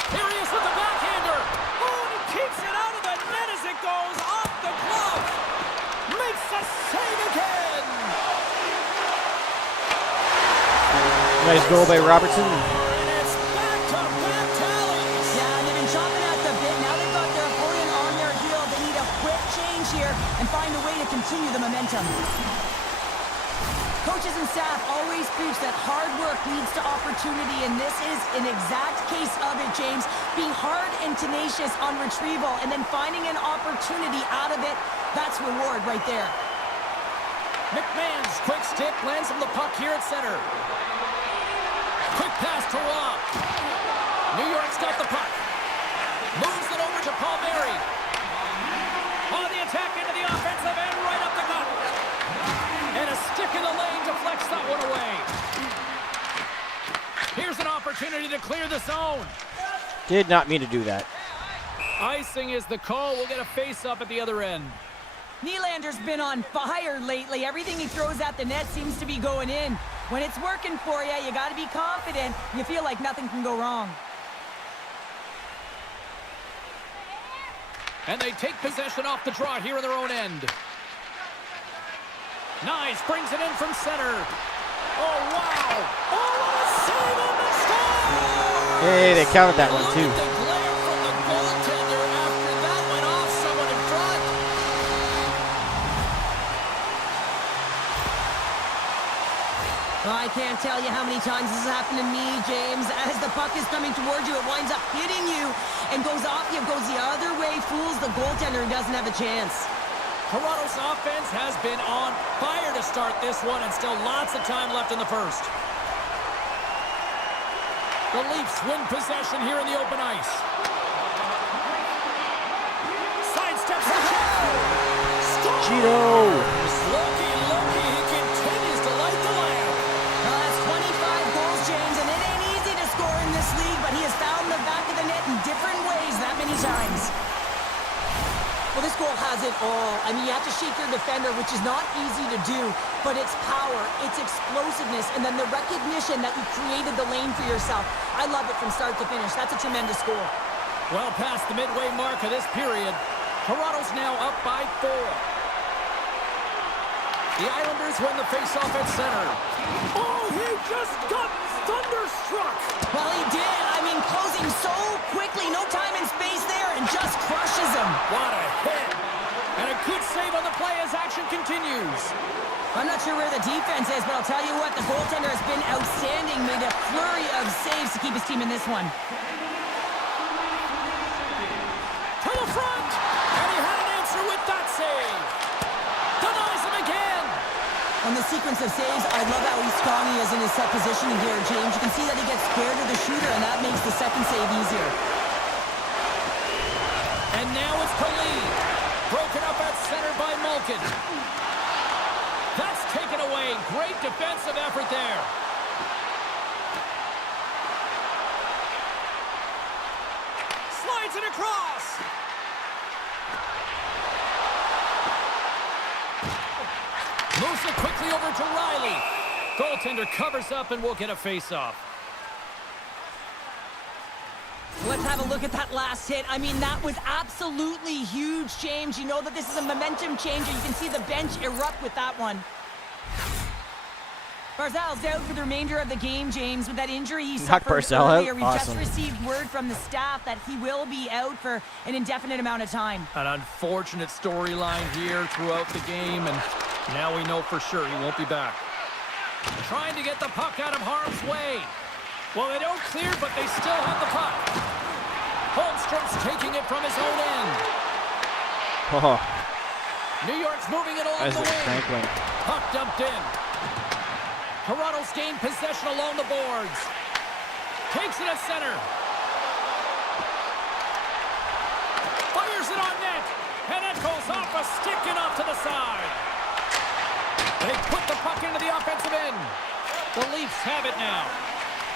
Here he is with the backhander. Oh, and he keeps it out of the net as it goes off the glove. Makes the save again. Nice goal by Robertson. And it's back-to-back tallies. Yeah, they've been chopping at the bit. Now they've got their opponent on their heel. They need a quick change here and find a way to continue the momentum. Coaches and staff always preach that hard work leads to opportunity, and this is an exact case of it, James. Being hard and tenacious on retrieval and then finding an opportunity out of it, that's reward right there. McMahon's quick stick lands him the puck here at center. Quick pass to Rob. New York's got the puck. Moves it over to Palmieri. On the attack into the offensive end, right up the gut. And a stick in the lane deflects that one away. Here's an opportunity to clear the zone. Did not mean to do that. Icing is the call. We'll get a face-up at the other end. Nylander's been on fire lately. Everything he throws at the net seems to be going in. When it's working for you, you got to be confident. You feel like nothing can go wrong. And they take possession off the draw here in their own end. Nice, brings it in from center. Oh, wow. Oh, what a save on the score! Hey, they counted that one too. Look at the glare from the goaltender after that went off someone in front. Well, I can't tell you how many times this has happened to me, James. As the puck is coming towards you, it winds up hitting you and goes off you, goes the other way, fools the goaltender and doesn't have a chance. Toronto's offense has been on fire to start this one, and still lots of time left in the first. The Leafs win possession here in the open ice. Sidesteps the check. Gino. Loki, he continues to light the lamp. That's 25 goals, James, and it ain't easy to score in this league, but he has found the back of the net in different ways that many times. Well, this goal has it all. I mean, you have to shake your defender, which is not easy to do, but it's power, it's explosiveness, and then the recognition that you created the lane for yourself. I love it from start to finish. That's a tremendous goal. Well past the midway mark of this period, Toronto's now up by 4. The Islanders win the faceoff at center. Oh, he just got thunderstruck. Well, he did. I mean, closing so quickly, no time and space there, and just crushes him. What a hit. And a good save on the play as action continues. I'm not sure where the defense is, but I'll tell you what, the goaltender has been outstanding, made a flurry of saves to keep his team in this one. To the front, and he had an answer with that save. Denies him again. On the sequence of saves, I love how strong he is in his set positioning here, James. You can see that he gets square to the shooter, and that makes the second save easier. And now it's Khalid. Broken up at center by Malkin. That's taken away. Great defensive effort there. Slides it across. Moves it quickly over to Riley. Goaltender covers up and will get a face-off. Let's have a look at that last hit. I mean, that was absolutely huge, James. You know that this is a momentum changer. You can see the bench erupt with that one. Barzal's out for the remainder of the game, James, with that injury he suffered earlier. We just received word from the staff that he will be out for an indefinite amount of time. An unfortunate storyline here throughout the game, and now we know for sure he won't be back. Trying to get the puck out of harm's way. Well, they don't clear, but they still have the puck. Holmstrom's taking it from his own end. Oh, New York's moving it along the wing. Franklin. Puck dumped in. Toronto's gained possession along the boards. Takes it at center. Fires it on net. And it goes off a stick and off to the side. They put the puck into the offensive end. The Leafs have it now.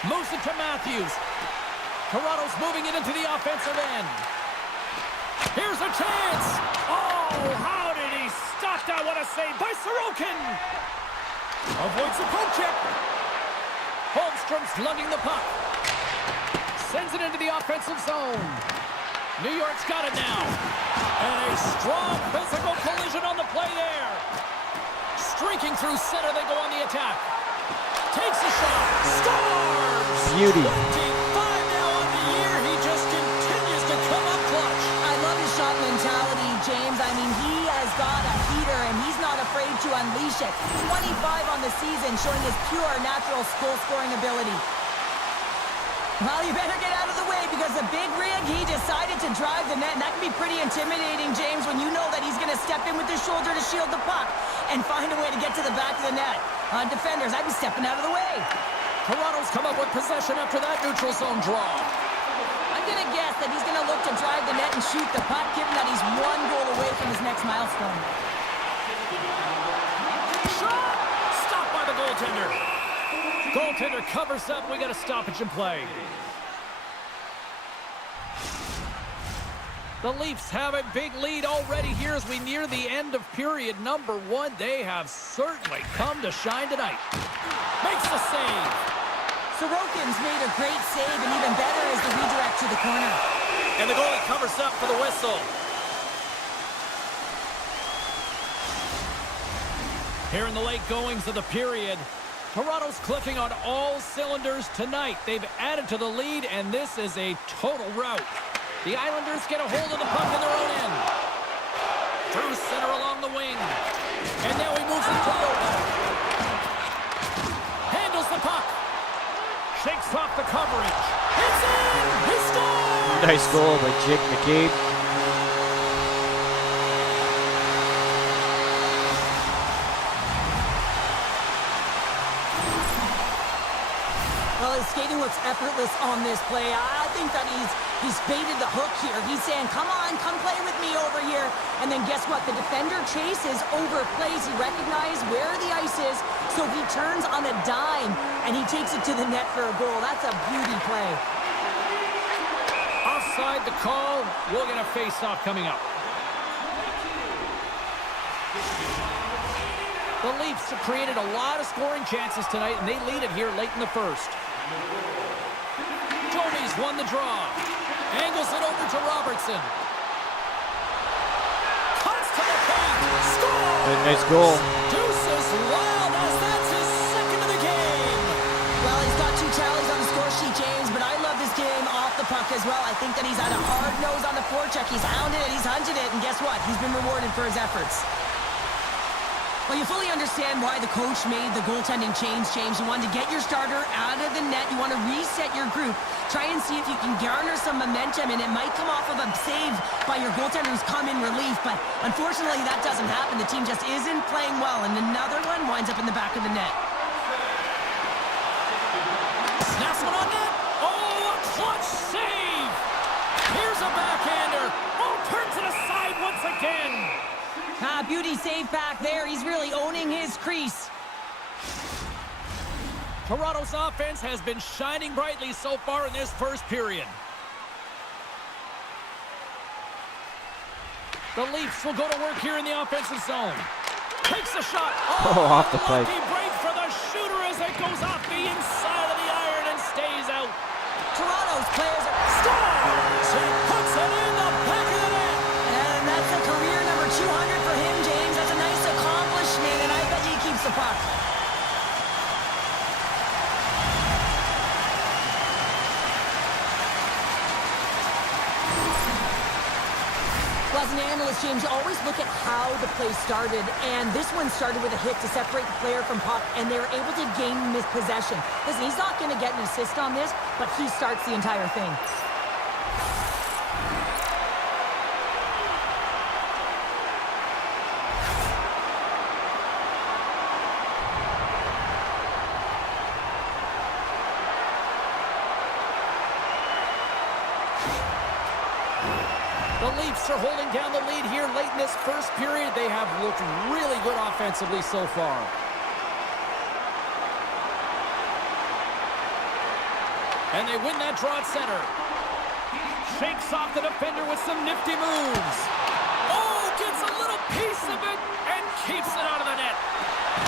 Moves it to Matthews. Toronto's moving it into the offensive end. Here's a chance. Oh, how did he stop that? What a save by Sorokin. Avoids the poke check. Holmstrom's lugging the puck. Sends it into the offensive zone. New York's got it now. And a strong physical collision on the play there. Streaking through center, they go on the attack. Takes a shot. Scores! Beauty. 25 now on the year. He just continues to come up clutch. I love his shot mentality, James. I mean, he has got a heater, and he's not afraid to unleash it. 25 on the season, showing his pure, natural goal-scoring ability. Well, you better get out of the way, because the big rig, he decided to drive the net, and that can be pretty intimidating, James, when you know that he's going to step in with his shoulder to shield the puck and find a way to get to the back of the net. Defenders, I'd be stepping out of the way. Toronto's come up with possession after that neutral zone draw. I'm going to guess that he's going to look to drive the net and shoot the puck, given that he's one goal away from his next milestone. Shot! Stopped by the goaltender. Goaltender covers up. We got a stoppage in play. The Leafs have a big lead already here as we near the end of period number 1. They have certainly come to shine tonight. Makes the save. Sorokin's made a great save, and even better is the redirect to the corner. And the goalie covers up for the whistle. Here in the late goings of the period, Toronto's clicking on all cylinders tonight. They've added to the lead, and this is a total rout. The Islanders get a hold of the puck in their own end. Through center along the wing. And now he moves it to Logan. Handles the puck. Shakes off the coverage. It's in! He scores! Nice goal by Jake McCabe. Well, his skating looks effortless on this play. I think that he's baited the hook here. He's saying, come on, come play with me over here. And then guess what? The defender chases, overplays. He recognizes where the ice is, so he turns on a dime, and he takes it to the net for a goal. That's a beauty play. Offside the call. We'll get a face-off coming up. The Leafs have created a lot of scoring chances tonight, and they lead it here late in the first. Joey's won the draw. Angles it over to Robertson. Cuts to the cap. Score! Nice goal. Deuces wild as that's his second of the game. Well, he's got 2 tallies on the score sheet, James, but I love this game off the puck as well. I think that he's had a hard nose on the forecheck. He's hounded it, he's hunted it, and guess what? He's been rewarded for his efforts. Well, you fully understand why the coach made the goaltending change, James. You wanted to get your starter out of the net. You want to reset your group. Try and see if you can garner some momentum, and it might come off of a save by your goaltender who's come in relief. But unfortunately, that doesn't happen. The team just isn't playing well, and another one winds up in the back of the net. Snaps one on net. Oh, a clutch save. Here's a backhander. Oh, turns it aside once again. Beauty save back there. He's really owning his crease. Toronto's offense has been shining brightly so far in this first period. The Leafs will go to work here in the offensive zone. Takes a shot. Oh, off the plate. Lucky break for the shooter as it goes off the inside of the iron and stays out. Toronto's players are... Scores! He puts it in the back of the net. And that's a career number 200 for him, James. That's a nice accomplishment, and I bet he keeps the puck. Well, as an analyst, James, you always look at how the play started, and this one started with a hit to separate the player from puck, and they were able to gain possession. Listen, he's not going to get an assist on this, but he starts the entire thing. The Leafs are holding down the lead here late in this first period. They have looked really good offensively so far. And they win that draw at center. Shakes off the defender with some nifty moves. Oh, gets a little piece of it and keeps it out of the net.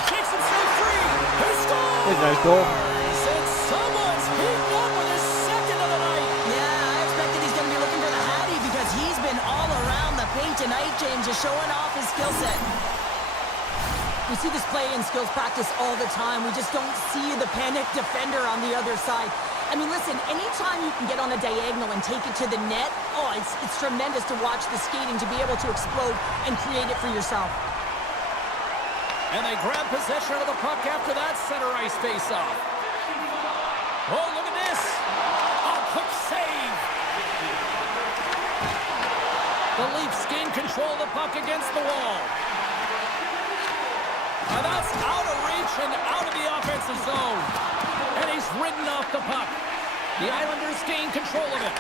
Shakes himself free. He scores! It's a nice goal. And someone's heating up with his second of the night. Yeah, I expected he's going to be looking for the Hattie because he's been all around the paint tonight, James, just showing off his skill set. We see this play in skills practice all the time. We just don't see the panic defender on the other side. I mean, listen, anytime you can get on a diagonal and take it to the net, oh, it's tremendous to watch the skating, to be able to explode and create it for yourself. And they grab possession of the puck after that center ice face-off. Oh, look at this. A quick save. The Leafs gain control of the puck against the wall. And that's out of reach and out of the offensive zone. And he's ridden off the puck. The Islanders gain control of it.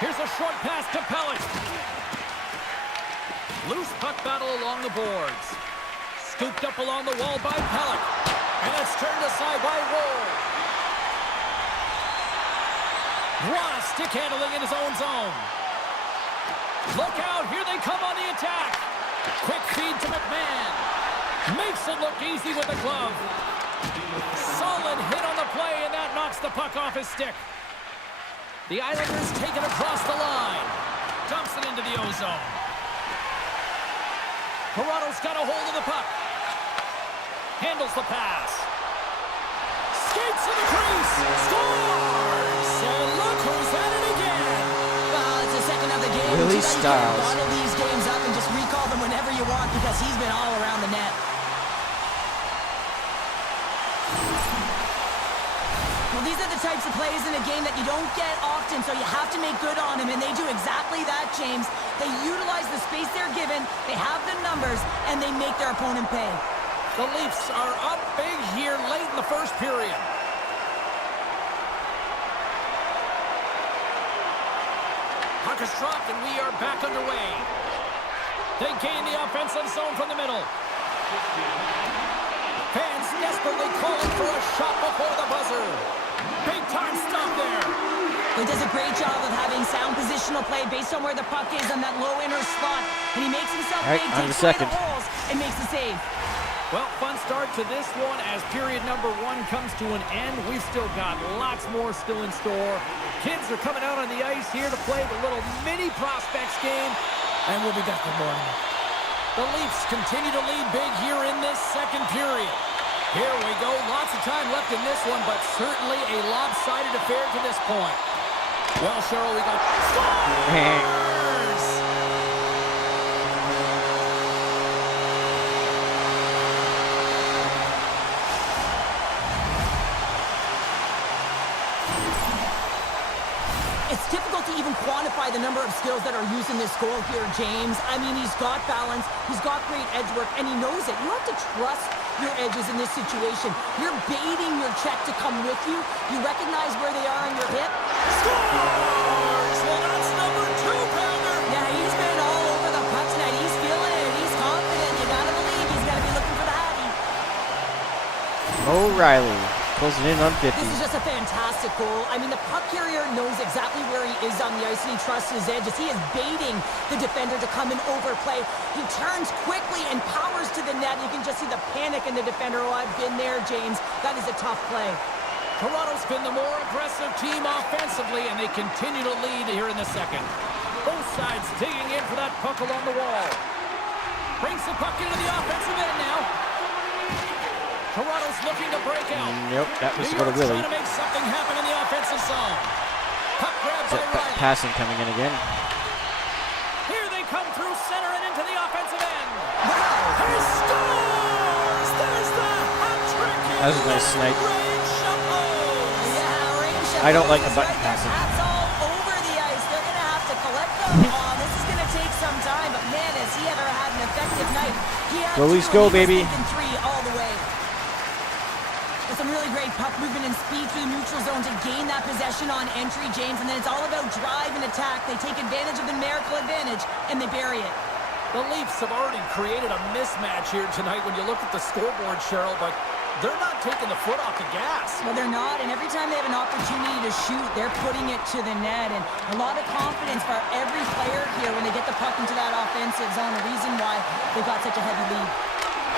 Here's a short pass to Pelech. Loose puck battle along the boards. Scooped up along the wall by Pelech. And it's turned aside by Roll. What stick handling in his own zone. Look out, here they come on the attack. Quick feed to McMahon. Makes it look easy with the glove. Solid hit on the play, and that knocks the puck off his stick. The Islanders take it across the line. Dumps it into the O-zone. Toronto's got a hold of the puck. Handles the pass. Skates to the crease. Scores! And look who's at it again. Well, it's the second of the game. Willie You can't Styles. bottle these games up and just recall them whenever you want because he's been all around the net. Well, these are the types of plays in a game that you don't get often, so you have to make good on them, and they do exactly that, James. They utilize the space they're given, they have the numbers, and they make their opponent pay. The Leafs are up big here late in the first period. Puck is dropped, and we are back underway. They gain the offensive zone from the middle. Fans desperately calling for a shot before the buzzer. Big time stop there. He does a great job of having sound positional play based on where the puck is on that low inner slot. And he makes himself All right, big, on to takes the away the second. holes, and makes the save. Well, fun start to this one as period number 1 comes to an end. We've still got lots more still in store. Kids are coming out on the ice here to play the little mini prospects game, and we'll be back in the morning. The Leafs continue to lead big here in this second period. Here we go. Lots of time left in this one, but certainly a lopsided affair to this point. Well, Cheryl, we got scores! It's difficult to even quantify the number of skills that are used in this goal here, James. I mean, he's got balance, he's got great edge work, and he knows it. You have to trust your edges in this situation. You're baiting your check to come with you. You recognize where they are on your hip. Scores! Well, that's number 2-pounder. Yeah, he's been all over the puck tonight. He's feeling it. He's confident. You gotta believe he's gotta be looking for the Hattie. O'Reilly closing in on 50. This is just a fantastic goal. I mean, the puck carrier knows exactly where he is on the ice, and he trusts his edges. He is baiting the defender to come and overplay. He turns quickly and powers to the net. You can just see the panic in the defender. Oh, I've been there, James. That is a tough play. Toronto's been the more aggressive team offensively, and they continue to lead here in the second. Both sides digging in for that puck along the wall. Brings the puck into the offensive end now. Toronto's looking to break out. Nope, that was New going to York's Willie. trying to make something happen in the offensive zone. Puck grab by Riley. Passing coming in again. Here they come through center and into the offensive end. Wow. He scores! There's the hat trick. That was a nice snipe. Yeah, Ring I don't like the is button right. Their passing. hats all over the ice. They're going to have to collect them. Oh, this is going to take some time, but man, has he ever had an effective night. He had Goalies two, go, and he was baby. thinking 3 all the way. With some really great puck movement and speed through the neutral zone to gain that possession on entry, James, and then it's all about drive and attack. They take advantage of the numerical advantage, and they bury it. The Leafs have already created a mismatch here tonight when you look at the scoreboard, Cheryl, but they're not taking the foot off the gas. Well, they're not, and every time they have an opportunity to shoot, they're putting it to the net, and a lot of confidence for every player here when they get the puck into that offensive zone, a reason why they've got such a heavy lead.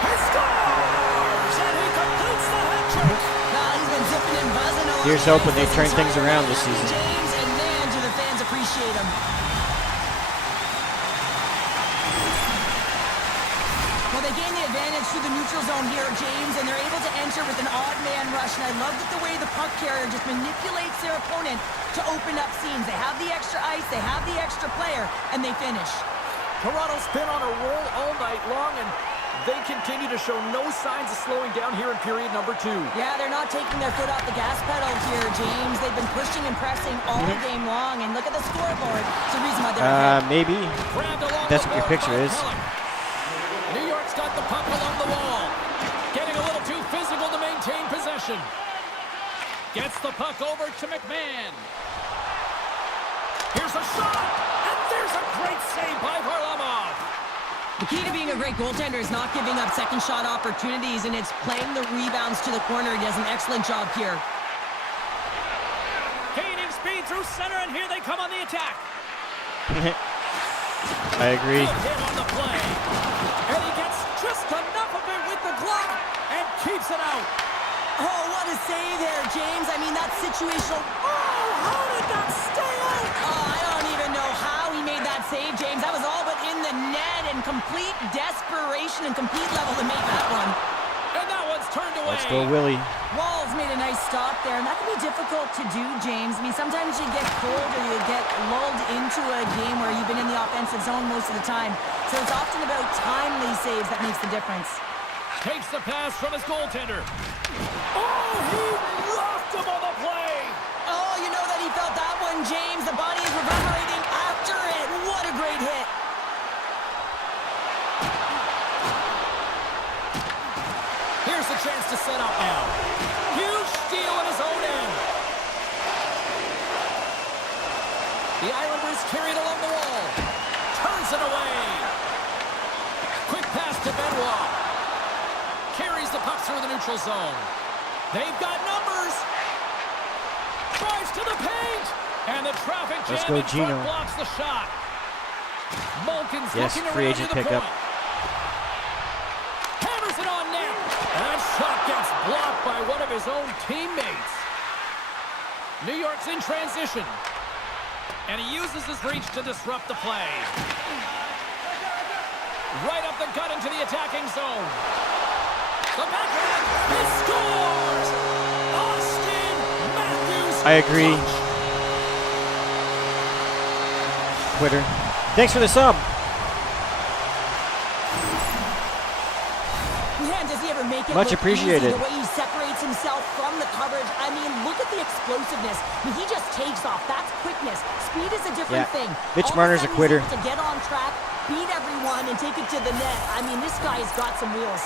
He scores! And he completes the hat trick! Well, he's been zipping and buzzing along Here's the hoping ice they this turn things entire around this game, season. James, and man, do the fans appreciate him. Well, they gain the advantage through the neutral zone here, James, and they're able to enter with an odd man rush, and I love that the way the puck carrier just manipulates their opponent to open up seams. They have the extra ice, they have the extra player, and they finish. Toronto's been on a roll all night long, and they continue to show no signs of slowing down here in period number 2. Yeah, they're not taking their foot off the gas pedal here, James. They've been pushing and pressing all game long, and look at the scoreboard. It's the reason why they're ahead. Maybe. Grabbed along That's the what your board picture by is. Pellick. New York's got the puck along the wall. Getting a little too physical to maintain possession. Gets the puck over to McMahon. Here's a shot, and there's a great save by Varlamov. The key to being a great goaltender is not giving up second shot opportunities, and it's playing the rebounds to the corner. He does an excellent job here. Gaining speed through center, and here they come on the attack. I agree. Good hit on the play. And he gets just enough of it with the glove and keeps it out. Oh, what a save there, James. I mean, that situational... Oh, how did that stay out? Oh, I don't even know how he made that save, James. That was all but in the net, and complete desperation and complete level to make that one. And that one's turned away. Let's go, Willie. Walls made a nice stop there, and that can be difficult to do, James. I mean, sometimes you get cold or you get lulled into a game where you've been in the offensive zone most of the time. So it's often about timely saves that makes the difference. Takes the pass from his goaltender. Oh, he rocked him on the play. Oh, you know that he felt that one, James. The body is reverberating after it. What a great hit. Here's the chance to set up now. Huge steal in his own end. The Islanders carry it along the wall. Turns it away. Quick pass to Benoit. Carries the puck through the neutral zone. They've got numbers. Drives to the paint. And the traffic jam Let's go, in front Gino. blocks the shot. Malkin's Yes, looking free around agent to the pickup. point. Hammers it on net. And that shot gets blocked by one of his own teammates. New York's in transition. And he uses his reach to disrupt the play. Right up the gut into the attacking zone. The backhand. He scores! Austin Matthews. I agree. Twitter. Thanks for the sub. Man, does he ever make it Much look appreciated. easy, the way he separates himself from the coverage. I mean, look at the explosiveness. I mean, he just takes off. That's quickness. Speed is a different thing. Mitch All of Marner's a sudden, quitter. he's able to get on track, beat everyone, and take it to the net. I mean, this guy's got some wheels.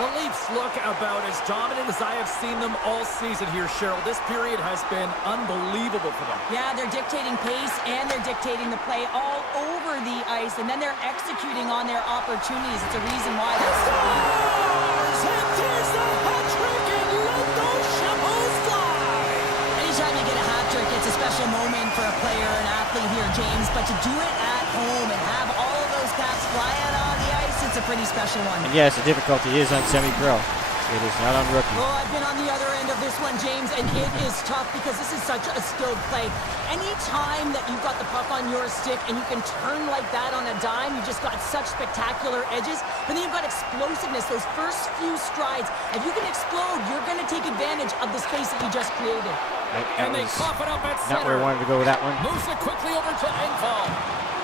The Leafs look about as dominant as I have seen them all season here, Cheryl. This period has been unbelievable for them. Yeah, they're dictating pace and they're dictating the play all over the ice, and then they're executing on their opportunities. It's a reason why they're Scores! And there's the hat trick, and let those shovels fly! Anytime you get a hat trick, it's a special moment for a player, an athlete here, James. But to do it at home and have all of those caps flying on the ice, it's a pretty special one. And yes, the difficulty is on semi-pro. It is not on rookie. Oh, I've been on the other end of this one, James, and it is tough because this is such a skilled play. Any time that you've got the puck on your stick and you can turn like that on a dime, you just got such spectacular edges. But then you've got explosiveness, those first few strides. If you can explode, you're going to take advantage of the space that you just created. And they cough it up at center. Not where I wanted to go with that one. Moves it quickly over to Engvall.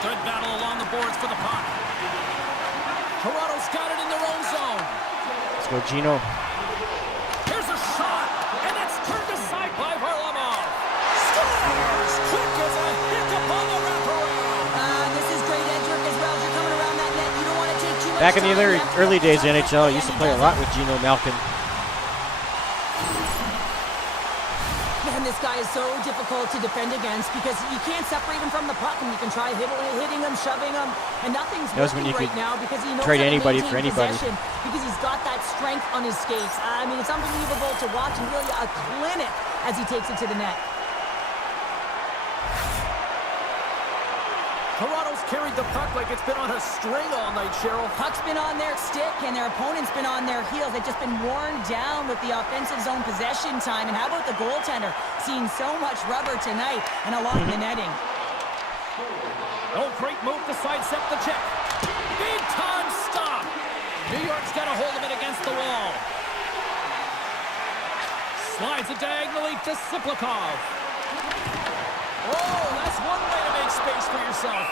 Good battle along the boards for the puck. Toronto's got it in their own zone. Let's go, Gino. Here's a shot, and that's turned aside by Varlamov. Scores! Quick as a hit upon the wraparound. This is great edge work as well. As you're coming around that net, you don't want to take too much Back in the time. You have to early let days of the NHL, I shot used to and play he a lot does with Gino Malkin. Man, this guy is so difficult to defend against because you can't separate him from the puck, and you can try hitting him, shoving him, and nothing's That was when working you right could now because he knows trade how to anybody maintain for anybody. possession because he's got that strength on his skates. I mean, it's unbelievable to watch, and really a clinic as he takes it to the net. Toronto's carried the puck like it's been on a string all night, Cheryl. Puck's been on their stick, and their opponent's been on their heels. They've just been worn down with the offensive zone possession time. And how about the goaltender? Seeing so much rubber tonight and a lot in the netting. Oh, great move to sidestep the check. Big time stop. New York's got a hold of it against the wall. Slides it diagonally to Siplikov. Oh, that's one way to make space for yourself.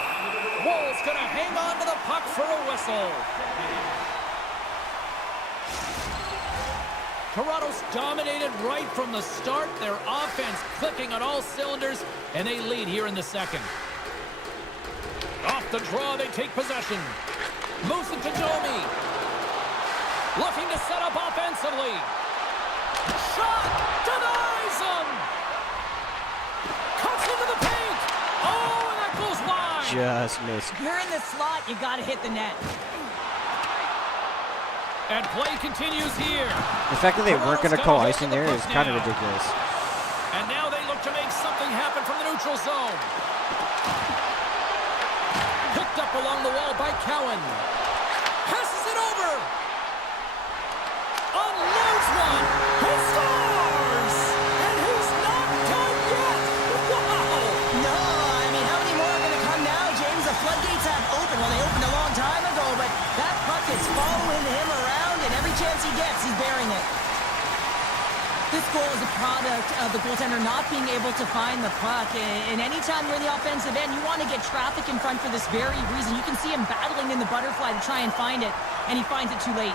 Woll's going to hang on to the puck for a whistle. Toronto's dominated right from the start. Their offense clicking on all cylinders, and they lead here in the second. Off the draw, they take possession. Moves it to Domi. Looking to set up offensively. Shot! Denies him! Cuts into the paint! Oh, and that goes wide! Just missed. If you're in the slot, you got to hit the net. And play continues here. The fact that they weren't going to call icing there is kind of ridiculous. And now they look to make something happen from the neutral zone. Picked up along the wall by Cowan. Passes it over. Unloads one. He scores! And he's not done yet. Wow! No, I mean, how many more are going to come now, James? The floodgates have opened. Well, they opened a long time ago, but that puck is following him around, and every chance he gets, he's bearing it. This goal is a product of the goaltender not being able to find the puck. And anytime you're in the offensive end, you want to get traffic in front for this very reason. You can see him battling in the butterfly to try and find it, and he finds it too late.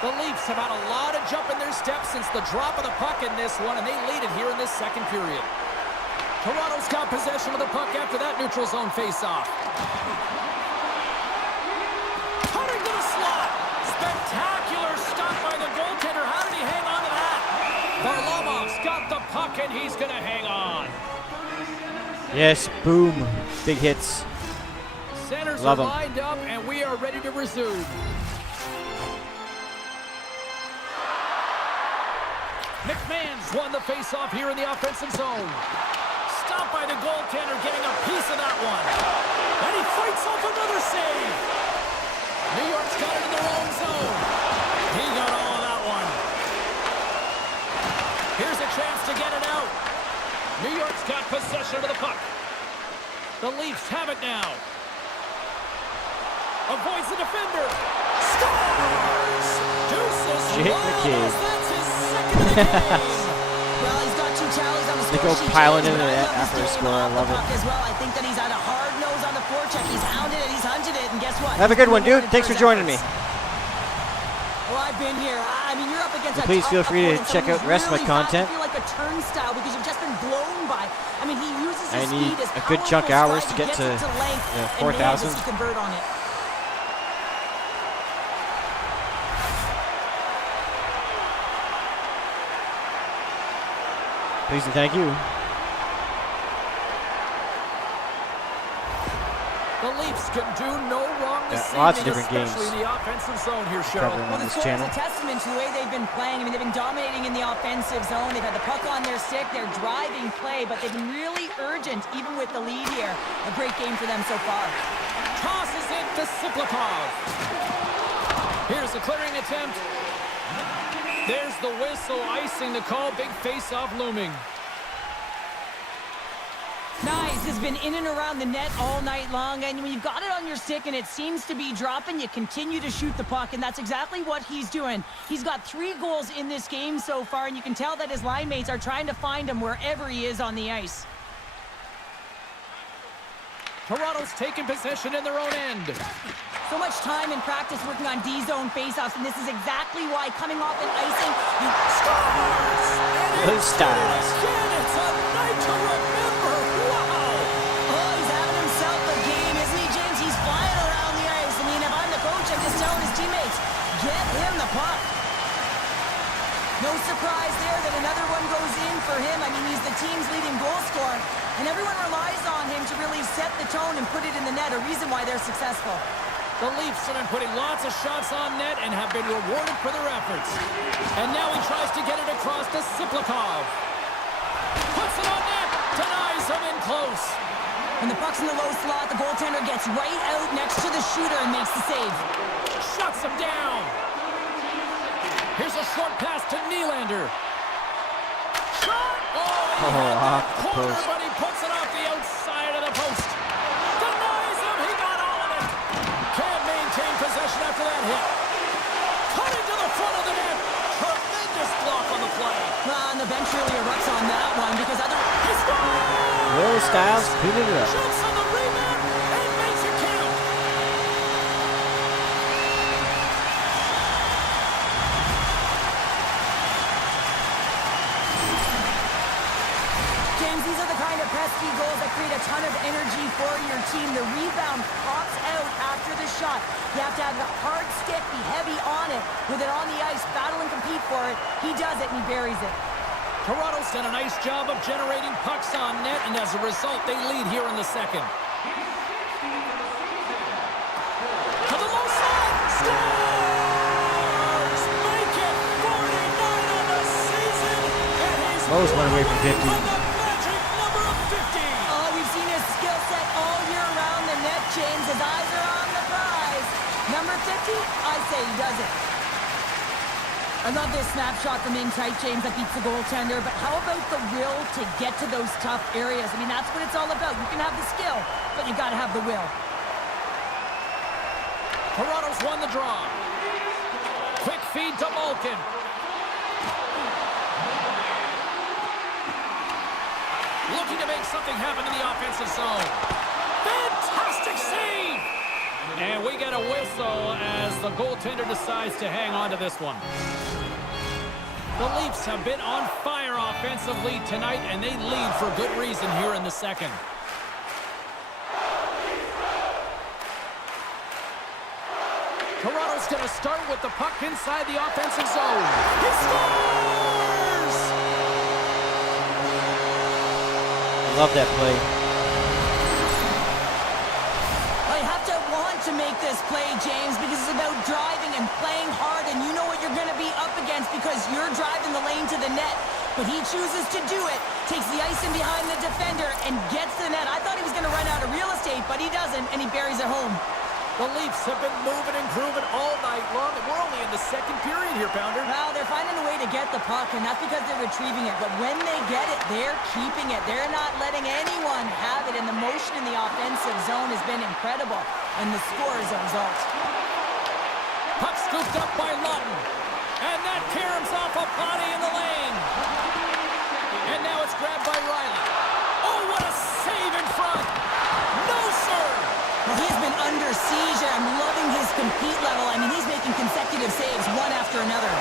The Leafs have had a lot of jump in their steps since the drop of the puck in this one, and they lead it here in this second period. Toronto's got possession of the puck after that neutral zone faceoff. Cutting to the slot. Spectacular stop by the goaltender. How did he hang on to that? Varlamov's got the puck, and he's going to hang on. Yes, boom. Big hits. Centers Love are 'em. lined up, and we are ready to resume. McMahon's won the face-off here in the offensive zone. Stopped by the goaltender, getting a piece of that one. And he fights off another save. New York's got it in their own zone. He got all of that one. Here's a chance to get it out. New York's got possession of the puck. The Leafs have it now. Avoids the defender. Scores! Deuces Lobos. That's his second of the game. Well, he's got 2 tallies on the They score go sheet. piling James, into but I that love his after a game score. I off the love it. puck as well. I think that he's had a hard nose on the forecheck. He's hounded it. He's hunted it. And guess what? Have a good one, dude. Thanks for joining me. Well, I've been here. I mean, you're up against Please feel free to check out the rest of my really content. fast. You feel like a turnstile because you've just been blown by. I mean, he uses I his need speed, his a good chunk of powerful hours to stride, get he to gets it length, and 4,000. man, does he convert on it. Please and thank you. The Leafs can do no wrong this Yeah, lots of evening, different especially games. in the offensive zone here, Cheryl. Covering Well, on the this score channel. is a testament to the way they've been playing. I mean, they've been dominating in the offensive zone. They've had the puck on their stick. They're driving play, but they've been really urgent, even with the lead here. A great game for them so far. Tosses it to Siplikov. Here's the clearing attempt. There's the whistle, icing the call. Big face-off looming. Nice has been in and around the net all night long, and when you've got it on your stick and it seems to be dropping, you continue to shoot the puck, and that's exactly what he's doing. He's got 3 goals in this game so far, and you can tell that his line mates are trying to find him wherever he is on the ice. Toronto's taking possession in their own end. So much time in practice working on D-zone faceoffs, and this is exactly why coming off an icing, he scores! Blue Styles. Again, it's a night to remember. Wow! Oh, he's having himself a game, isn't he, James? He's flying around the ice. I mean, if I'm the coach, I'm just telling his teammates, get him the puck. No surprise there that another one goes in for him. I mean, he's the team's leading goal scorer, and everyone relies on him to really set the tone and put it in the net, a reason why they're successful. The Leafs have been putting lots of shots on net and have been rewarded for their efforts. And now he tries to get it across to Siplikov. Puts it on net, denies him in close. When the puck's in the low slot, the goaltender gets right out next to the shooter and makes the save. Shuts him down. Here's a short pass to Nylander. Shot! Oh, he had off that the corner, post. but he puts it off the outside of the post. Denies him, he got all of it. Can't maintain possession after that hit. Cutting to the front of the net. Tremendous block on the play. Well, and the bench really erupts on that one because other... He scores! Will Styles cleaned it up. Shoots on the rebound and makes it count. James, these are the kind of pesky goals that create a ton of energy for your team. The rebound pops out after the shot. You have to have a hard stick, be heavy on it, with it on the ice, battle and compete for it. He does it and he buries it. Toronto's done a nice job of generating pucks on net, and as a result, they lead here in the second. To the low side, scores! Make it 49 on the season, and he's Lowe's went away from 50. on the magic number of 50. Oh, we've seen his skill set all year around the net, James. His eyes are on the prize. Number 50, I say he does it. I love this snapshot from in tight, James, that beats the goaltender, but how about the will to get to those tough areas? I mean, that's what it's all about. You can have the skill, but you got to have the will. Toronto's won the draw. Quick feed to Malkin. Looking to make something happen in the offensive zone. Fantastic save! And we get a whistle as the goaltender decides to hang on to this one. The Leafs have been on fire offensively tonight, and they lead for good reason here in the second. Toronto's going to start with the puck inside the offensive zone. He scores! Love that play. I have to want to to make this play, James, because it's about driving and playing hard, and you know what you're going to be up against because you're driving the lane to the net. But he chooses to do it, takes the ice in behind the defender, and gets the net. I thought he was going to run out of real estate, but he doesn't, and he buries it home. The Leafs have been moving and grooving all night long, and we're only in the second period here, Pounder. Well, they're finding a way to get the puck, and that's because they're retrieving it. But when they get it, they're keeping it. They're not letting anyone have it, and the motion in the offensive zone has been incredible, and the score is a result. Puck scooped up by Lawton, and that caroms off a body in the lane. And now it's grabbed by Riley. Oh, what a save in front! No, sir! Well, he's been under siege, and I'm loving his compete level. I mean, he's making consecutive saves one after another.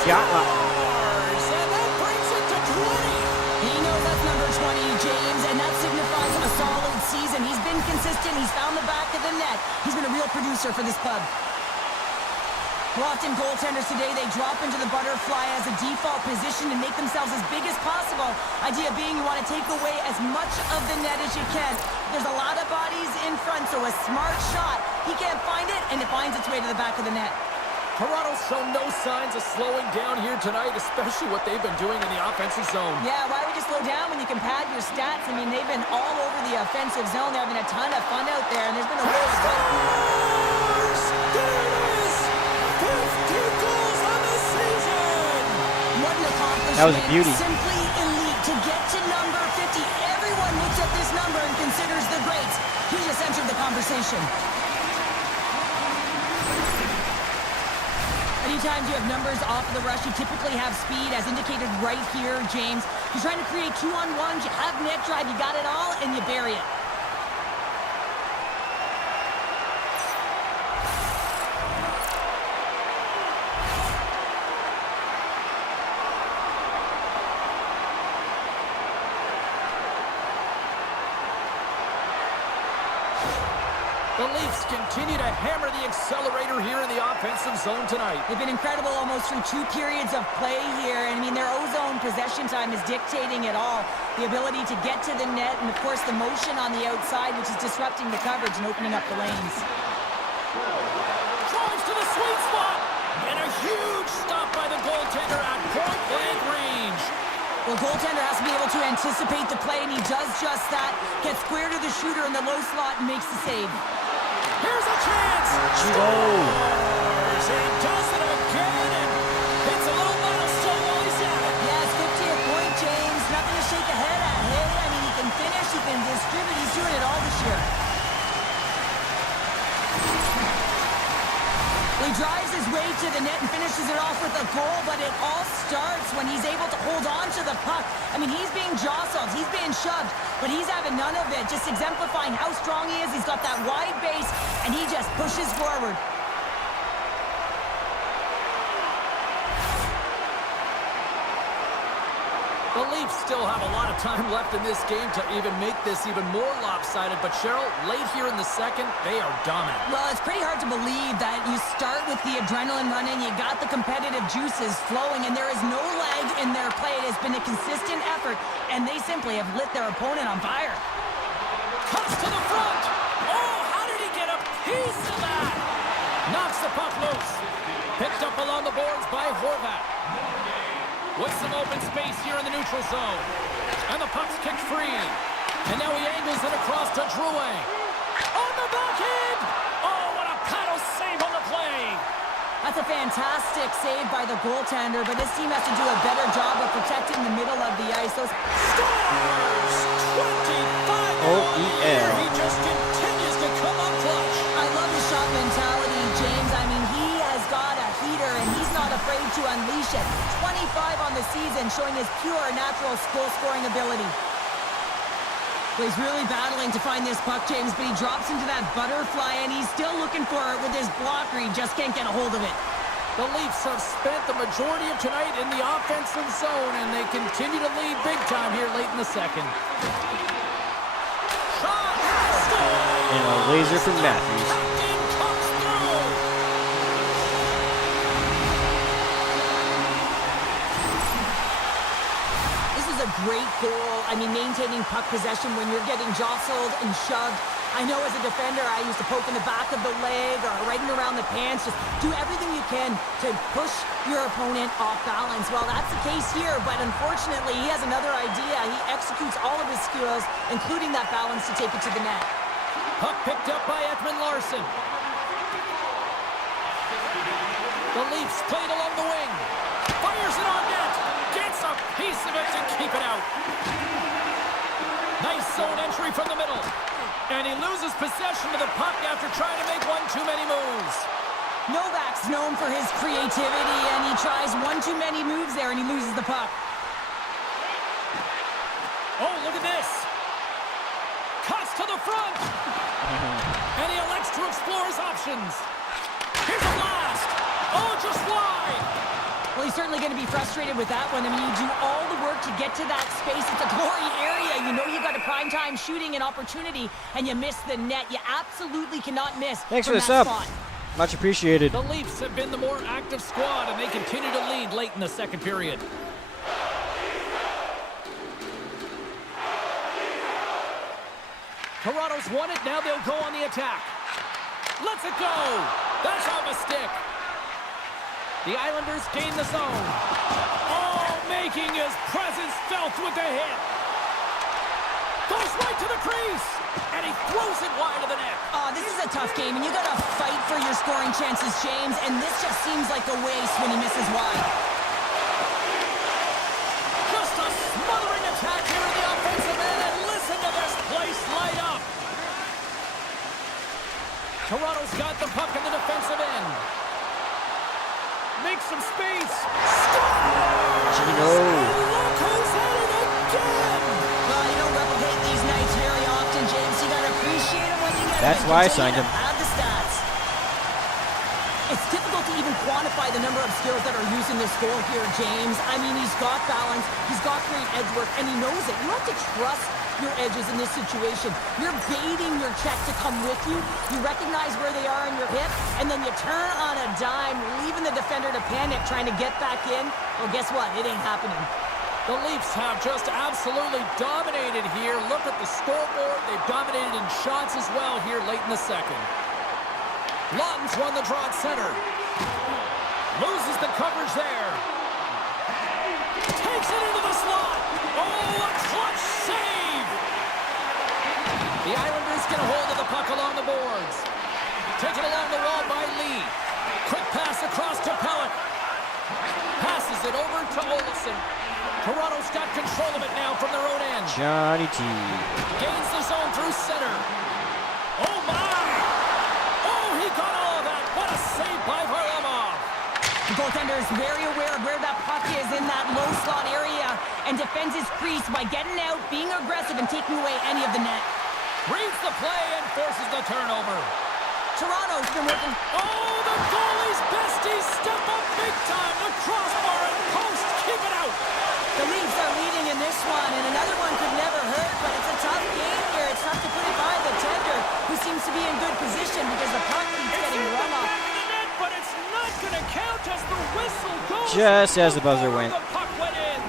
Scotland. And that brings it to 20. He knows that's number 20, James, and that signifies a solid season. He's been consistent. He's found the back of the net. He's been a real producer for this club. Well, often goaltenders today, they drop into the butterfly as a default position and make themselves as big as possible. Idea being you want to take away as much of the net as you can. There's a lot of bodies in front, so a smart shot. He can't find it, and it finds its way to the back of the net. Toronto's shown no signs of slowing down here tonight, especially what they've been doing in the offensive zone. Yeah, why would you slow down when you can pad your stats? I mean, they've been all over the offensive zone. They're having a ton of fun out there, and there's been a real That was a beauty. Simply elite to get to number 50. Everyone looks at this number and considers the greats. He just entered the conversation. Anytime you have numbers off of the rush, you typically have speed, as indicated right here, James. You're trying to create 2-on-1s, you have net drive, you got it all, and you bury it. The Leafs continue to hammer the accelerator here in the offensive zone tonight. They've been incredible almost through 2 periods of play here. And I mean, their ozone possession time is dictating it all. The ability to get to the net and, of course, the motion on the outside, which is disrupting the coverage and opening up the lanes. Drives to the sweet spot. And a huge stop by the goaltender at point-blank range. Well, goaltender has to be able to anticipate the play, and he does just that. Gets square to the shooter in the low slot and makes the save. Here's a chance. Scores. He does it again and hits a little milestone while he's at it. Yes, 50th point, James. Nothing to shake a head at. Hey, I mean, he can finish, he can distribute. He's doing it all this year. He drives his way to the net and finishes it off with a goal, but it all starts when he's able to hold on to the puck. I mean, he's being jostled, he's being shoved, but he's having none of it, just exemplifying how strong he is. He's got that wide base, and he just pushes forward. The Leafs still have a lot of time left in this game to even make this even more lopsided. But, Cheryl, late here in the second, they are dominant. Well, it's pretty hard to believe that you start with the adrenaline running, you got the competitive juices flowing, and there is no lag in their play. It has been a consistent effort, and they simply have lit their opponent on fire. Comes to the front. Oh, how did he get a piece of that? Knocks the puck loose. Picked up along the boards by Horvat. With some open space here in the neutral zone. And the puck's kicked free. And now he angles it across to Drouin. On the backhand! Oh, what a paddle save on the play! That's a fantastic save by the goaltender, but this team has to do a better job of protecting the middle of the ice. Those Scores! 25 OEL. He just continues to come up clutch. I love his shot mentality, James. I mean, he has got a heater, and he's not afraid to unleash it. 25 on the season, showing his pure, natural goal-scoring ability. Well, he's really battling to find this puck, James, but he drops into that butterfly, and he's still looking for it with his blocker. He just can't get a hold of it. The Leafs have spent the majority of tonight in the offensive zone, and they continue to lead big time here late in the second. Shot! Score! And a laser from Matthews. Captain comes through! This is a great goal. I mean, maintaining puck possession when you're getting jostled and shoved. I know as a defender, I used to poke in the back of the leg or right in around the pants. Just do everything you can to push your opponent off balance. Well, that's the case here, but unfortunately, he has another idea. He executes all of his skills, including that balance to take it to the net. Puck picked up by Ekman Larsson. The Leafs played along the wing. Fires it on net. Gets a piece of it to keep it out. Nice zone entry from the middle. And he loses possession of the puck after trying to make one too many moves. Novak's known for his creativity, and he tries one too many moves there, and he loses the puck. Oh, look at this. Cuts to the front. And he elects to explore his options. Here's a blast. Oh, just wide. Well, he's certainly going to be frustrated with that one. I mean, you do all the work to get to that space. It's a glory area. You know you got a primetime shooting and opportunity, and you miss the net. You absolutely cannot miss. Thanks for from the that sub. spot. Much appreciated. The Leafs have been the more active squad, and they continue to lead late in the second period. Toronto's won it. Now they'll go on the attack. Let's it go. That's off a stick. The Islanders gain the zone. Oh, making his presence felt with the hit. Goes right to the crease. And he throws it wide of the net. This is a tough game, and you got to fight for your scoring chances, James. And this just seems like a waste when he misses wide. Just a smothering attack here in the offensive end. And listen to this place light up. Toronto's got the puck in the defensive end. Makes some space. Gino. Look who's at it again. Well, you don't replicate these nights very often, James. You got to appreciate them when you get them. That's why I signed him. Add the stats. It's difficult to even quantify the number of skills that are used in this goal here, James. I mean, he's got balance, he's got great edge work, and he knows it. You have to trust your edges in this situation. You're baiting your check to come with you. You recognize where they are in your hip, and then you turn on a dime, leaving the defender to panic, trying to get back in. Well, guess what? It ain't happening. The Leafs have just absolutely dominated here. Look at the scoreboard. They've dominated in shots as well here late in the second. Lawton's won the draw at center. Loses the coverage there. Takes it into the slot. Oh, a clutch save. The Islanders get a hold of the puck along the boards. Taken along the wall by Lee. Quick pass across to Pellet. Passes it over to Olsen. Toronto's got control of it now from their own end. Johnny T. Gains the zone through center. Oh, my! Oh, he got all of that. What a save by Varlamov. The goaltender is very aware of where that puck is in that low slot area and defends his crease by getting out, being aggressive, and taking away any of the net. Reads the play and forces the turnover. Toronto's been working. Oh, the goalie's besties step up big time. The crossbar and post. Keep it out. The Leafs are leading in this one, and another one could never hurt, but it's a tough game here. It's tough to put it by the tender, who seems to be in good position because the puck keeps getting run off. But it's not going to count as the whistle goes. Just as the buzzer went. The puck went in.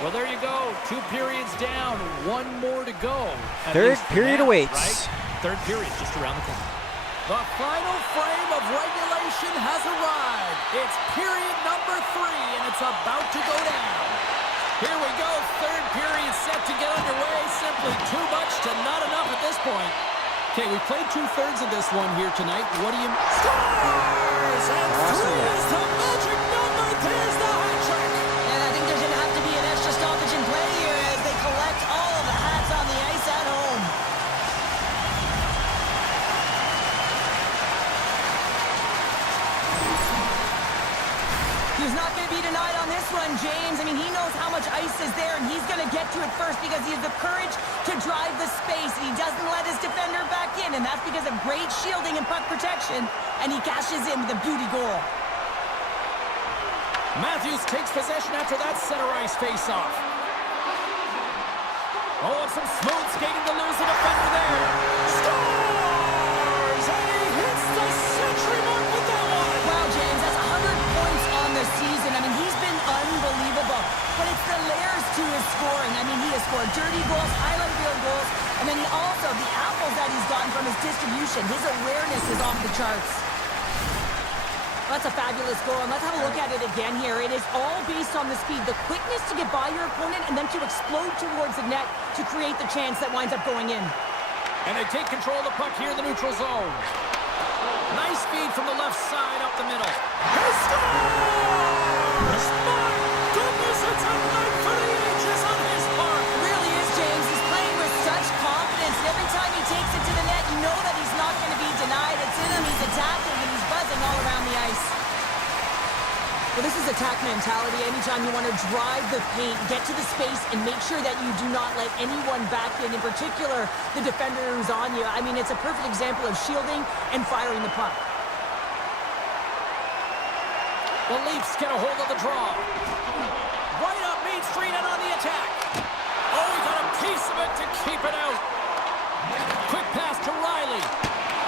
Well, there you go. 2 periods down. 1 more to go. At Third least period now, awaits. Right? Third period just around the corner. The final frame of regulation has arrived. It's period number 3, and it's about to go down. Here we go. Third period set to get underway. Simply too much to not enough at this point. Okay, we played 2/3 of this one here tonight. What do you... Scores! And 3 is the magic number. There's the hat trick. And I think there's going to have to be an extra stoppage in play here as they collect all of the hats on the ice at home. He's not going to be denied on this one, James. I mean, he knows how much ice is there, and he's going to get to it first because he has the courage to drive the space, and he doesn't let his defender back in, and that's because of great shielding and puck protection, and he cashes in with a beauty goal. Matthews takes possession after that center ice face-off. Oh, and some smooth skating to lose the defender there. Scores! And he hits the century mark with that one. Wow, James, that's 100 points on the season. I mean, he's been unbelievable. But it's the layers to his scoring. I mean, he has scored dirty goals, highlight reel goals, and then he also, the apples that he's gotten from his distribution. His awareness is off the charts. That's a fabulous goal, and let's have a look at it again here. It is all based on the speed, the quickness to get by your opponent, and then to explode towards the net to create the chance that winds up going in. And they take control of the puck here in the neutral zone. Nice feed from the left side up the middle. He scores! My goodness, it's a night for the ages on his part. It really is, James. He's playing with such confidence. And every time he takes it to the net, you know that he's not going to be denied. It's in him, he's attacking, and he's buzzing all around the ice. Well, this is attack mentality. Anytime you want to drive the paint, get to the space, and make sure that you do not let anyone back in particular, the defender who's on you. I mean, it's a perfect example of shielding and firing the puck. The Leafs get a hold of the draw. Right up Main Street and on the attack. Oh, he got a piece of it to keep it out. Quick pass to Riley.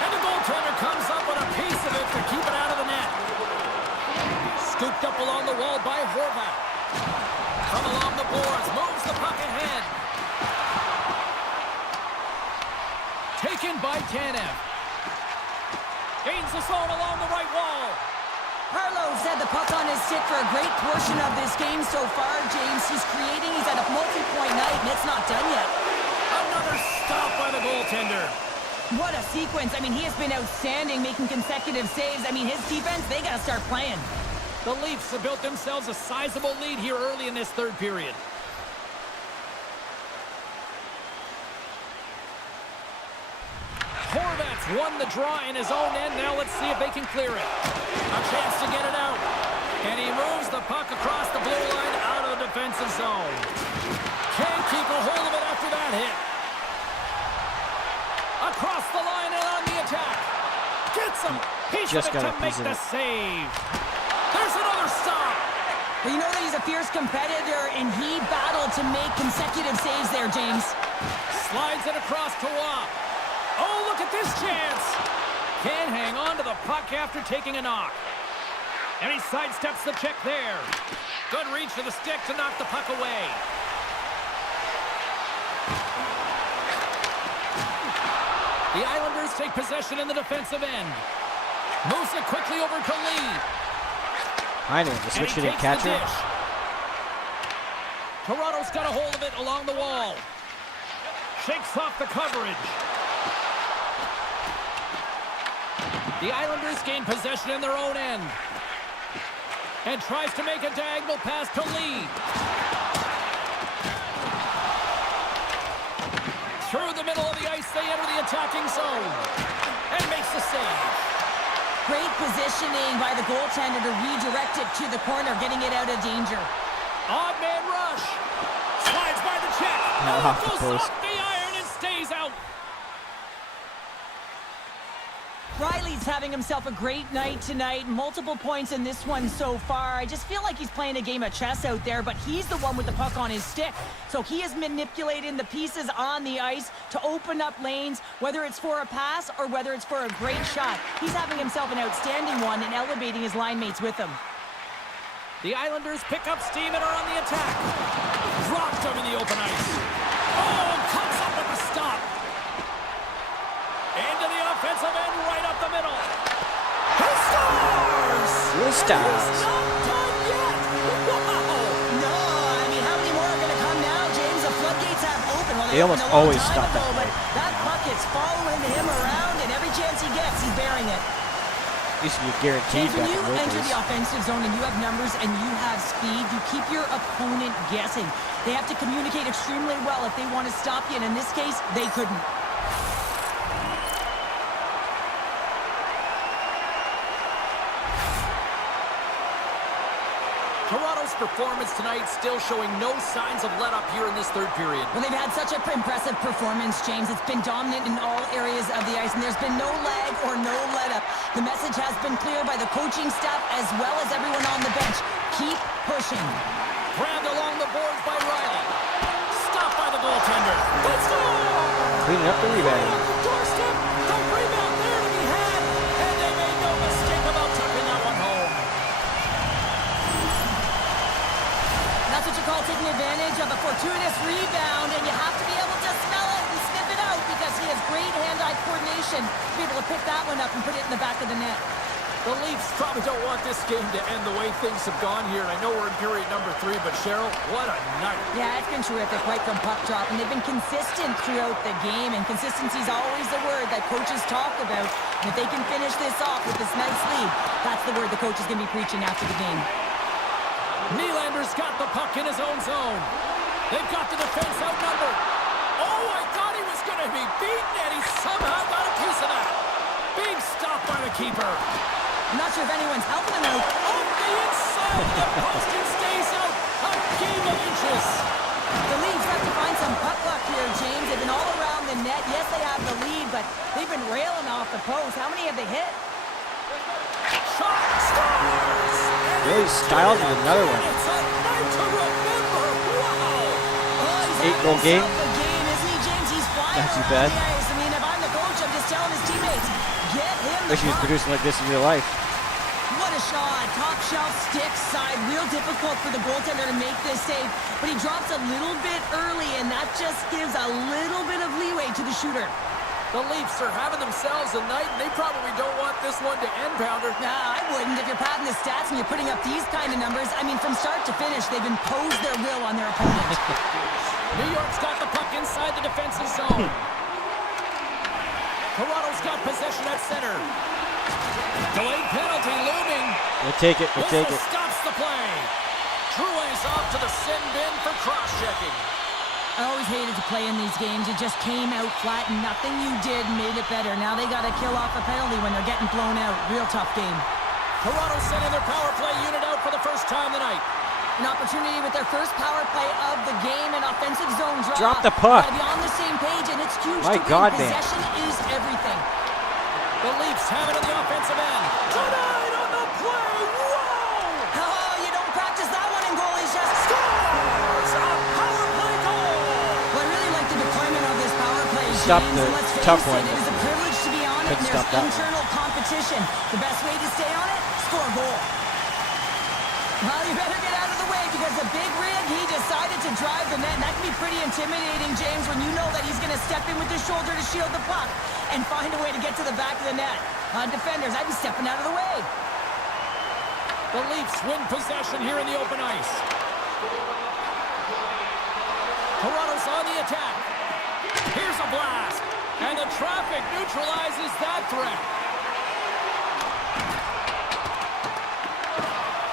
And the goaltender comes up with a piece of it to keep it out of the net. Scooped up along the wall by Horvat. From along the boards, moves the puck ahead. Taken by Tanev. Gains the zone along the right wall. Harlow's had the puck on his stick for a great portion of this game so far, James. He's creating, he's at a multi-point night, and it's not done yet. Another stop by the goaltender. What a sequence. I mean, he has been outstanding, making consecutive saves. I mean, his defense, they got to start playing. The Leafs have built themselves a sizable lead here early in this third period. Horvat's won the draw in his own end. Now let's see if they can clear it. A chance to get it out. And he moves the puck across the blue line out of the defensive zone. Can't keep a hold of it after that hit. Across the line and on the attack. Gets him. He's Just got got to a make piece of the it. save. There's another stop. Well, you know that he's a fierce competitor, and he battled to make consecutive saves there, James. Slides it across to Waugh. Oh, look at this chance. Can't hang on to the puck after taking a knock. And he sidesteps the check there. Good reach to the stick to knock the puck away. The Islanders take possession in the defensive end. Moves it quickly over to Lee. I knew the switch didn't catch her. Toronto's got a hold of it along the wall. Shakes off the coverage. The Islanders gain possession in their own end. And tries to make a diagonal pass to Lee. Through the middle of the ice, they enter the attacking zone. And makes the save. Great positioning by the goaltender to redirect it to the corner, getting it out of danger. Odd man rush. Slides by the check. Off And the goes post. off the iron and stays out. Riley's having himself a great night tonight. Multiple points in this one so far. I just feel like he's playing a game of chess out there, but he's the one with the puck on his stick. So he is manipulating the pieces on the ice to open up lanes, whether it's for a pass or whether it's for a great shot. He's having himself an outstanding one and elevating his line mates with him. The Islanders pick up steam and are on the attack. Dropped him in the open ice. Oh, comes up with the stop. Into the offensive end, right up the middle. He scores! He stars. He's not done yet. Wow! No, I mean, how many more are going to come now, James? The floodgates have opened. Well, They almost opened a long always time stop ago, that but way. that puck is following him around, and every chance he gets, he's bearing it. Used to be guaranteed James, when back you in the enter days. the offensive zone and you have numbers and you have speed, you keep your opponent guessing. They have to communicate extremely well if they want to stop you, and in this case, they couldn't. Toronto's performance tonight still showing no signs of let up here in this third period. Well, they've had such an impressive performance, James. It's been dominant in all areas of the ice, and there's been no lag or no let-up. The message has been clear by the coaching staff as well as everyone on the bench. Keep pushing. Grabbed along the boards by Riley. Stopped by the goaltender. Let's go! Cleaning up the rebound. Doorstep. The rebound there to be had. And they made no mistake about tucking that one home. That's what you call taking advantage of a fortuitous rebound, and you have to be able to smell it and sniff it out because he has great hand-eye coordination position to be able to pick that one up and put it in the back of the net. The Leafs probably don't want this game to end the way things have gone here. And I know we're in period number 3, but Cheryl, what a night. Yeah, it's been terrific right from puck drop, and they've been consistent throughout the game, and consistency is always the word that coaches talk about. And if they can finish this off with this nice lead, that's the word the coach is going to be preaching after the game. Nylander's got the puck in his own zone. They've got the defense outnumbered. Oh, I thought he was going to be beaten, and he somehow got a piece of that. Big stop by the keeper. I'm not sure if anyone's helping him out. Off the inside of the post and stays out. A game of inches. The Leafs have to find some puck luck here, James. They've been all around the net. Yes, they have the lead, but they've been railing off the post. How many have they hit? Shot scores. Really styles with another one. It's a night to remember. Wow. Oh, he's 8-goal having game. himself a game, isn't he, James? He's flying Not too around bad. the ice. I mean, if I'm the coach, I'm just telling his teammates, get him the Wish he was puck. producing like this in real life. What a shot. Top shelf stick side. Real difficult for the goaltender to make this save. But he drops a little bit early, and that just gives a little bit of leeway to the shooter. The Leafs are having themselves a night, and they probably don't want this one to end, Pounder. Nah, I wouldn't. If you're padding the stats and you're putting up these kind of numbers, I mean, from start to finish, they've imposed their will on their opponent. New York's got the puck inside the defensive zone. Toronto's got possession at center. Delayed penalty looming. We'll take it. We'll take Whistle it. stops the play. Drouin's off to the sin bin for cross-checking. I always hated to play in these games. You just came out flat, and nothing you did made it better. Now they got to kill off a penalty when they're getting blown out. Real tough game. Toronto sending their power play unit out for the first time tonight. An opportunity with their first power play of the game, an offensive zone draw. Drop the puck. Gotta be on the same page, and it's huge My to God, win. man. Possession is everything. The Leafs have it on the offensive end. Tonight on the play. Whoa! Oh, you don't practice that one in goalies, just Scores a power play goal. Well, I really like the deployment of this power play, Stop James, the and let's face tough it, one. it is a privilege to be on it, and Couldn't there's stop that one. internal competition. The best way to stay on it, score a goal. Well, you better get out of the way because the big rig, he decided to drive the net, and that can be pretty intimidating, James, when you know that he's going to step in with his shoulder to shield the puck and find a way to get to the back of the net. Defenders, I'd be stepping out of the way. The Leafs win possession here in the open ice. Toronto's on the attack. Here's a blast. And the traffic neutralizes that threat.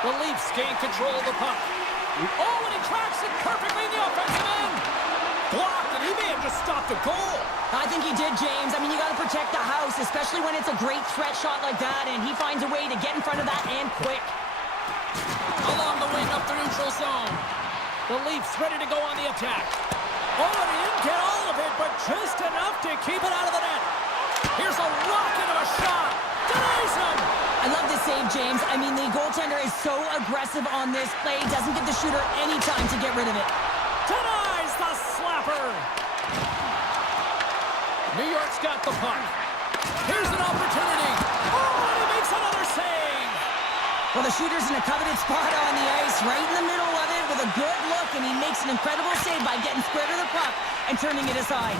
The Leafs gain control of the puck. Oh, and he tracks it perfectly in the offensive end. Blocked, and he may have just stopped a goal. I think he did, James. I mean, you got to protect the house, especially when it's a great threat shot like that, and he finds a way to get in front of that and quick. Along the wing up the neutral zone. The Leafs ready to go on the attack. Oh, and he didn't get all of it, but just enough to keep it out of the net. Here's a rocket of a shot. Denies him. I love this save, James. I mean, the goaltender is so aggressive on this play. Doesn't give the shooter any time to get rid of it. Denies the slapper. New York's got the puck. Here's an opportunity. Oh, and he makes another save. Well, the shooter's in a coveted spot on the ice, right in the middle of it with a good look, and he makes an incredible save by getting square to the puck and turning it aside.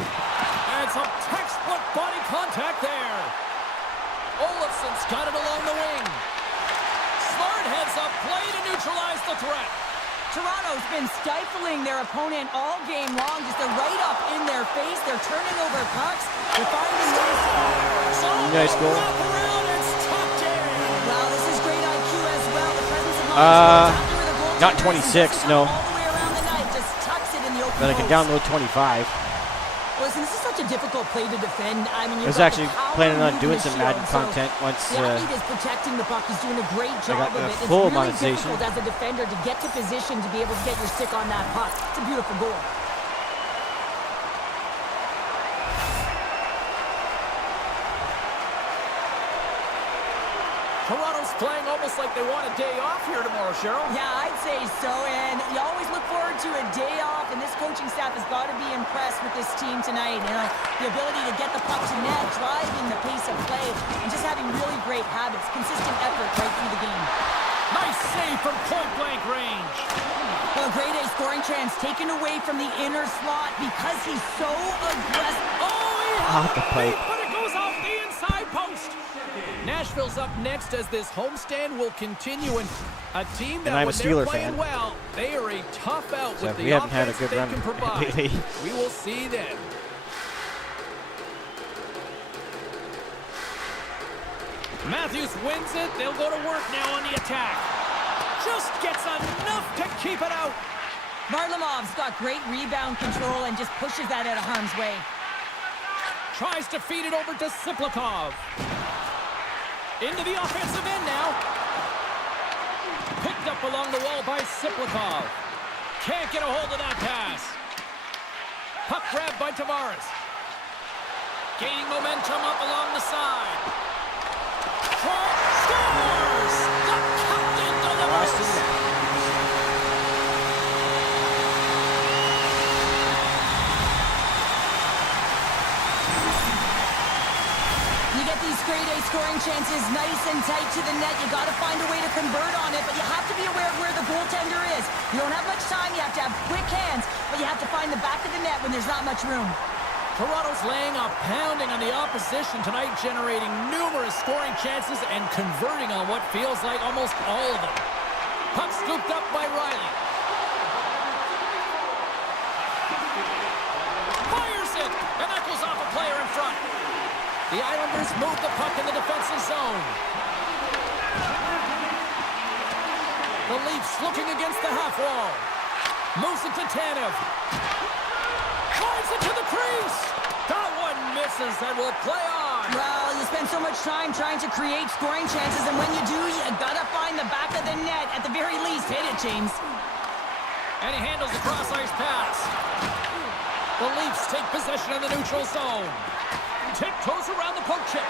And some textbook body contact there. Olafson's got it along the wing. Smart heads up play to neutralize the threat. Toronto's been stifling their opponent all game long. Just they're right up in their face. They're turning over pucks. They're finding ways. Nice goal. Wrap around, it's tucked in. Well, this is great IQ as well. The presence of mind. Exactly where the goaltender not is. 26, no. All the way around the net, just tucks it in the open But I can post. download 25. Listen, this is such a difficult play to defend. I mean, I was actually planning on doing some Madden content once the athlete is protecting the puck. He's doing a great job got of the it. It's full really monetization. difficult as a defender to get to position to be able to get your stick on that puck. It's a beautiful goal. Toronto's playing almost like they want a day off here tomorrow, Cheryl. Yeah, I'd say so, and you always look forward to a day off, and this coaching staff has got to be impressed with this team tonight. You know, the ability to get the puck to net, driving the pace of play, and just having really great habits, consistent effort right through the game. Nice save from point-blank range. Well, grade A scoring chance taken away from the inner slot because he's so aggressive. Oh, he Off had the a pipe. beat, but it goes off the Nashville's up next as this homestand will continue, and a team that I'm a when they're Steeler playing fan. well, they are a tough out So with we the haven't had a offense good they run can provide. lately. We will see then. Matthews wins it. They'll go to work now on the attack. Just gets enough to keep it out. Varlamov's got great rebound control and just pushes that out of harm's way. Tries to feed it over to Siplikov. Into the offensive end now. Picked up along the wall by Siplikov. Can't get a hold of that pass. Puck grabbed by Tavares. Gaining momentum up along the side. Scores! The captain delivers! You get these grade A scoring chances nice and tight to the net. You got to find a way to convert on it, but you have to be aware of where the goaltender is. You don't have much time. You have to have quick hands, but you have to find the back of the net when there's not much room. Toronto's laying a pounding on the opposition tonight, generating numerous scoring chances and converting on what feels like almost all of them. Puck scooped up by Riley. Fires it, and that goes off a player in front. The Islanders move the puck in the defensive zone. The Leafs looking against the half wall. Moves it to Tanev. Drives it to the crease. That one misses and will play on. Well, you spend so much time trying to create scoring chances, and when you do, you gotta find the back of the net. At the very least, hit it, James. And he handles the cross-ice pass. The Leafs take possession of the neutral zone. Tiptoes around the poke check.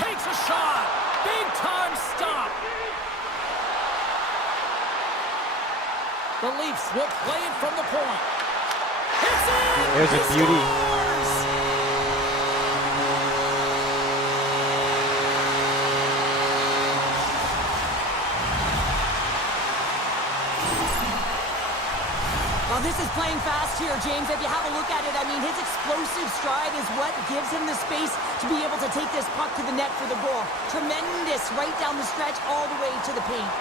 Takes a shot. Big time stop. The Leafs will play it from the point. It's in! There's a He beauty. scores! Well, this is playing fast here, James. If you have a look at it, I mean, his explosive stride is what gives him the space to be able to take this puck to the net for the goal. Tremendous right down the stretch all the way to the paint.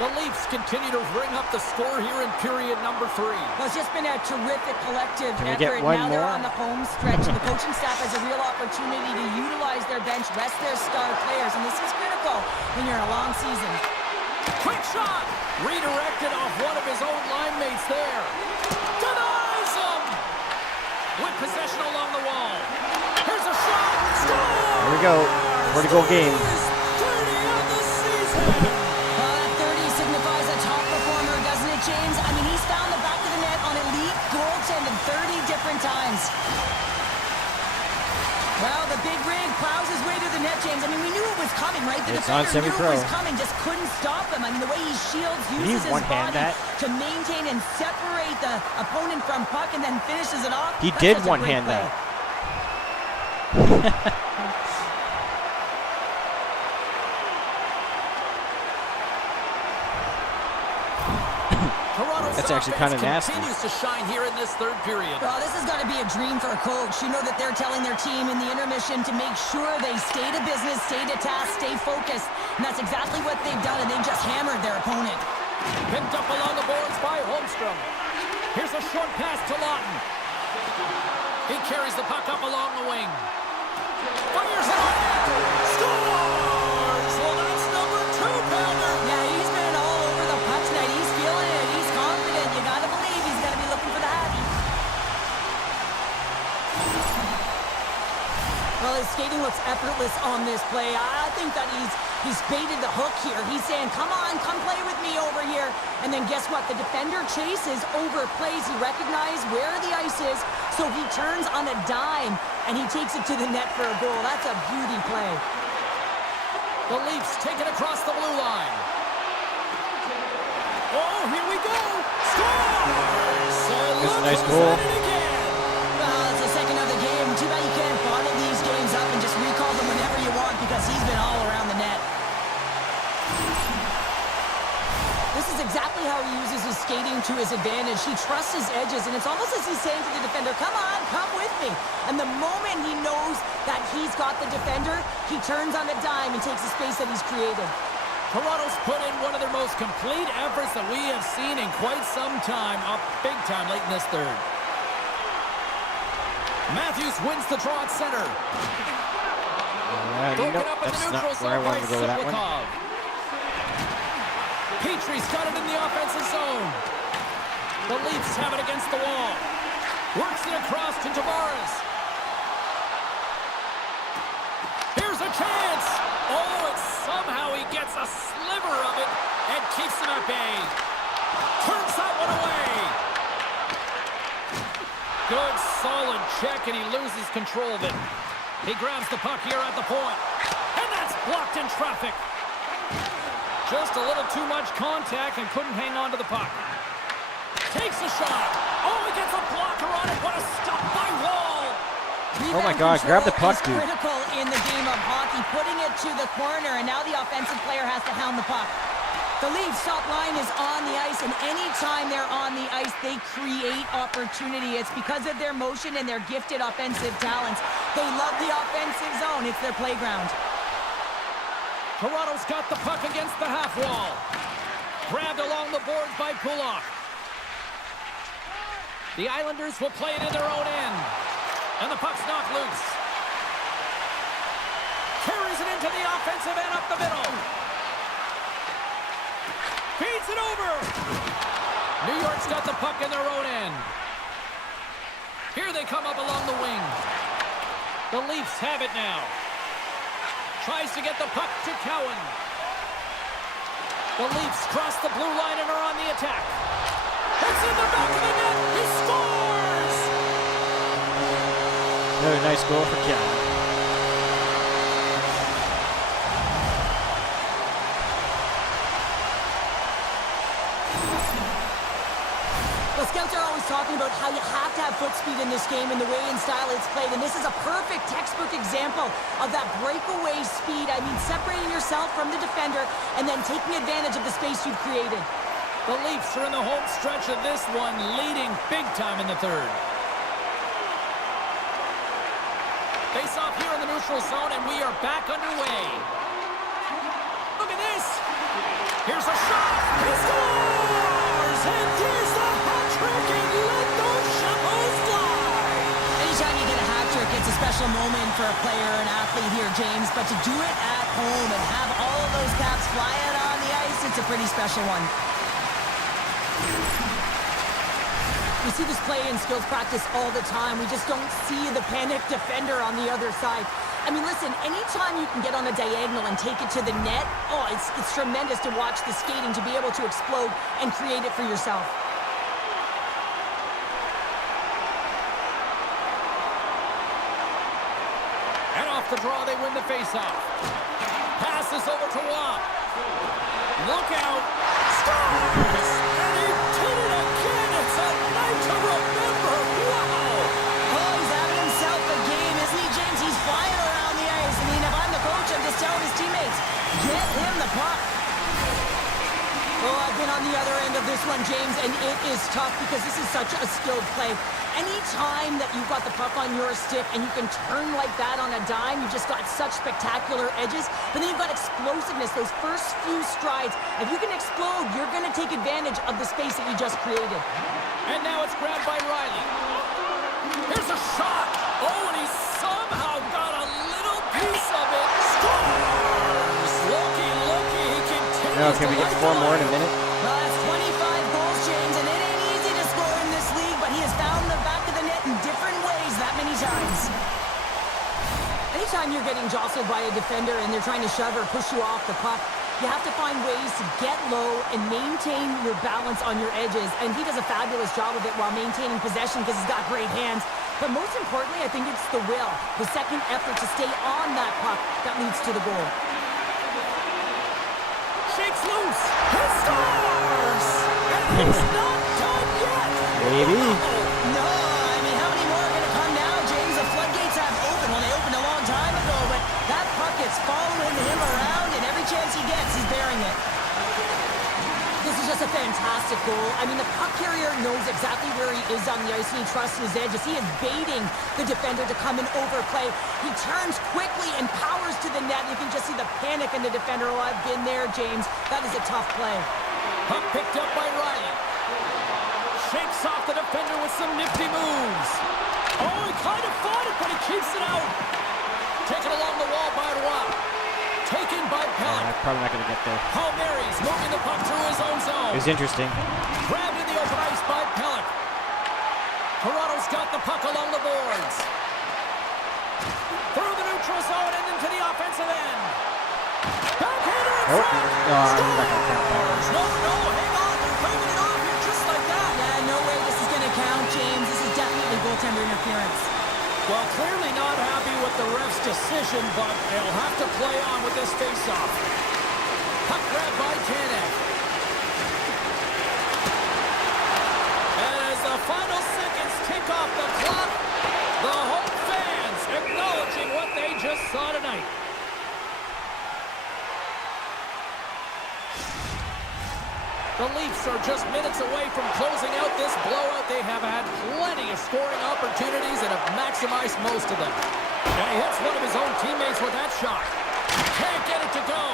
The Leafs continue to ring up the score here in period number 3. Well, it's just been a terrific collective Can we get effort. one Now they're more? on the home stretch, and the coaching staff has a real opportunity to utilize their bench, rest their star players, and this is critical when you're in a long season. Quick shot! Redirected off one of his own line mates there. Denies him! With possession along the wall. Here's a shot! Score! Here we go. 40-goal game. 30 on the season! James, I mean, he's found the back of the net on elite goaltending 30 different times. Well, the big rig plows his way to the net, James. I mean, we knew it was coming, right? The It's on defender knew it semi-pro. was coming, just couldn't stop him. I mean, the way he shields, uses his one-hand body that? to maintain and separate the opponent from puck and then finishes it off. He That's did such a great one-hand play. that. Toronto's That's actually kind of nasty. continues to shine here in this third period. Well, this has got to be a dream for a coach. You know that they're telling their team in the intermission to make sure they stay to business, stay to task, stay focused. And that's exactly what they've done, and they've just hammered their opponent. Picked up along the boards by Holmstrom. Here's a short pass to Lawton. He carries the puck up along the wing. Fires it on net. Scores! Well, that's number 2, Pounder. Yeah, he's been all over the puck tonight. He's feeling it. He's confident. You got to believe he's going to be looking for the hat. Well, his skating looks effortless on this play. I think that he's baited the hook here. He's saying, come on, come play with me over here. And then guess what? The defender chases, overplays. He recognizes where the ice is, so he turns on a dime, and he takes it to the net for a goal. That's a beauty play. The Leafs take it across the blue line. Oh, here we go. Scores! That's a nice goal. Well, it's the second of the game. Too bad you can't bottle these games up and just recall them whenever you want, because he's been all around the net. This is a exactly how he uses his skating to his advantage. He trusts his edges, and it's almost as he's saying to the defender, come on, come with me. And the moment he knows that he's got the defender, he turns on a dime and takes the space that he's created. Toronto's put in one of their most complete efforts that we have seen in quite some time, up big time late in this third. Matthews wins the draw at center. Broken up in the neutral zone by Sivlikov. Petrie's got it in the offensive zone. The Leafs have it against the wall. Works it across to Tavares. Here's a chance. Oh, and somehow he gets a sliver of it and keeps him at bay. Turns that one away. Good, solid check, and he loses control of it. He grabs the puck here at the point. And that's blocked in traffic. Just a little too much contact and couldn't hang on to the puck. Takes a shot. Oh, he gets a blocker on it. What a stop by Wall. Oh my God, grab the puck, dude. Critical in the game of hockey, putting it to the corner, and now the offensive player has to hound the puck. The Leafs top line is on the ice, and anytime they're on the ice, they create opportunity. It's because of their motion and their gifted offensive talents. They love the offensive zone. It's their playground. Toronto's got the puck against the half wall. Grabbed along the boards by Pulock. The Islanders will play it in their own end. And the puck's knocked loose. Carries it into the offensive end up the middle. Feeds it over. New York's got the puck in their own end. Here they come up along the wing. The Leafs have it now. Tries to get the puck to Cowan. The Leafs cross the blue line and are on the attack. It's in the back of the net. He scores! Another nice goal for Cowan. The scouts are always talking about how you have to have foot speed in this game and the way and style it's played, and this is a perfect textbook example of that breakaway speed. I mean, separating yourself from the defender and then taking advantage of the space you've created. The Leafs are in the home stretch of this one, leading big time in the third. Face off here in the neutral zone, and we are back underway. Look at this. Here's a shot. He scores! And here's the hat trick, and let those shovels fly. Anytime you get a hat trick, it's a special moment for a player, an athlete here, James. But to do it at home and have all of those caps fly out on the ice, it's a pretty special one. We see this play in skills practice all the time. We just don't see the panic defender on the other side. I mean, listen, anytime you can get on a diagonal and take it to the net, oh, it's tremendous to watch the skating, to be able to explode and create it for yourself. And off the draw, they win the faceoff. Passes over to Watt. Look out. Scores! And he did it again. It's a night to remember. Wow. Oh, he's having himself a game, isn't he, James? He's flying around the ice. I mean, if I'm the coach, I'm just telling his teammates, get him the puck. Oh, I've been on the other end of this one, James, and it is tough because this is such a skilled play. Anytime that you've got the puck on your stick and you can turn like that on a dime, you've just got such spectacular edges. But then you've got explosiveness, those first few strides. If you can explode, you're going to take advantage of the space that you just created. And now it's grabbed by Riley. Here's a shot. Oh, and he somehow got a little piece of it. Scores! Looky, he continues. Now, can we get 4 more in a minute? Well, that's 25 goals, James, and it ain't easy to score in this league, but he has found the back of the net in different ways that many times. Anytime you're getting jostled by a defender and they're trying to shove or push you off the puck, you have to find ways to get low and maintain your balance on your edges, and he does a fabulous job of it while maintaining possession because he's got great hands. But most importantly, I think it's the will, the second effort to stay on that puck that leads to the goal. Shakes loose. He scores! And he's not done yet. Maybe. No, I mean, how many more are going to come now, James? The floodgates have opened. Well, they opened a long time ago, but that puck is following him around, and every chance he gets, he's bearing it. This is just a fantastic goal. I mean, the puck carrier knows exactly where he is on the ice, and he trusts his edge as he is baiting the defender to come and overplay. He turns quickly and powers to the net. You can just see the panic in the defender. Oh, I've been there, James. That is a tough play. Puck picked up by Riley. Shakes off the defender with some nifty moves. Oh, he kind of fought it, but he keeps it out. Taken along the wall by Roy. Taken by Pellick. I'm probably not going to get there. Palmieri's moving the puck through his own zone. It was interesting. Grabbed in the open ice by Pellick. Toronto's got the puck along the boards. Through the neutral zone and into the offensive end. Backhander in front. No, I'm not going to count that. No, hang on. They're bringing it off here just like that. Yeah, no way this is going to count, James. This is definitely goaltender interference. Well, clearly not happy with the ref's decision, but they'll have to play on with this faceoff. Puck grab by Tanev. And as the final seconds tick off the clock, the home fans acknowledging what they just saw tonight. The Leafs are just minutes away from closing out this blowout. They have had plenty of scoring opportunities and have maximized most of them. And he hits one of his own teammates with that shot. Can't get it to go.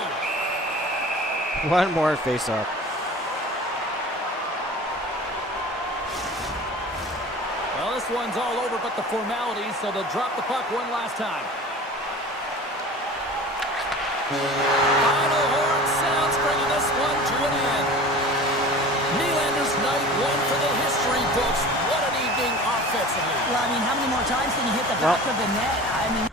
One more face-off. Well, this one's all over but the formalities, so they'll drop the puck one last time. Final horn sounds, bringing this one to an end. Nylander's night, one for the history books. What an evening offensively. Well, I mean, how many more times can you hit the back of the net? I mean,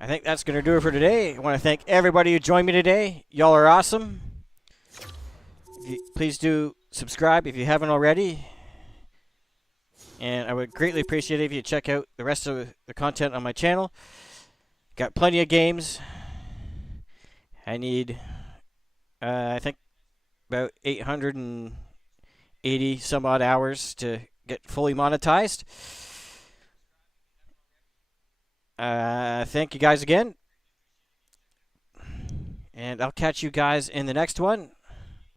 I think that's going to do it for today. I want to thank everybody who joined me today. Y'all are awesome. Please do subscribe if you haven't already. And I would greatly appreciate it if you check out the rest of the content on my channel. Got plenty of games. I need, I think, about 880 some odd hours to get fully monetized. Thank you guys again. And I'll catch you guys in the next one.